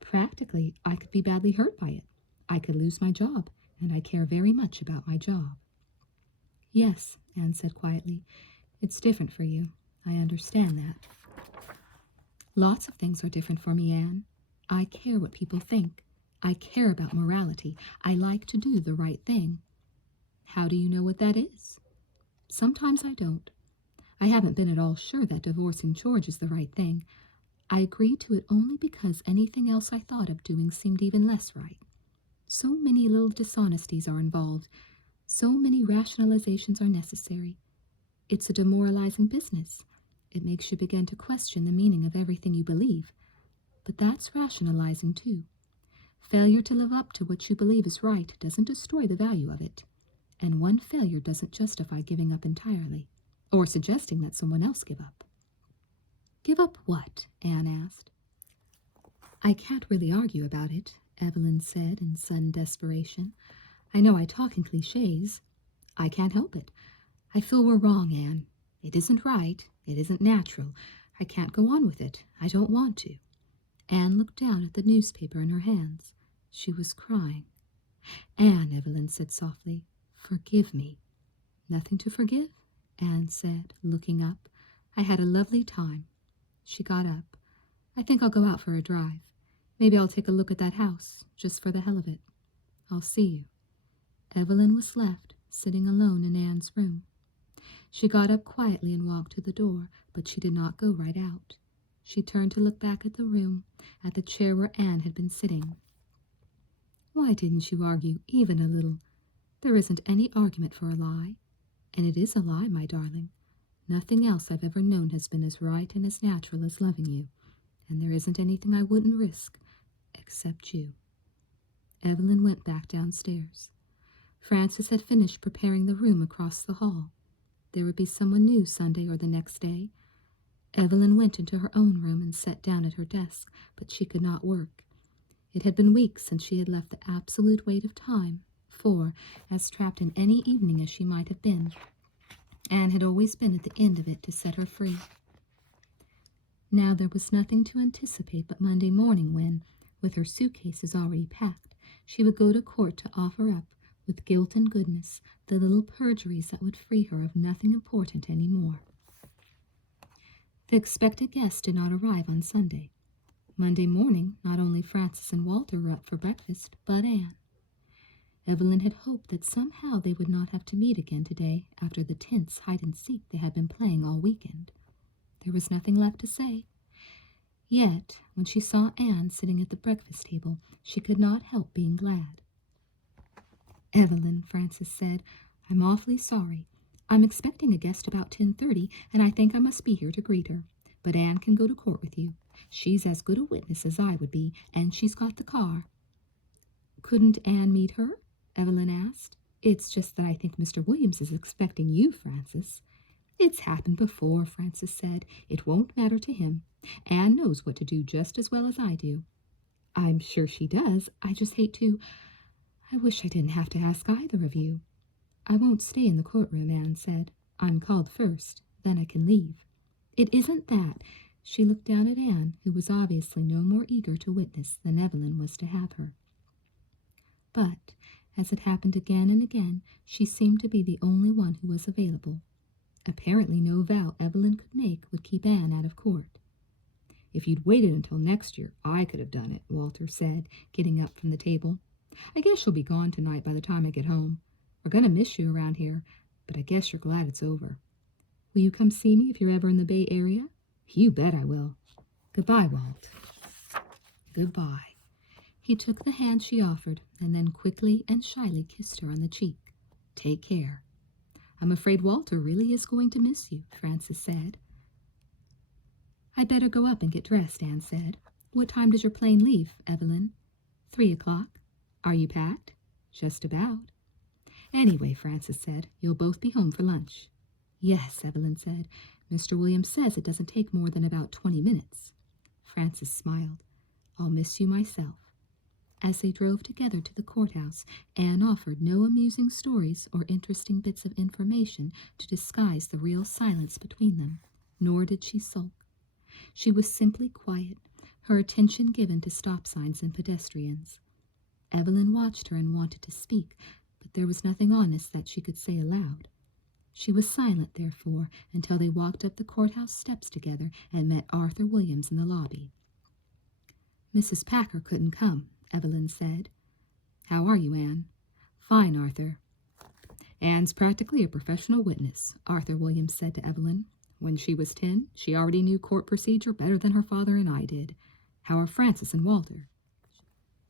Practically, I could be badly hurt by it. I could lose my job, and I care very much about my job." "Yes," Anne said quietly. "It's different for you. I understand that." "Lots of things are different for me, Anne. I care what people think. I care about morality. I like to do the right thing." "How do you know what that is?" "Sometimes I don't. I haven't been at all sure that divorcing George is the right thing. I agreed to it only because anything else I thought of doing seemed even less right. So many little dishonesties are involved. So many rationalizations are necessary. It's a demoralizing business. It makes you begin to question the meaning of everything you believe. But that's rationalizing too. Failure to live up to what you believe is right doesn't destroy the value of it. And one failure doesn't justify giving up entirely, or suggesting that someone else give up." "Give up what?" Anne asked. "I can't really argue about it," Evelyn said in sudden desperation. "I know I talk in cliches. I can't help it. I feel we're wrong, Anne. It isn't right. It isn't natural. I can't go on with it. I don't want to." Anne looked down at the newspaper in her hands. She was crying. "Anne," Evelyn said softly, "forgive me." "Nothing to forgive," Anne said, looking up. "I had a lovely time." She got up. "I think I'll go out for a drive. Maybe I'll take a look at that house, just for the hell of it. I'll see you." Evelyn was left, sitting alone in Anne's room. She got up quietly and walked to the door, but she did not go right out. She turned to look back at the room, at the chair where Anne had been sitting. "Why didn't you argue even a little? There isn't any argument for a lie. And it is a lie, my darling. Nothing else I've ever known has been as right and as natural as loving you, and there isn't anything I wouldn't risk, except you." Evelyn went back downstairs. Frances had finished preparing the room across the hall. There would be someone new Sunday or the next day. Evelyn went into her own room and sat down at her desk, but she could not work. It had been weeks since she had left the absolute weight of time, for, as trapped in any evening as she might have been, Anne had always been at the end of it to set her free. Now there was nothing to anticipate but Monday morning when, with her suitcases already packed, she would go to court to offer up, with guilt and goodness, the little perjuries that would free her of nothing important any more. The expected guests did not arrive on Sunday. Monday morning, not only Frances and Walter were up for breakfast, but Anne. Evelyn had hoped that somehow they would not have to meet again today after the tense hide-and-seek they had been playing all weekend. There was nothing left to say. Yet, when she saw Anne sitting at the breakfast table, she could not help being glad. "Evelyn," Frances said, "I'm awfully sorry. I'm expecting a guest about 10:30, and I think I must be here to greet her. But Anne can go to court with you. She's as good a witness as I would be, and she's got the car." "Couldn't Anne meet her?" Evelyn asked. "It's just that I think Mr. Williams is expecting you, Frances." "It's happened before," Frances said. "It won't matter to him. Anne knows what to do just as well as I do." "I'm sure she does. I just hate to. I wish I didn't have to ask either of you." "I won't stay in the courtroom," Anne said. "I'm called first. Then I can leave." "It isn't that." She looked down at Anne, who was obviously no more eager to witness than Evelyn was to have her. But, as it happened again and again, she seemed to be the only one who was available. Apparently no vow Evelyn could make would keep Anne out of court. "If you'd waited until next year, I could have done it," Walter said, getting up from the table. I guess you'll be gone tonight by the time I get home. We're going to miss you around here, but I guess you're glad it's over. Will you come see me if you're ever in the Bay Area? You bet I will. Goodbye, Walt. Goodbye. He took the hand she offered and then quickly and shyly kissed her on the cheek. Take care. I'm afraid Walter really is going to miss you, Frances said. I'd better go up and get dressed, Anne said. What time does your plane leave, Evelyn? 3 o'clock. Are you packed? Just about. Anyway, Frances said, you'll both be home for lunch. Yes, Evelyn said. Mr. Williams says it doesn't take more than about 20 minutes. Frances smiled. I'll miss you myself. As they drove together to the courthouse, Anne offered no amusing stories or interesting bits of information to disguise the real silence between them, nor did she sulk. She was simply quiet, her attention given to stop signs and pedestrians. Evelyn watched her and wanted to speak, but there was nothing honest that she could say aloud. She was silent, therefore, until they walked up the courthouse steps together and met Arthur Williams in the lobby. Mrs. Packer couldn't come, Evelyn said. How are you, Anne? Fine, Arthur. Anne's practically a professional witness, Arthur Williams said to Evelyn. When she was 10, she already knew court procedure better than her father and I did. How are Frances and Walter?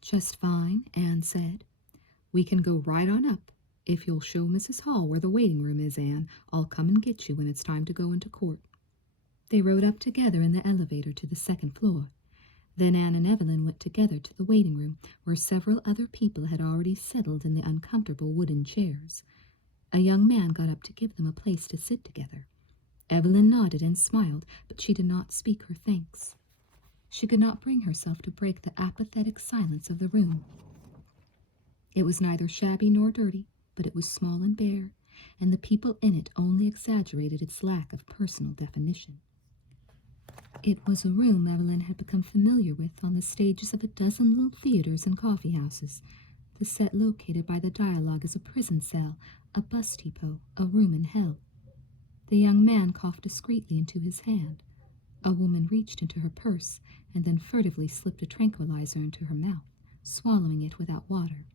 Just fine, Anne said. We can go right on up. If you'll show Mrs. Hall where the waiting room is, Anne, I'll come and get you when it's time to go into court. They rode up together in the elevator to the second floor. Then Anne and Evelyn went together to the waiting room, where several other people had already settled in the uncomfortable wooden chairs. A young man got up to give them a place to sit together. Evelyn nodded and smiled, but she did not speak her thanks. She could not bring herself to break the apathetic silence of the room. It was neither shabby nor dirty, but it was small and bare, and the people in it only exaggerated its lack of personal definition. It was a room Evelyn had become familiar with on the stages of a dozen little theaters and coffee houses. The set located by the dialogue is a prison cell, a bus depot, a room in hell. The young man coughed discreetly into his hand. A woman reached into her purse and then furtively slipped a tranquilizer into her mouth, swallowing it without water.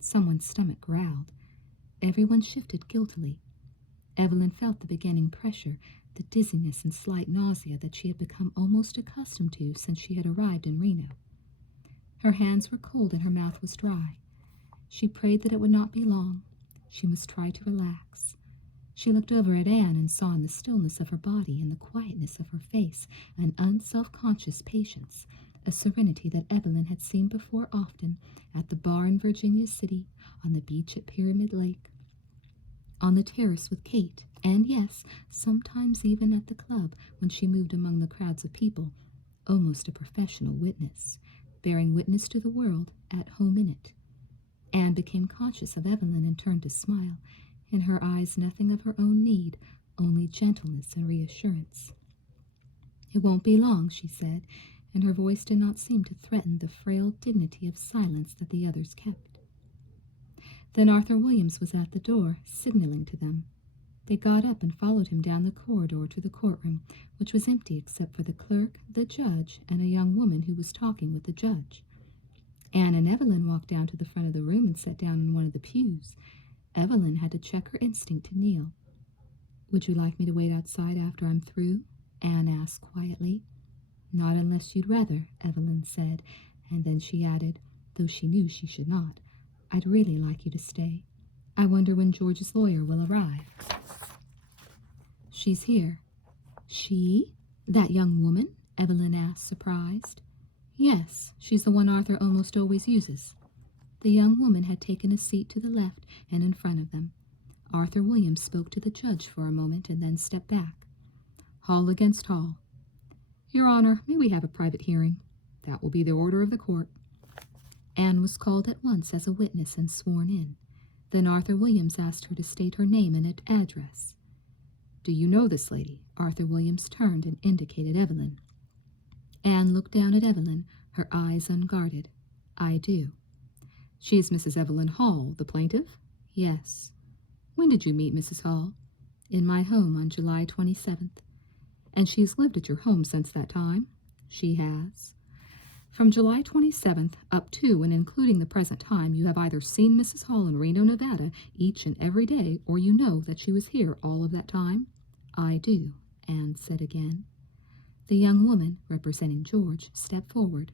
Someone's stomach growled. Everyone shifted guiltily. Evelyn felt the beginning pressure, the dizziness and slight nausea that she had become almost accustomed to since she had arrived in Reno. Her hands were cold and her mouth was dry. She prayed that it would not be long. She must try to relax. She looked over at Anne and saw in the stillness of her body and the quietness of her face an unself-conscious patience, a serenity that Evelyn had seen before often at the bar in Virginia City, on the beach at Pyramid Lake, on the terrace with Kate, and yes, sometimes even at the club when she moved among the crowds of people, almost a professional witness, bearing witness to the world at home in it. Anne became conscious of Evelyn and turned to smile, in her eyes nothing of her own need, only gentleness and reassurance. It won't be long, she said, and her voice did not seem to threaten the frail dignity of silence that the others kept. Then Arthur Williams was at the door, signaling to them. They got up and followed him down the corridor to the courtroom, which was empty except for the clerk, the judge, and a young woman who was talking with the judge. Anne and Evelyn walked down to the front of the room and sat down in one of the pews. Evelyn had to check her instinct to kneel. "Would you like me to wait outside after I'm through?" Anne asked quietly. "Not unless you'd rather," Evelyn said, and then she added, though she knew she should not, "I'd really like you to stay. I wonder when George's lawyer will arrive." "She's here." "She? That young woman?" Evelyn asked, surprised. "Yes, she's the one Arthur almost always uses." The young woman had taken a seat to the left and in front of them. Arthur Williams spoke to the judge for a moment and then stepped back. "Hall against Hall. Your Honor, may we have a private hearing? That will be the order of the court." Anne was called at once as a witness and sworn in. Then Arthur Williams asked her to state her name and address. "Do you know this lady?" Arthur Williams turned and indicated Evelyn. Anne looked down at Evelyn, her eyes unguarded. "I do." "She is Mrs. Evelyn Hall, the plaintiff?" "Yes." "When did you meet Mrs. Hall?" "In my home on July 27th. "And she has lived at your home since that time?" "She has." From July 27th up to and including the present time, you have either seen Mrs. Hall in Reno, Nevada each and every day, or you know that she was here all of that time? I do, Anne said again. The young woman, representing George, stepped forward.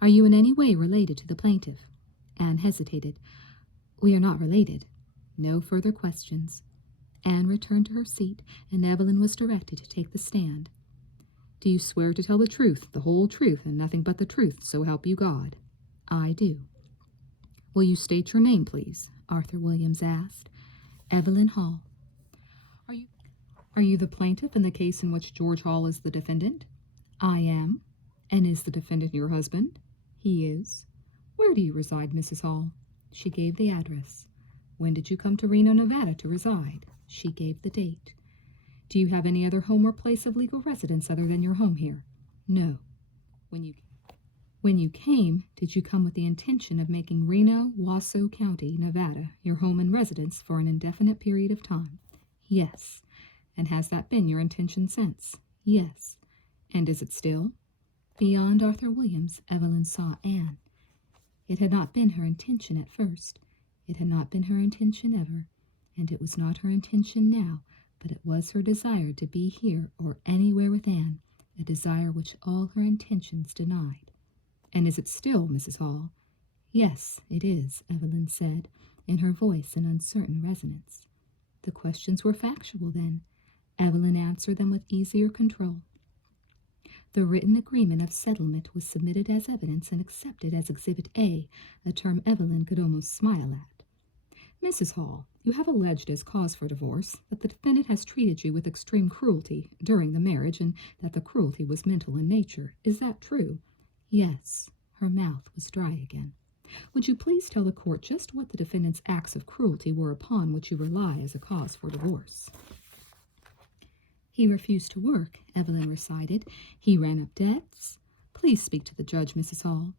Are you in any way related to the plaintiff? Anne hesitated. We are not related. No further questions. Anne returned to her seat, and Evelyn was directed to take the stand. Do you swear to tell the truth, the whole truth, and nothing but the truth, so help you God? I do. Will you state your name, please? Arthur Williams asked. Evelyn Hall. Are you the plaintiff in the case in which George Hall is the defendant? I am. And is the defendant your husband? He is. Where do you reside, Mrs. Hall? She gave the address. When did you come to Reno, Nevada to reside? She gave the date. Do you have any other home or place of legal residence other than your home here? No. When you came, did you come with the intention of making Reno, Washoe County, Nevada, your home and residence for an indefinite period of time? Yes. And has that been your intention since? Yes. And is it still? Beyond Arthur Williams, Evelyn saw Anne. It had not been her intention at first. It had not been her intention ever. And it was not her intention now, but it was her desire to be here or anywhere with Anne, a desire which all her intentions denied. And is it still, Mrs. Hall? Yes, it is, Evelyn said, in her voice an uncertain resonance. The questions were factual, then. Evelyn answered them with easier control. The written agreement of settlement was submitted as evidence and accepted as Exhibit A, a term Evelyn could almost smile at. Mrs. Hall, you have alleged as cause for divorce that the defendant has treated you with extreme cruelty during the marriage and that the cruelty was mental in nature. Is that true? Yes. Her mouth was dry again. Would you please tell the court just what the defendant's acts of cruelty were upon which you rely as a cause for divorce? He refused to work, Evelyn recited. He ran up debts. Please speak to the judge, Mrs. Hall.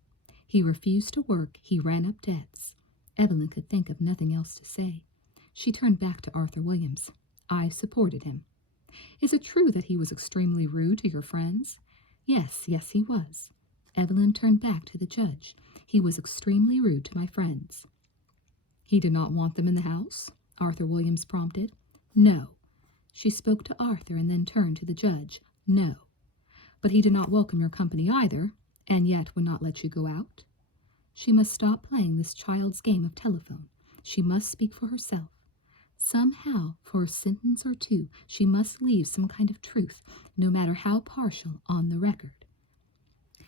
He refused to work. He ran up debts. Evelyn could think of nothing else to say. She turned back to Arthur Williams. I supported him. Is it true that he was extremely rude to your friends? Yes, he was. Evelyn turned back to the judge. He was extremely rude to my friends. He did not want them in the house? Arthur Williams prompted. No. She spoke to Arthur and then turned to the judge. No. But he did not welcome your company either, and yet would not let you go out? She must stop playing this child's game of telephone. She must speak for herself. Somehow, for a sentence or two, she must leave some kind of truth, no matter how partial, on the record.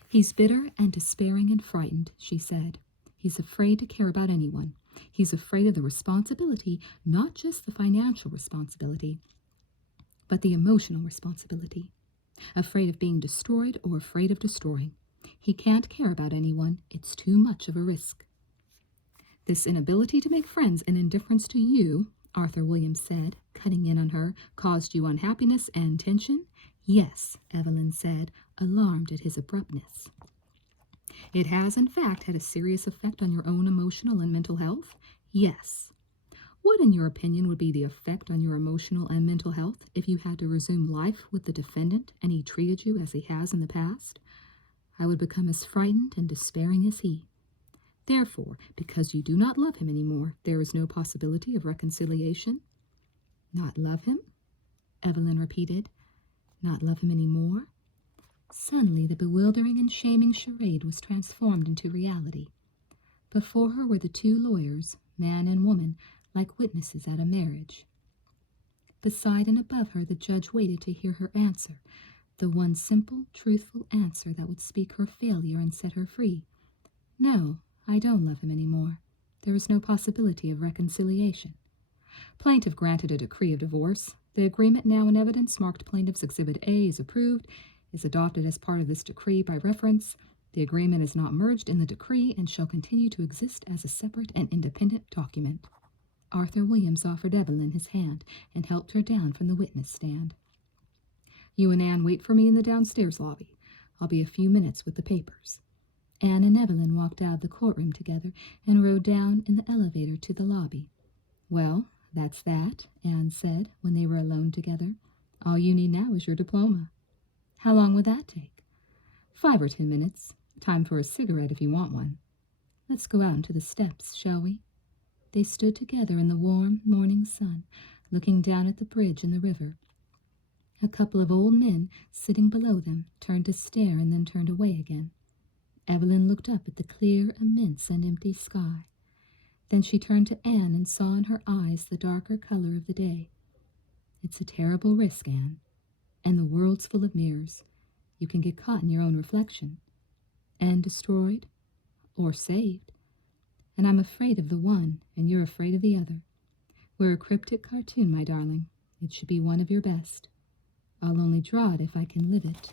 He's bitter and despairing and frightened, she said. He's afraid to care about anyone. He's afraid of the responsibility, not just the financial responsibility, but the emotional responsibility. Afraid of being destroyed or afraid of destroying. He can't care about anyone. It's too much of a risk. This inability to make friends and indifference to you, Arthur Williams said, cutting in on her, caused you unhappiness and tension? Yes, Evelyn said, alarmed at his abruptness. It has, in fact, had a serious effect on your own emotional and mental health? Yes. What, in your opinion, would be the effect on your emotional and mental health if you had to resume life with the defendant and he treated you as he has in the past? I would become as frightened and despairing as he. Therefore, because you do not love him anymore, there is no possibility of reconciliation? Not love him? Evelyn repeated. Not love him anymore? Suddenly the bewildering and shaming charade was transformed into reality. Before her were the two lawyers, man and woman, like witnesses at a marriage. Beside and above her the judge waited to hear her answer, the one simple, truthful answer that would speak her failure and set her free. No, I don't love him anymore. There is no possibility of reconciliation. Plaintiff granted a decree of divorce. The agreement now in evidence, marked Plaintiff's Exhibit A, is approved, is adopted as part of this decree by reference. The agreement is not merged in the decree and shall continue to exist as a separate and independent document. Arthur Williams offered Evelyn his hand and helped her down from the witness stand. You and Anne wait for me in the downstairs lobby. I'll be a few minutes with the papers. Anne and Evelyn walked out of the courtroom together and rode down in the elevator to the lobby. Well, that's that, Anne said when they were alone together. All you need now is your diploma. How long would that take? 5 or 10 minutes. Time for a cigarette if you want one. Let's go out into the steps, shall we? They stood together in the warm morning sun, looking down at the bridge and the river. A couple of old men sitting below them turned to stare and then turned away again. Evelyn looked up at the clear, immense, and empty sky. Then she turned to Anne and saw in her eyes the darker color of the day. It's a terrible risk, Anne. And the world's full of mirrors. You can get caught in your own reflection. And destroyed. Or saved. And I'm afraid of the one, and you're afraid of the other. We're a cryptic cartoon, my darling. It should be one of your best. I'll only draw it if I can live it.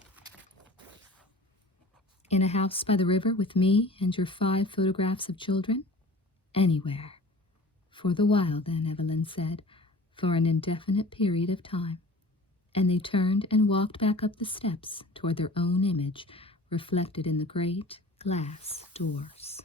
In a house by the river with me and your 5 photographs of children? Anywhere. For the while, then, Evelyn said, for an indefinite period of time. And they turned and walked back up the steps toward their own image, reflected in the great glass doors.